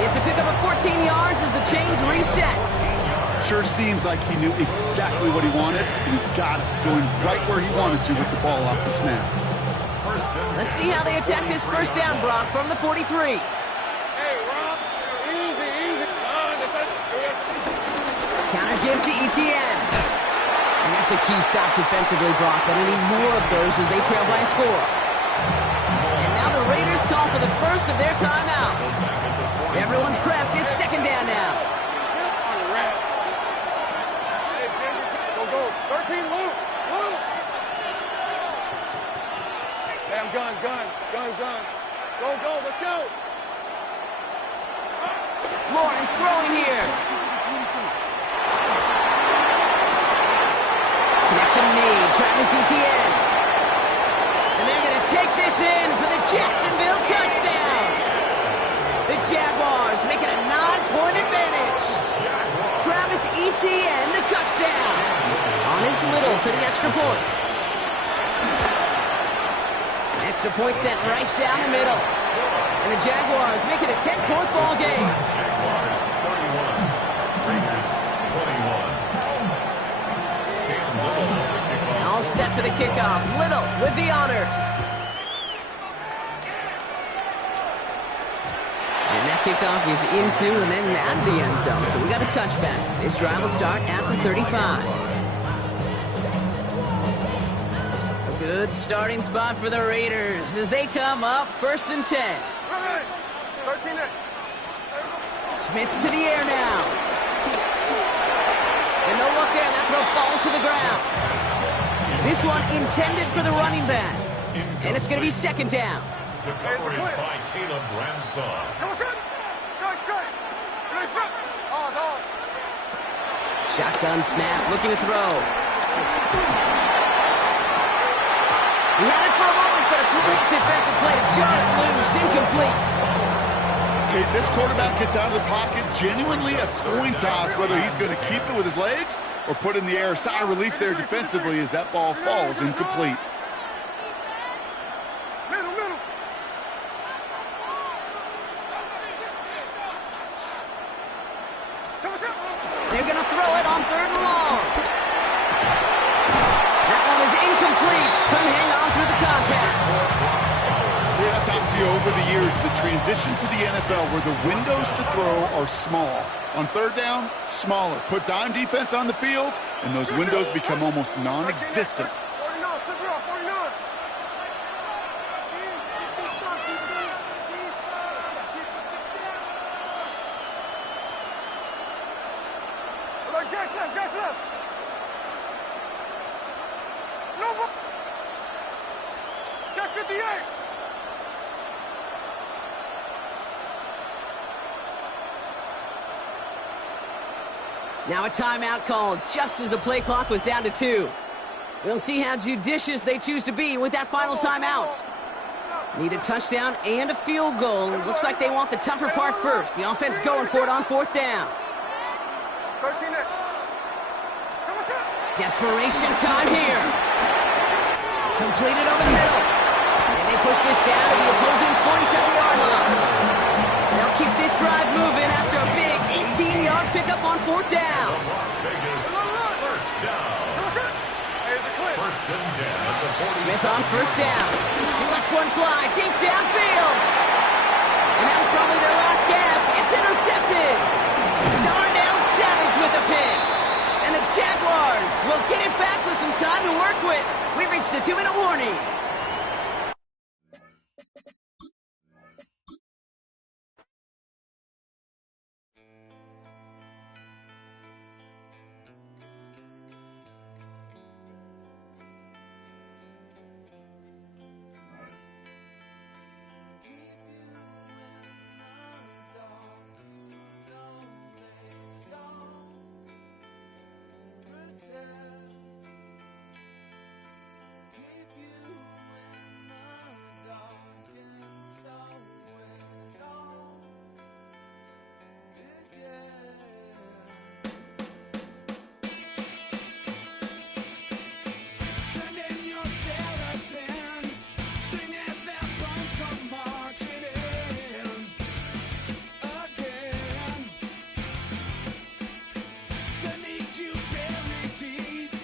It's a pickup of 14 yards as the chains reset. Sure seems like he knew exactly what he wanted, and he got it, going right where he wanted to with the ball off the snap. Let's see how they attack this first down, Brock, from the 43. Counter give to ETN. And that's a key stop defensively, Brock. They need more of those as they trail by a score. And now the Raiders call for the first of their timeouts. Everyone's prepped. It's second down now. Go. 13, Luke. Damn, gun. Go, let's go. Lawrence throwing here. Connection made. Travis Etienne. And they're going to take this in for the Jacksonville touchdown. The Jaguars make it a 9-point advantage. Travis Etienne, the touchdown. On his little for the extra point. Extra point sent right down the middle. And the Jaguars make it a 10-point ball game. Jaguars 31, Raiders 21. All set for the kickoff. Little with the honors. And that kickoff is into and then out of the end zone. So we got a touchback. This drive will start at the 35. A good starting spot for the Raiders as they come up first and 10. 13. Smith to the air now. And no look there. That throw falls to the ground. This one intended for the running back. And it's going to be second down. The coverage by Caleb Ramsaw. Shotgun snap, looking to throw. He had it for a moment, but a great defensive play to jar it loose, incomplete. Okay, this quarterback gets out of the pocket, genuinely a coin toss, whether he's going to keep it with his legs or put in the air. Sigh of relief there defensively as that ball falls incomplete. They're going to throw it on 3rd and long. That one is incomplete. Couldn't hang on through the contact. Yeah, top see over the years the transition to the NFL where the windows to throw are small. On third down, smaller. Put dime defense on the field, and those windows become almost non-existent. Now a timeout called just as the play clock was down to 2. We'll see how judicious they choose to be with that final timeout. Need a touchdown and a field goal. Looks like they want the tougher part first. The offense going for it on 4th down. Desperation time here. Completed over the middle. And they push this down to the opposing 47-yard line. They'll keep this drive moving after a big 18-yard pickup on 4th down. Las Vegas, first down. First and 10 at the 40. Smith on 1st down. He lets one fly deep downfield. And that was probably their last gasp. It's intercepted. Darnell Savage with the pick. And the Jaguars will get it back with some time to work with. We reached the 2-minute warning. Deep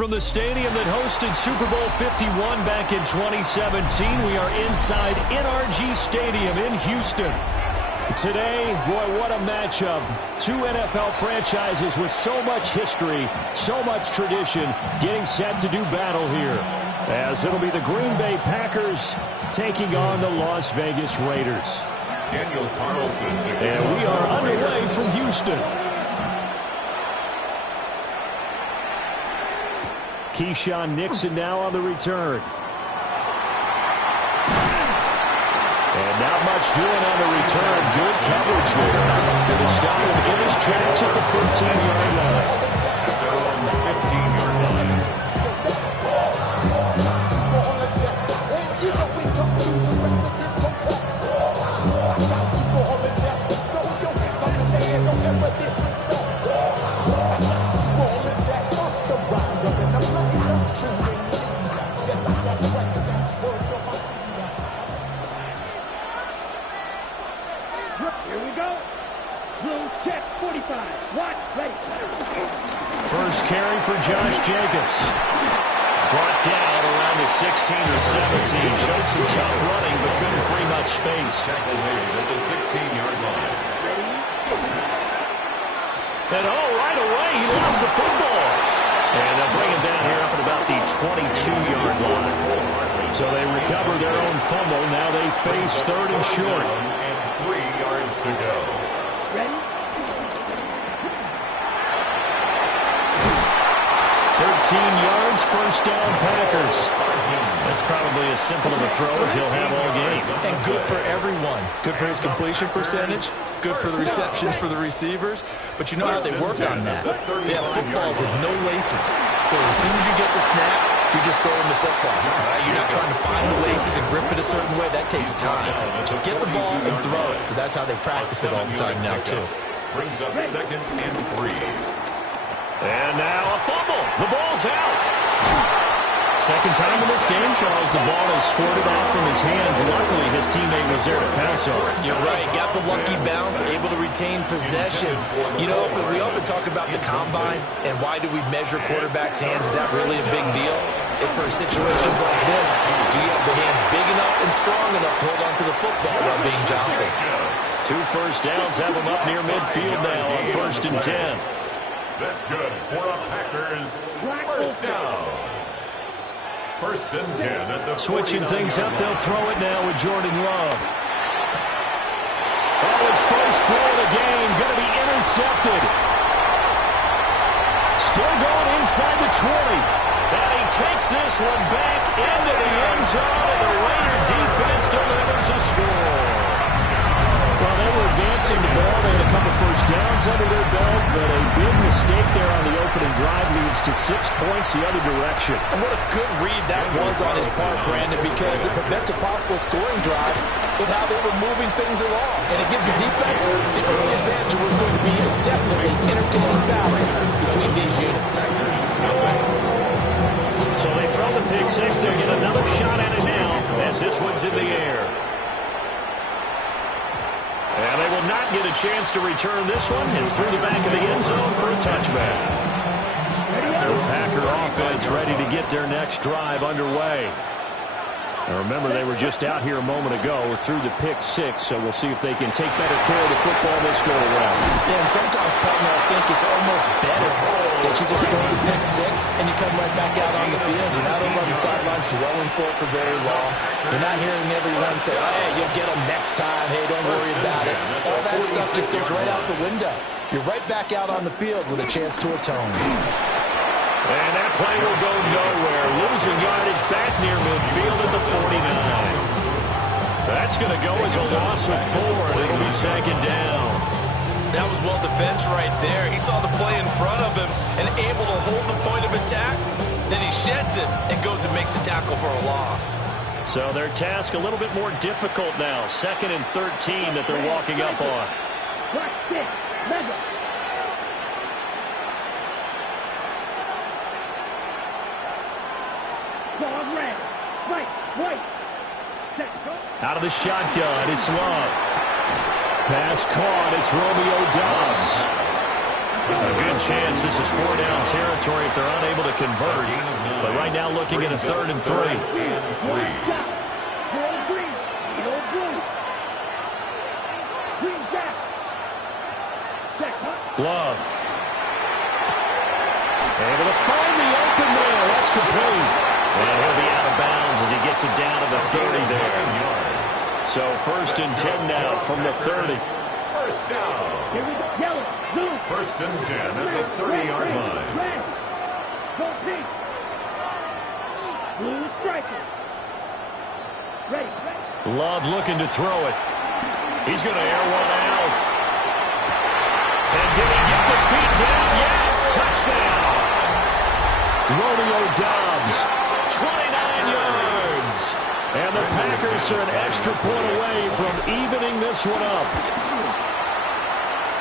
from the stadium that hosted Super Bowl 51 back in 2017. We are inside NRG Stadium in Houston. Today, boy, what a matchup. Two NFL franchises with so much history, so much tradition, getting set to do battle here. As it'll be the Green Bay Packers taking on the Las Vegas Raiders. Daniel Carlson. And we are underway from Houston. Keyshawn Nixon now on the return. And not much doing on the return. Good coverage there. Going to stop him in his tracks at the 15-yard line. On the 15-yard line. First carry for Josh Jacobs. Brought down around the 16 or 17. Showed some tough running, but couldn't free much space. Tackle made at the 16-yard line. And right away, he lost the football. And they'll bring him down here up at about the 22-yard line. So they recover their own fumble. Now they face third and short. And 3 yards to go. Ready? 13 yards, first down, Packers. That's probably as simple of a throw as he'll have all game. And good for everyone. Good for his completion percentage. Good for the receptions for the receivers. But you know how they work on that. They have footballs with no laces. So as soon as you get the snap, you're just throwing the football. You're not trying to find the laces and grip it a certain way. That takes time. Just get the ball and throw it. So that's how they practice it all the time now, too. Brings up 2nd and 3. And now a fumble. The ball's out. Second time in this game, Charles, the ball has squirted off from his hands. Luckily, his teammate was there to pounce on it. You're right. Got the lucky bounce, able to retain possession. You know, we often talk about the combine and why do we measure quarterbacks' hands. Is that really a big deal? It's for situations like this. Do you have the hands big enough and strong enough to hold on to the football while being jostled? 2 first downs have him up near midfield now on 1st and 10. That's good for a Packers first down. 1st and 10 at the Switching things up, they'll throw it now with Jordan Love. Oh, his first throw of the game, going to be intercepted. Still going inside the 20. And he takes this one back into the end zone, and the Raider defense delivers a score. Well, they were advancing the ball. They had a couple first downs under their belt, but a big mistake there on the opening drive leads to 6 points the other direction. And what a good read that was on his part, Brandon, because it prevents a possible scoring drive with how they were moving things along. And it gives the defense the early advantage. Was going to be a definitely entertaining battle between these units. So they throw the pick six. They'll get another shot at it now as this one's in the air. And they will not get a chance to return this one. It's through the back of the end zone for a touchback. The Packer offense ready to get their next drive underway. Now remember, they were just out here a moment ago through the pick six, so we'll see if they can take better care of the football this go around. Yeah, and sometimes, partner, I think it's almost better that you just throw the pick six and you come right back out on the field. You're not over on the sidelines dwelling for it for very long. You're not hearing everyone say, oh, hey, you'll get them next time. Hey, don't worry about it. All that stuff just goes right out the window. You're right back out on the field with a chance to atone. And that play will go nowhere. Losing yardage back near midfield at the 49. That's going to go as a loss of 4, and it'll be 2nd down. That was well defense right there. He saw the play in front of him and able to hold the point of attack. Then he sheds it and goes and makes a tackle for a loss. So their task a little bit more difficult now. 2nd and 13 that they're walking up on. Out of the shotgun, it's Love. Pass caught, it's Romeo Doubs. A good chance this is 4-down territory if they're unable to convert. But right now looking at a 3rd and 3. Love. Able to find the open man. That's complete. And he'll be out of bounds as he gets it down to the 30 there. So 1st and 10 now from the 30. First down. First and 10 at the 30-yard line. Love looking to throw it. He's going to air one out. And did he get the feet down? Yes, touchdown. Romeo Doubs, 29 yards. And the Packers are an extra point away from evening this one up.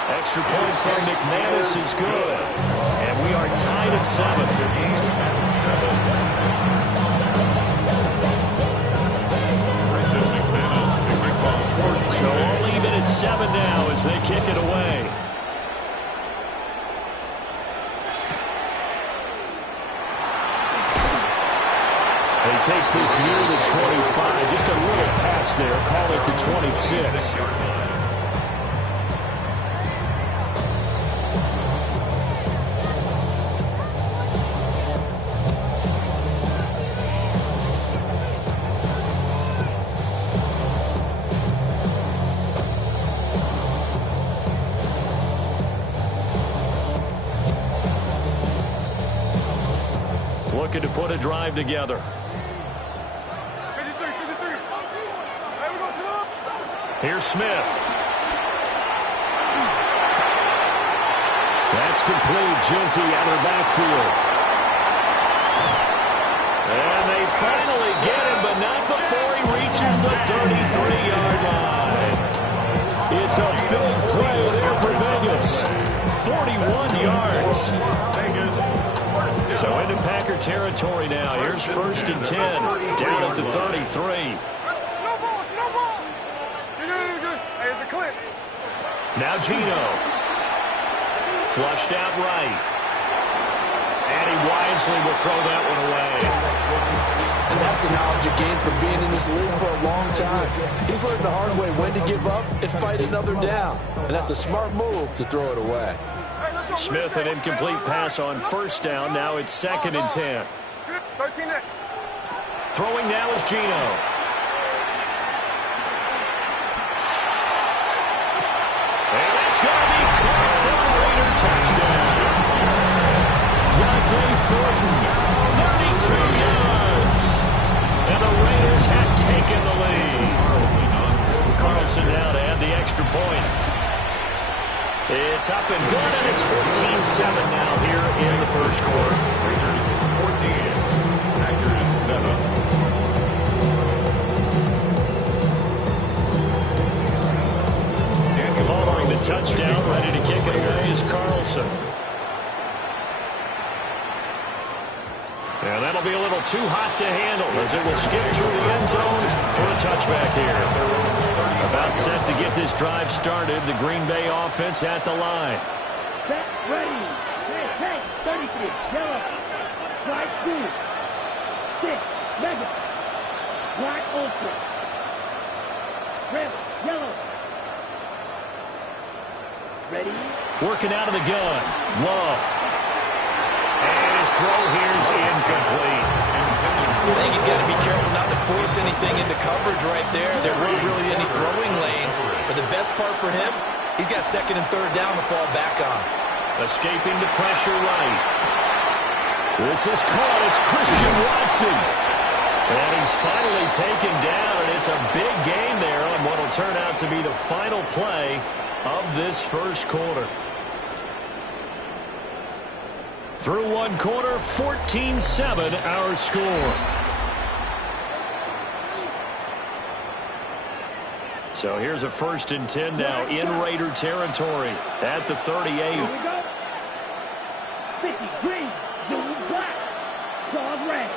Extra point from McManus is good. And we are tied at 7. So all even at 7 now as they kick it away. He takes this near the 25. Just a little pass there. Call it the 26. Looking to put a drive together. Here's Smith. That's complete. Genty out of the backfield. And they finally get him, but not before he reaches the 33-yard line. It's a big play there for Vegas. 41 yards. So into Packer territory now. Here's 1st and 10. Down at the 33. Now Geno. Flushed out right. And he wisely will throw that one away. And that's the knowledge you gain from being in this league for a long time. He's learned the hard way when to give up and fight another down. And that's a smart move to throw it away. Smith, an incomplete pass on 1st down. Now it's 2nd and 10. Throwing now is Geno. And that's going to be caught for a Raider touchdown. Dante Thornton, 32 yards. And the Raiders have taken the lead. Carlson now to add the extra point. It's up and good, and it's 14-7 now here in the 1st quarter. Raiders 14, Packers 7. Following the touchdown, ready to kick it away is Carlson. And that'll be a little too hot to handle as it will skip through the end zone for a touchback here. About set to get this drive started. The Green Bay offense at the line. Set, ready. Hey, 33, yellow. Strike 2. 6, mega. Black ultra. Red, yellow. Ready? Working out of the gun. Love. And his throw here is incomplete. I think he's got to be careful not to force anything into coverage right there. There weren't really any throwing lanes. But the best part for him, he's got 2nd and 3rd down to fall back on. Escaping the pressure right. This is caught. It's Christian Watson. And he's finally taken down, and it's a big gain there on what will turn out to be the final play of this 1st quarter. Through 1 quarter, 14-7 our score. So here's a 1st and 10 now in Raider territory at the 38. Here we go. 50 green, blue, black, claws red.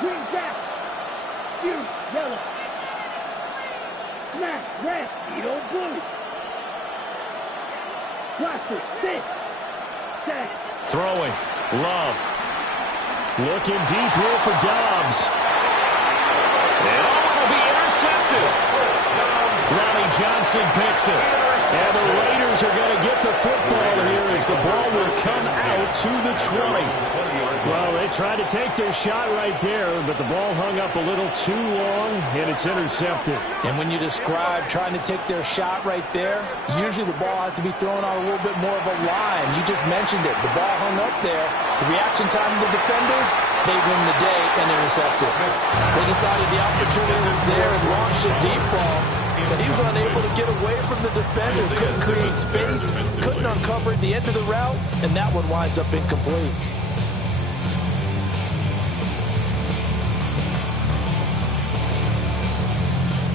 Green gap, blue, yellow. Smash, red, Edo blue. Throwing. Love. Looking deep here for Dobbs. And will be intercepted. Ronnie Johnson picks it. And the Raiders are going to get the football here as the ball will come out to the 20. Well, they tried to take their shot right there, but the ball hung up a little too long, and it's intercepted. And when you describe trying to take their shot right there, usually the ball has to be thrown on a little bit more of a line. You just mentioned it. The ball hung up there. The reaction time of the defenders, they win the day and intercept it. They decided the opportunity was there and launched a deep ball, but he was unable to get away from the defender. Couldn't create space, couldn't uncover the end of the route, and that one winds up incomplete.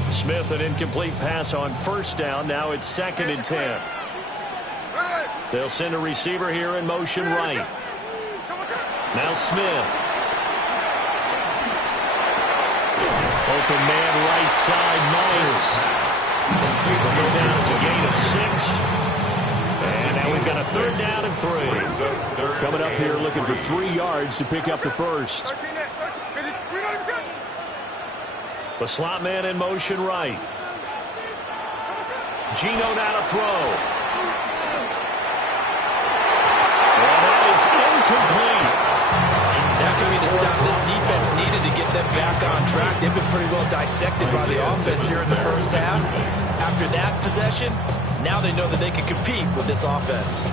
Smith, an incomplete pass on first down. Now it's 2nd and 10. They'll send a receiver here in motion right. Now Smith. Open man right side, Myers. They'll go down as a gain of 6. And now we've got a 3rd down and 3. Coming up here looking for 3 yards to pick up the first. The slot man in motion right. Geno now to throw. And that is incomplete. That could be the stop this defense needed to get them back on track. They've been pretty well dissected by the offense here in the first half. After that possession, now they know that they can compete with this offense.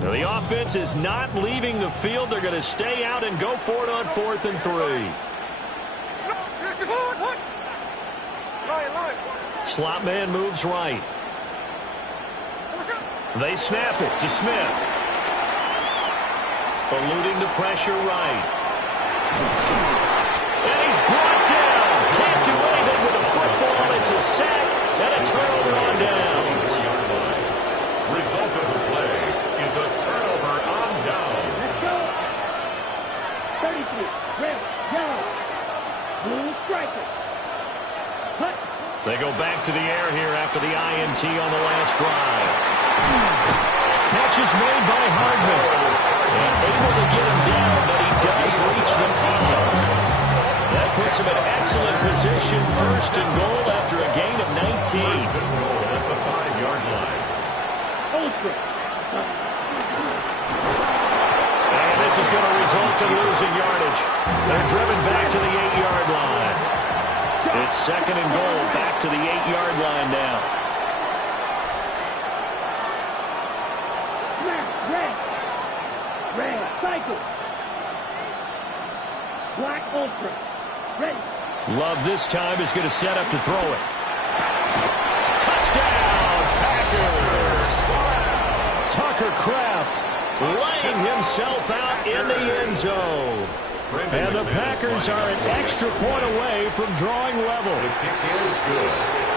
Now the offense is not leaving the field. They're going to stay out and go for it on 4th and 3. Slot man moves right. They snap it to Smith. Eluding the pressure right. And he's brought down. Can't do anything with the football. It's a sack and a turnover on downs. Result of the play is a turnover on downs. Let's go. 33. Red, yellow. Blue striker. Hut. They go back to the air here after the INT on the last drive. Catch is made by Hardman. And able to get him down, but he does reach the 5. That puts him in excellent position. 1st and goal after a gain of 19. At the 5-yard line. Ultra. And this is going to result in losing yardage. They're driven back to the 8-yard line. It's 2nd and goal, back to the 8-yard line now. Red, cycle. Black ultra. Ready. Love this time is going to set up to throw it. Touchdown, Packers! Tucker Kraft laying himself out in the end zone. And the Packers are an extra point away from drawing level. The kick is good.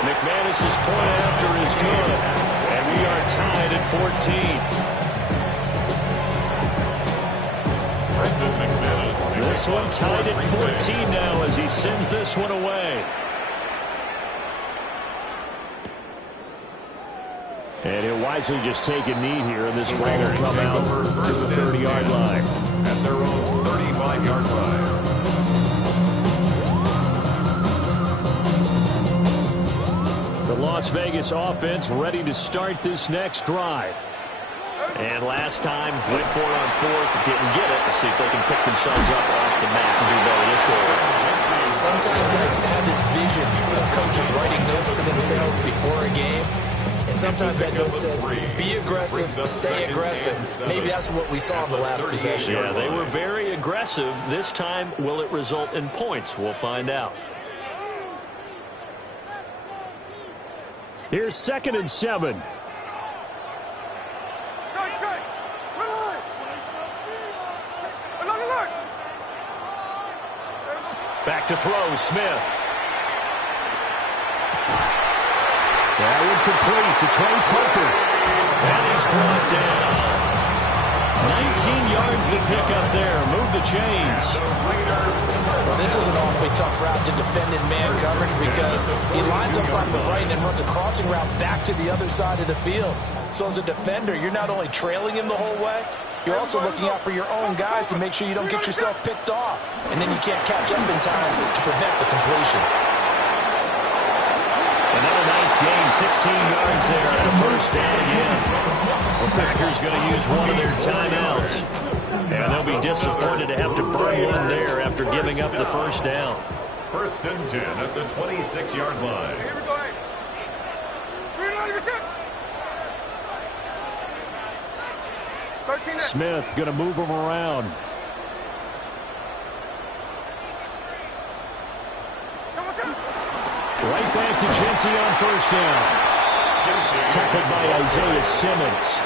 McManus's point after is good. And we are tied at 14. This one tied at 14 now as he sends this one away. And he'll wisely just take a knee here, and this ball will come out to the 30-yard line. At their own 35-yard line. The Las Vegas offense ready to start this next drive. And last time, went for it on 4th, didn't get it. Let's see if they can pick themselves up off the mat and do better this go around. Sometimes I have this vision of coaches writing notes to themselves before a game. And sometimes that note says, be aggressive, stay aggressive. Maybe that's what we saw in the last possession. Yeah, they were very aggressive. This time, will it result in points? We'll find out. Here's 2nd and 7. Back to throw, Smith. That would complete to Trey Tucker. And he's brought down. 19 yards to pick up there. Move the chains. Well, this is an awfully tough route to defend in man coverage because he lines up on the right and then runs a crossing route back to the other side of the field. So as a defender, you're not only trailing him the whole way, you're also looking out for your own guys to make sure you don't get yourself picked off. And then you can't catch up in time to prevent the completion. Another nice gain, 16 yards there and a first down again. The Packers going to use one of their timeouts. And they'll be disappointed to have to burn one there after giving up the first down. 1st and 10 at the 26-yard line. Here we go, hey. 13. Smith going to move him around. Right back to Genty on first down. Tackled by Isaiah Simmons.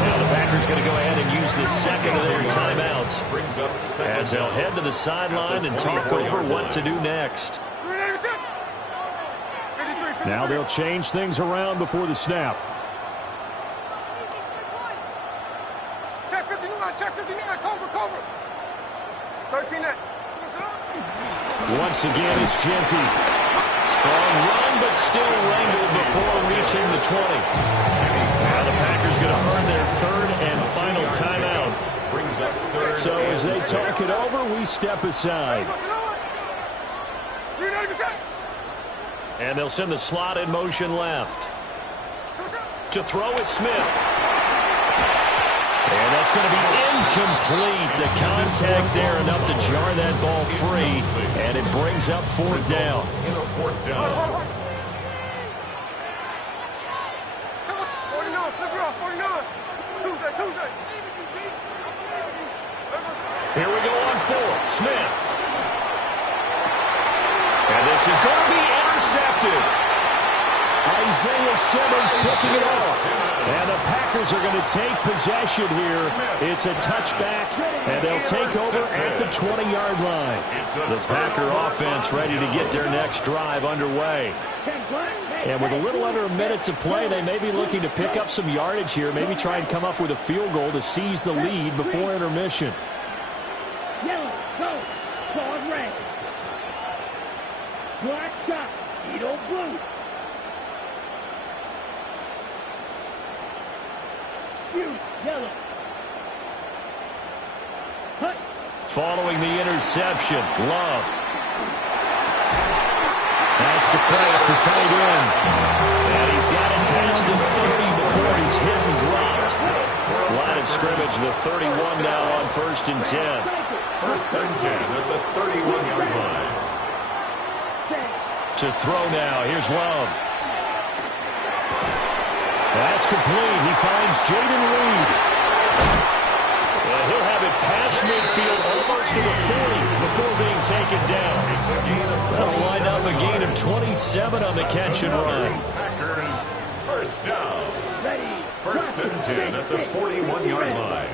Now the Packers going to go ahead and use the second of their timeouts as they'll head to the sideline and talk over what to do next. Now they'll change things around before the snap. Check 59, check 59, cover. 13 net. Once again, it's Genty. Strong run, but still wrangled before reaching the 20. Now the Packers going to earn their 3rd and final timeout. So as they talk it over, we step aside. And they'll send the slot in motion left. To throw is Smith. And that's going to be incomplete. The contact there enough to jar that ball free. And it brings up 4th down. 4th down. 49, flip it off, 49. Tuesday. Here we go on 4th. Smith. And this is going to be intercepted. Isaiah Simmons picking it off. And the Packers are going to take possession here. It's a touchback, and they'll take over at the 20-yard line. The Packer offense ready to get their next drive underway. And with a little under a minute to play, they may be looking to pick up some yardage here, maybe try and come up with a field goal to seize the lead before intermission. Yellow, go, guard red. Black dot, Edo blue. Yellow. Hut. Following the interception, Love. That's the Kraft for tight end. And he's got it past the 30 before he's hit and dropped. Line of scrimmage, the 31 now on 1st and 10. 1st and 10 at the 31-yard line. To throw now, here's Love. That's complete. He finds Jaden Reed. And he'll have it past midfield almost to the 40 before being taken down. That'll line up a gain of 27 on the catch and run. Packers, 1st down. 1st and 10 at the 41-yard line.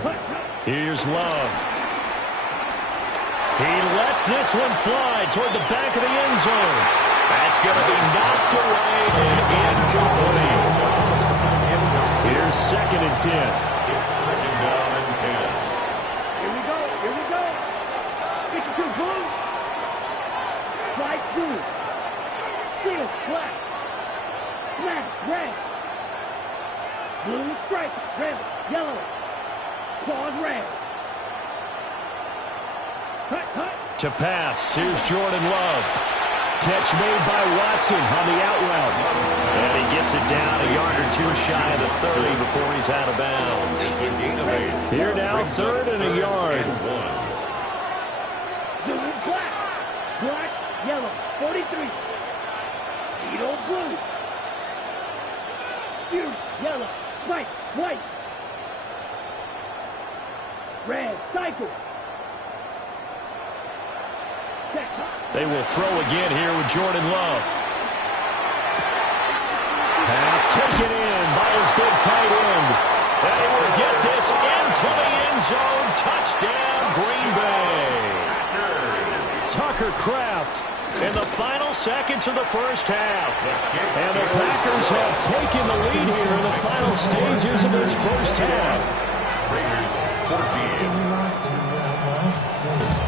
Here's Love. He lets this one fly toward the back of the end zone. That's going to be knocked away and incomplete. Here's 2nd and 10. It's 2nd down and 10. Here we go. 52 blue. White blue. Steel black. Black red. Blue stripe, red, yellow. Clawed red. Hut. To pass, here's Jordan Love. Catch made by Watson on the out route. And he gets it down a yard or two shy of the 30 before he's out of bounds. It's a gain of 8. Here now, 3rd and a yard. Blue, black, yellow, 43. Edo blue. Huge, yellow, white. Red, cycle. They will throw again here with Jordan Love. Pass taken in by his big tight end. And he will get this into the end zone. Touchdown, Green Bay. Tucker Kraft in the final seconds of the first half. And the Packers have taken the lead here in the final stages of this first half. Raiders 14.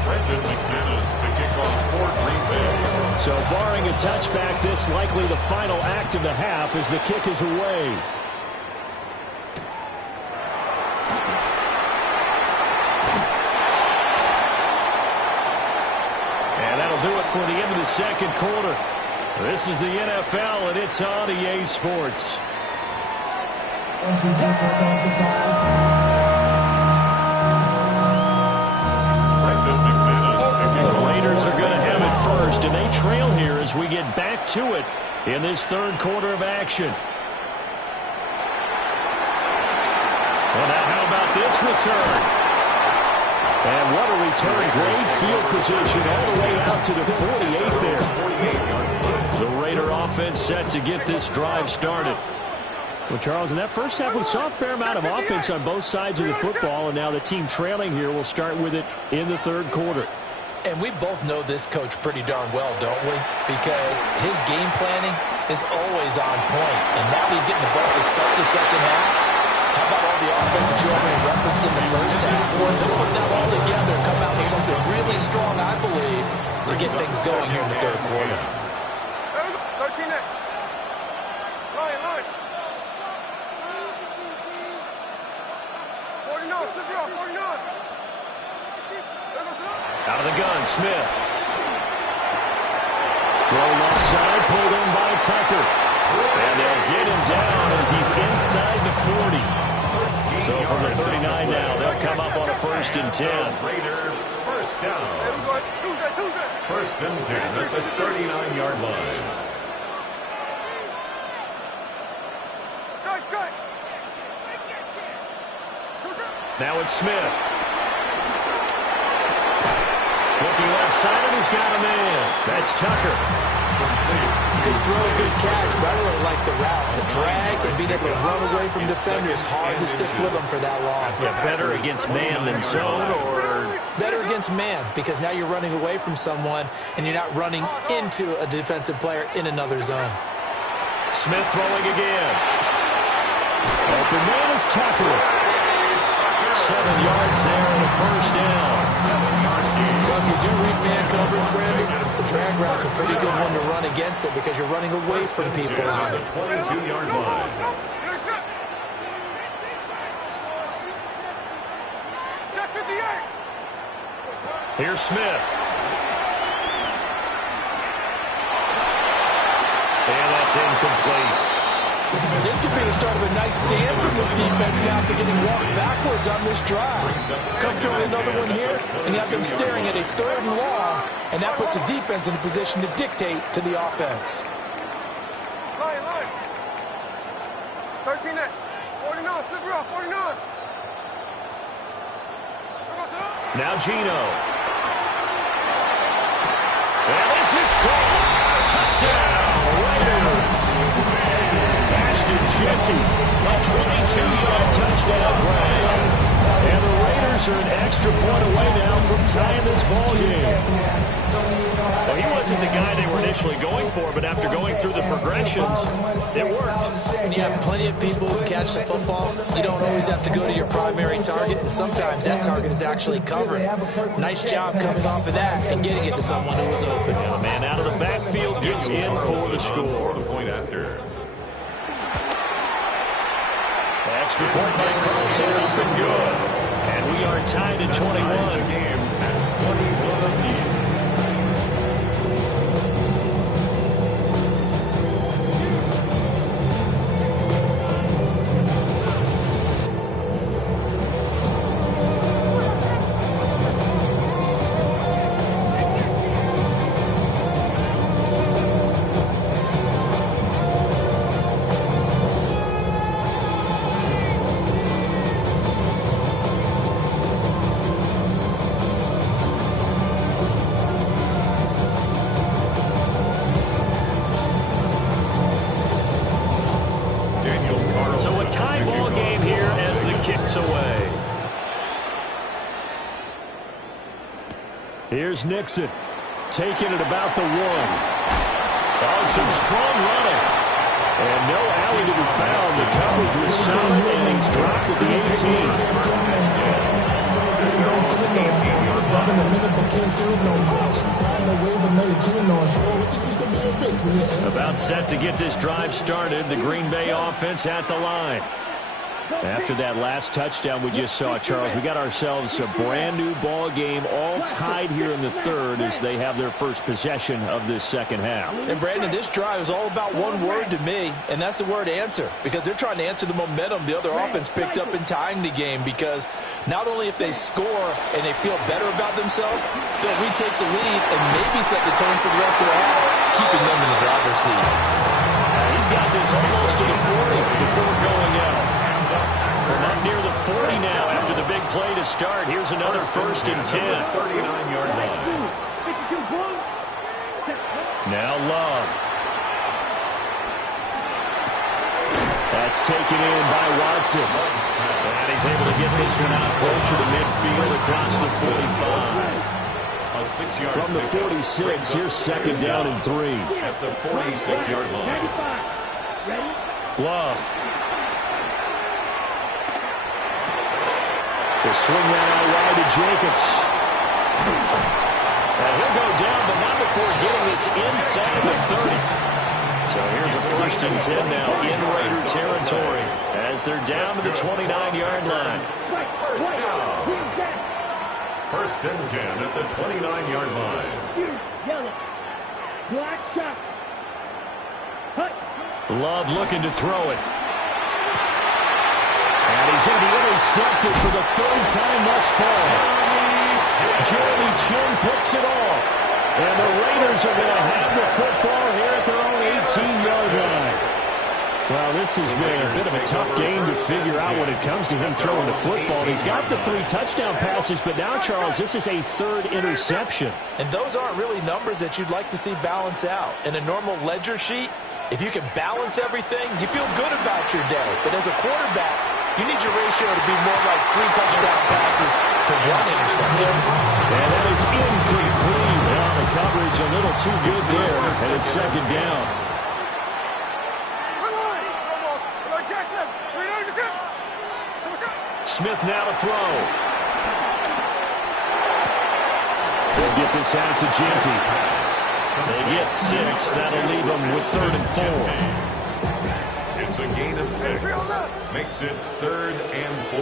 Brendan McManus to kick off for Green Bay. So barring a touchback, this likely the final act of the half as the kick is away. And that'll do it for the end of the second quarter. This is the NFL, and it's on EA Sports. The Raiders are going to have it first, and they trail here as we get back to it in this third quarter of action. Well, now how about this return? And what a return. Great field position all the way out to the 48 there. The Raider offense set to get this drive started. Well, Charles, in that first half, we saw a fair amount of offense on both sides of the football, and now the team trailing here will start with it in the third quarter. And we both know this coach pretty darn well, don't we? Because his game planning is always on point. And now he's getting the ball to start the second half. How about all the offense that you already referenced in the first half? They'll put that all together and come out with something really strong, I believe, to get things going here in the third quarter. 13 next. Line. 49, 49. Out of the gun, Smith. Throw left side, pulled in by Tucker. And they'll get him down as he's inside the 40. So from the 39 now, they'll come up on a 1st and 10. Raider, first down. First and 10 at the 39-yard line. Now it's Smith. Looking left side, and he's got a man. That's Tucker. Good throw, good catch, but I really like the route. The drag and being able to run away from defenders, hard to stick with them for that long. Yeah, better against man than zone, or? Better against man, because now you're running away from someone, and you're not running into a defensive player in another zone. Smith throwing again. Open man is Tucker. 7 yards there and a first down. Well, if you do read man coverage, Brandon, the drag route's a pretty good one to run against it because you're running away from people on it. 22-yard line. Here's Smith. And that's incomplete. This could be the start of a nice stand from this defense now after getting walked backwards on this drive. Come to another one here, and you have them staring at a 3rd and long, and that puts the defense in a position to dictate to the offense. Line. 13 next. 49, flip it off, 49. Now Gino. And this is called. Touchdown, Raiders. Ashton Jeanty, a 22-yard touchdown grab. And the Raiders are an extra point away now from tying this ball game. Well, he wasn't the guy they were initially going for, but after going through the progressions, it worked. When you have plenty of people who catch the football, you don't always have to go to your primary target, and sometimes that target is actually covered. Nice job coming off of that and getting it to someone who was open. And the man out of the backfield gets in for the score. The point after. Extra point by Carlson, up and good. And we are tied at 21. Game at 21 apiece. Here's Nixon, taking it about the 1. Oh, some strong running. And no alley to be found. The coverage was solid, and he's dropped at the 18. About set to get this drive started. The Green Bay offense at the line. After that last touchdown we just saw, Charles, we got ourselves a brand new ball game, all tied here in the third as they have their first possession of this second half. And Brandon, this drive is all about one word to me, and that's the word answer, because they're trying to answer the momentum the other offense picked up in tying the game, because not only if they score and they feel better about themselves, they'll retake the lead and maybe set the tone for the rest of the half, keeping them in the driver's seat. He's got this almost to the 40 before going out. From up near the 40 now after the big play to start. Here's another first and 10. 39-yard line. Now Love. That's taken in by Watson. And he's able to get this one out closer to midfield across the 45. From the 46, here's second down and 3. At the 46-yard line. Love. They'll swing that out wide to Jacobs. And he'll go down, but not before getting this inside the 30. So here's a first and 10 now in Raider territory as they're down to the 29-yard line. First down. First and 10 at the 29-yard line. Love looking to throw it. And he's going to be intercepted for the third time thus far. Jeremy Chinn picks it off. And the Raiders are going to have the football here at their own 18-yard line. Well, this has been a bit of a tough game to figure out when it comes to him throwing the football. He's got the 3 touchdown passes, but now, Charles, this is a third interception. And those aren't really numbers that you'd like to see balance out. In a normal ledger sheet, if you can balance everything, you feel good about your day. But as a quarterback, you need your ratio to be more like 3 touchdown passes to 1 interception. And that is incomplete. Well, the coverage a little too good there, and it's second down. Smith now to throw. They'll get this out to Genty. They get 6. That'll leave them with 3rd and 4. It's a gain of 6. Makes it 3rd and 4.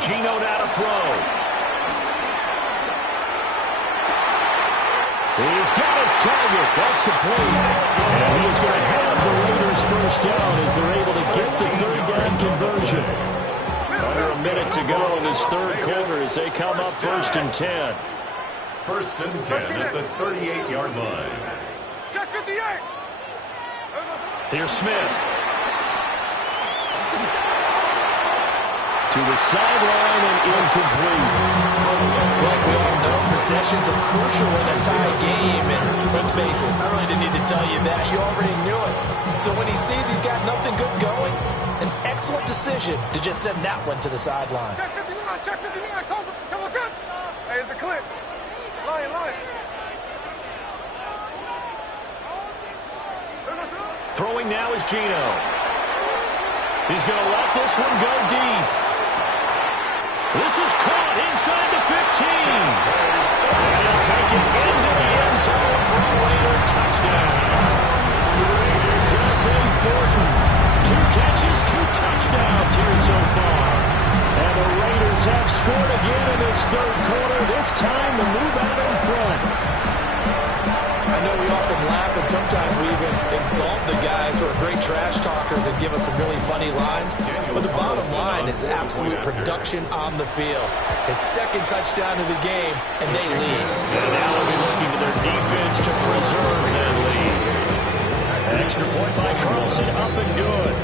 Geno now to throw. He's got his target. That's complete. And he's going to have the Raiders first down as they're able to get the third down conversion. Under a minute to go in this third quarter as they come up first and 10. First and 10 at the 38-yard line. Here's Smith. To the sideline and incomplete. Like we all know, possessions are crucial in a tie game. And let's face it, I really didn't need to tell you that. You already knew it. So when he sees he's got nothing good going, an excellent decision to just send that one to the sideline. Here's the clip. Line. Throwing now is Geno. He's going to let this one go deep. This is caught inside the 15. And he'll take it into the end zone for a Raider touchdown. Dante Thornton. 2 catches, 2 touchdowns here so far. And the Raiders have scored again in this third quarter. This time to move out in front. I know we often laugh and sometimes we even insult the guys who are great trash talkers and give us some really funny lines. But the bottom line is absolute production on the field. His 2nd touchdown of the game, and they lead. And now they'll be looking to their defense to preserve that lead. Extra point by Carlson, up and good.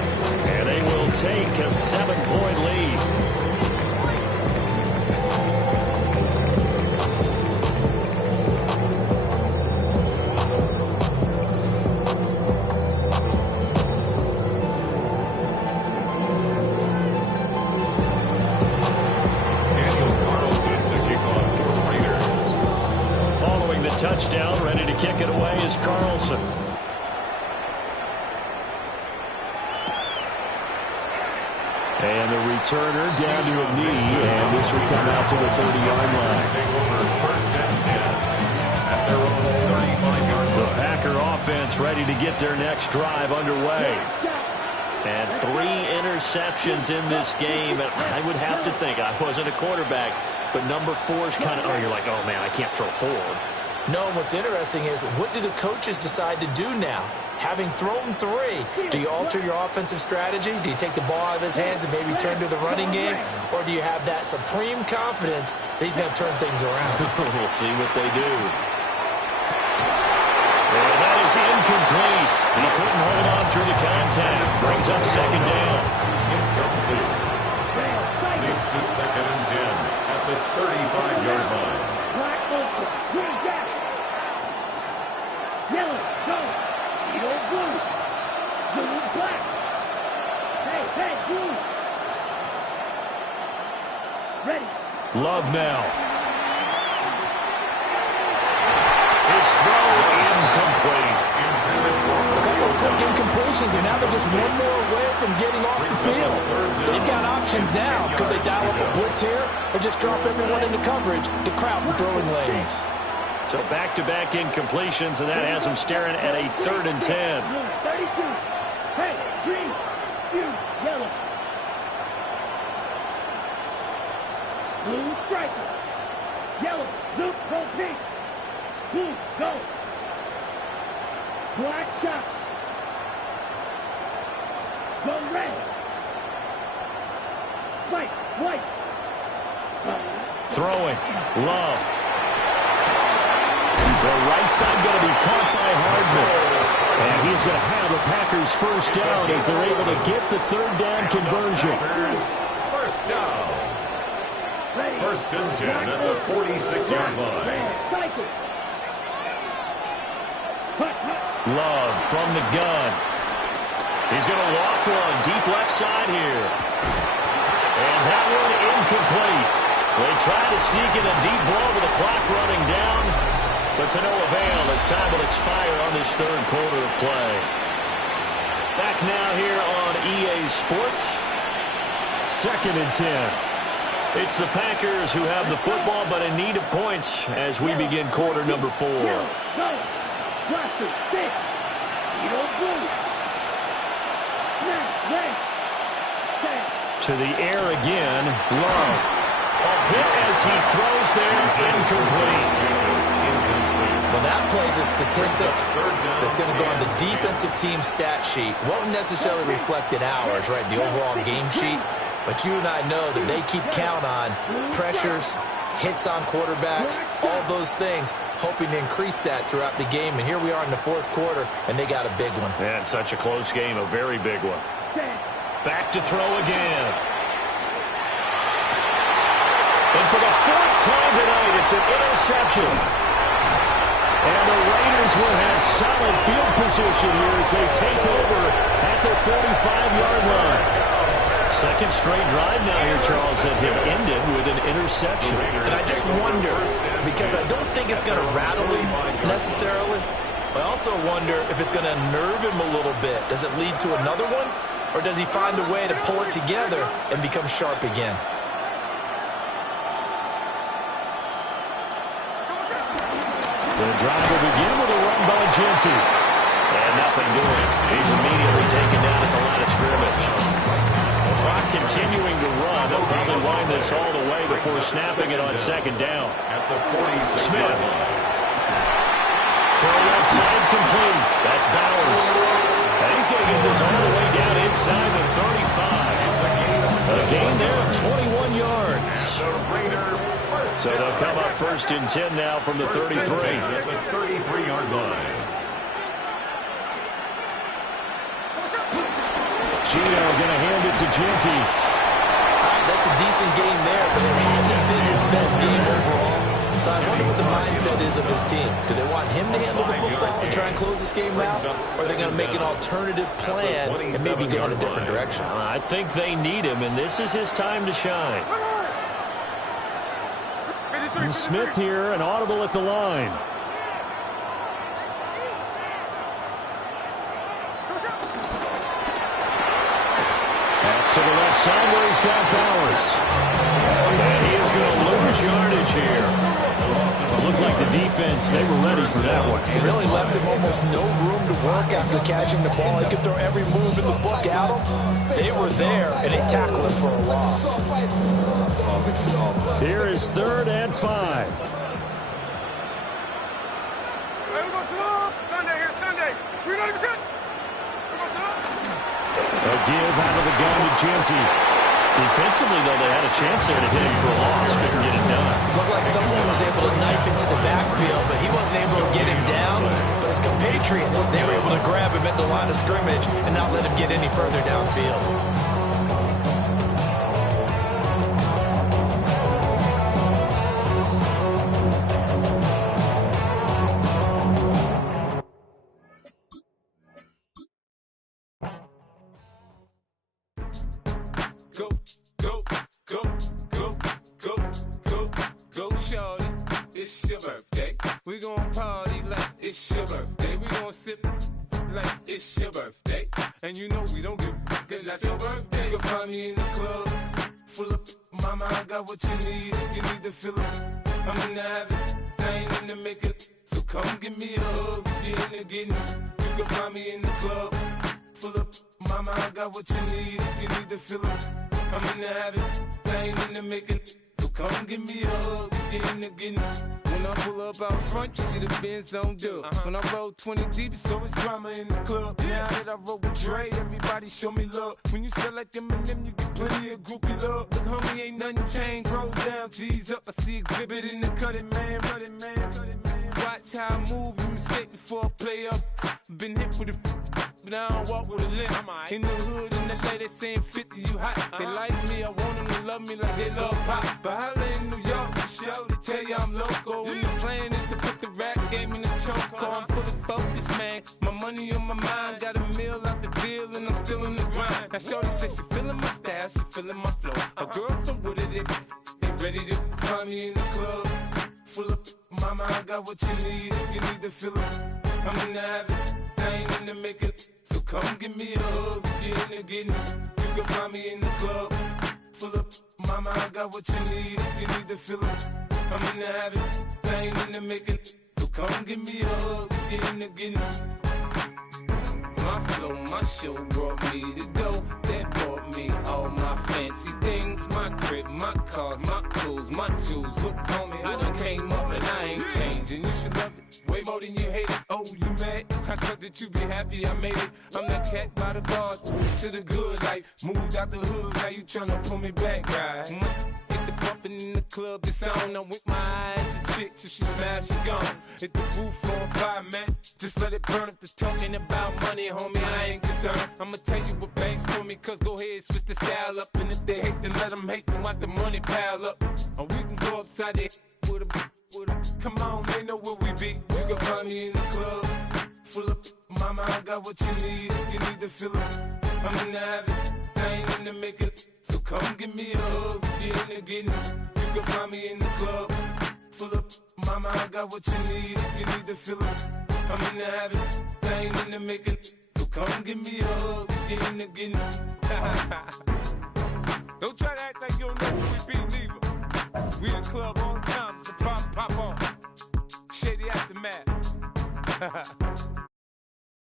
And they will take a 7-point lead. scoring the touchdown. Ready to kick it away is Carlson. And the returner down to a knee, and this will come out to the 30-yard line. First and 10 at their own 35-yard line. The Packer offense ready to get their next drive underway. And 3 interceptions in this game. And I would have to think, I wasn't a quarterback, but number 4 is kind of, oh, you're like, oh, man, I can't throw forward. No, what's interesting is, what do the coaches decide to do now? Having thrown 3, do you alter your offensive strategy? Do you take the ball out of his hands and maybe turn to the running game? Or do you have that supreme confidence that he's going to turn things around? We'll see what they do. And that is incomplete. He couldn't hold on through the contact. Brings up second down. Incomplete. Leads to second and 10 at the 35-yard line. Black open, green gap. Yellow, go. Yellow, blue. Blue, black. Hey, blue. Ready. Love now. His throw incomplete. A couple of quick incompletions, and now they're just one more away from getting off the field. They've got options now. Could they dial up a blitz here or just drop everyone into coverage to crowd the throwing lanes? So back-to-back incompletions, and that has them staring at a 3rd and 10. 32. Hey, green, blue, yellow. Blue, striker. Yellow, blue, go pink. Blue, go. Black shot. Go red. White. Throwing. Love. The right side going to be caught by Hardman. And he's going to have the Packers first down as they're able to get the 3rd down conversion. First down. First and 10 at the 46-yard line. Love from the gun. He's going to loft one deep left side here. And that one incomplete. They try to sneak in a deep blow with the clock running down, but to no avail as time will expire on this 3rd quarter of play. Back now here on EA Sports. 2nd and 10. It's the Packers who have the football, but in need of points as we begin quarter number 4. To the air again, Love. A hit as he throws there, incomplete. Well, that plays a statistic that's going to go on the defensive team stat sheet. Won't necessarily reflect in ours, right, the overall game sheet. But you and I know that they keep count on pressures, hits on quarterbacks, all those things, hoping to increase that throughout the game. And here we are in the 4th quarter, and they got a big one. And such a close game, a very big one. Back to throw again. And for the 4th time tonight, it's an interception. And the Raiders will have solid field position here as they take over at their 45-yard line. 2nd straight drive now here, Charles, that have ended with an interception. And I just wonder, because I don't think it's going to rattle him necessarily, I also wonder if it's going to nerve him a little bit. Does it lead to another one? Or does he find a way to pull it together and become sharp again? The drive will begin with a run by Genty. And nothing doing. He's immediately taken down at the line of scrimmage. The clock continuing to run. They'll probably wind this all the way before snapping it on 2nd down. At the 46. Smith. Throw left side complete. That's Bowers. And he's going to get this all the way down inside the 35. A gain there of 21 yards. So they'll come up 1st and 10 now from the 33. At the 33-yard line. Gino going to hand it to Genty. That's a decent game there, but it hasn't been his best game overall. So I wonder what the mindset is of his team. Do they want him to handle the football and try and close this game out? Or are they going to make an alternative plan and maybe go in a different direction? I think they need him, and this is his time to shine. And Smith here, an audible at the line. gets to the left side where he's got Bowers. And he is going to lose yardage here. It looked like the defense, they were ready for that one. He really left him almost no room to work after catching the ball. He could throw every move in the book at him. They were there, and they tackled him for a loss. Here is 3rd and 5. A give out of the gun to Genty. Defensively, though, they had a chance there to hit him for a loss. Couldn't get it done. Looked like someone was able to knife into the backfield, but he wasn't able to get him down. But his compatriots, they were able to grab him at the line of scrimmage and not let him get any further downfield. We gon' party like it's your birthday. We gon' sip like it's your birthday. And you know we don't give a fuck, it's not your birthday. You'll find me in the club, full of mama, I got what you need. If you need to fill up, I'm in the habit, I ain't in the making. So come give me a hug, if you're in the getting. You can find me in the club, full of mama, I got what you need. If you need to fill up, I'm in the habit, I ain't in the making. So come give me a hug, if you're in the getting. When I pull up out front, you see the Benz on dub. When I roll 20 deep, it's always drama in the club. Now that I roll with Dre, everybody show me love. When you sell like Eminem, you get plenty of groupie love. Look, homie, ain't nothing changed. Rolls down, G's up. I see exhibit in the cutting, man. Running, man. Watch how I move, you mistake before I play up. Been hit with a but I don't walk with a limp. In the hood, in the LA, they saying 50, you hot. They like me, I want them to love me like they love pop. But holla in New York, the show, they tell you I'm local. And the plan is to put the rap game in the choke. I'm fully focused, man. My money on my mind, got a meal out the deal, and I'm still in the grind. Now shorty says she feeling my style, she feeling my flow. A girl from Wooded, they ready to find me in the club. Full of mama, I got what you need. If you need to fill up, I'm in the habit, I ain't in the making. So come give me a hug, if you're in the getting. You can find me in the club, full of mama, I got what you need. If you need to fill up, I'm in the habit, I ain't in the making. So come give me a hug, if you're in the getting. My flow, my show brought me to go. That brought me all my fancy things. My crib, my cars, my clothes, my jewels. Look, homie, I done came up and I ain't changing. You should love it way more than you hate it. Oh, you mad? I thought that you be happy I made it. I'm that cat by the bar to the good life. Moved out the hood, now you tryna pull me back, right? Hit the bumpin' in the club, it's on. I'm with my eyes to chicks, if she smash, she gone. Hit the roof on fire, man. Just let it burn. If they're talking about money, homie, I ain't concerned. I'ma tell you what banks for me, cause go ahead, switch the style up. And if they hate, then let them hate, then watch the money pile up. Or we can go upside there with a come on, they know where we be. You can find me in the club, full of mama, I got what you need. If you need to fill up, I'm in the habit, I ain't in the making. So come give me a hug, if you're in the getting. You can find me in the club, full of mama, I got what you need. If you need to fill up, I'm in the habit, I ain't in the making. So come give me a hug, if you're in the getting. Don't try to act like you don't know who we be, neither. We the club on time, so pop on. Shady Aftermath.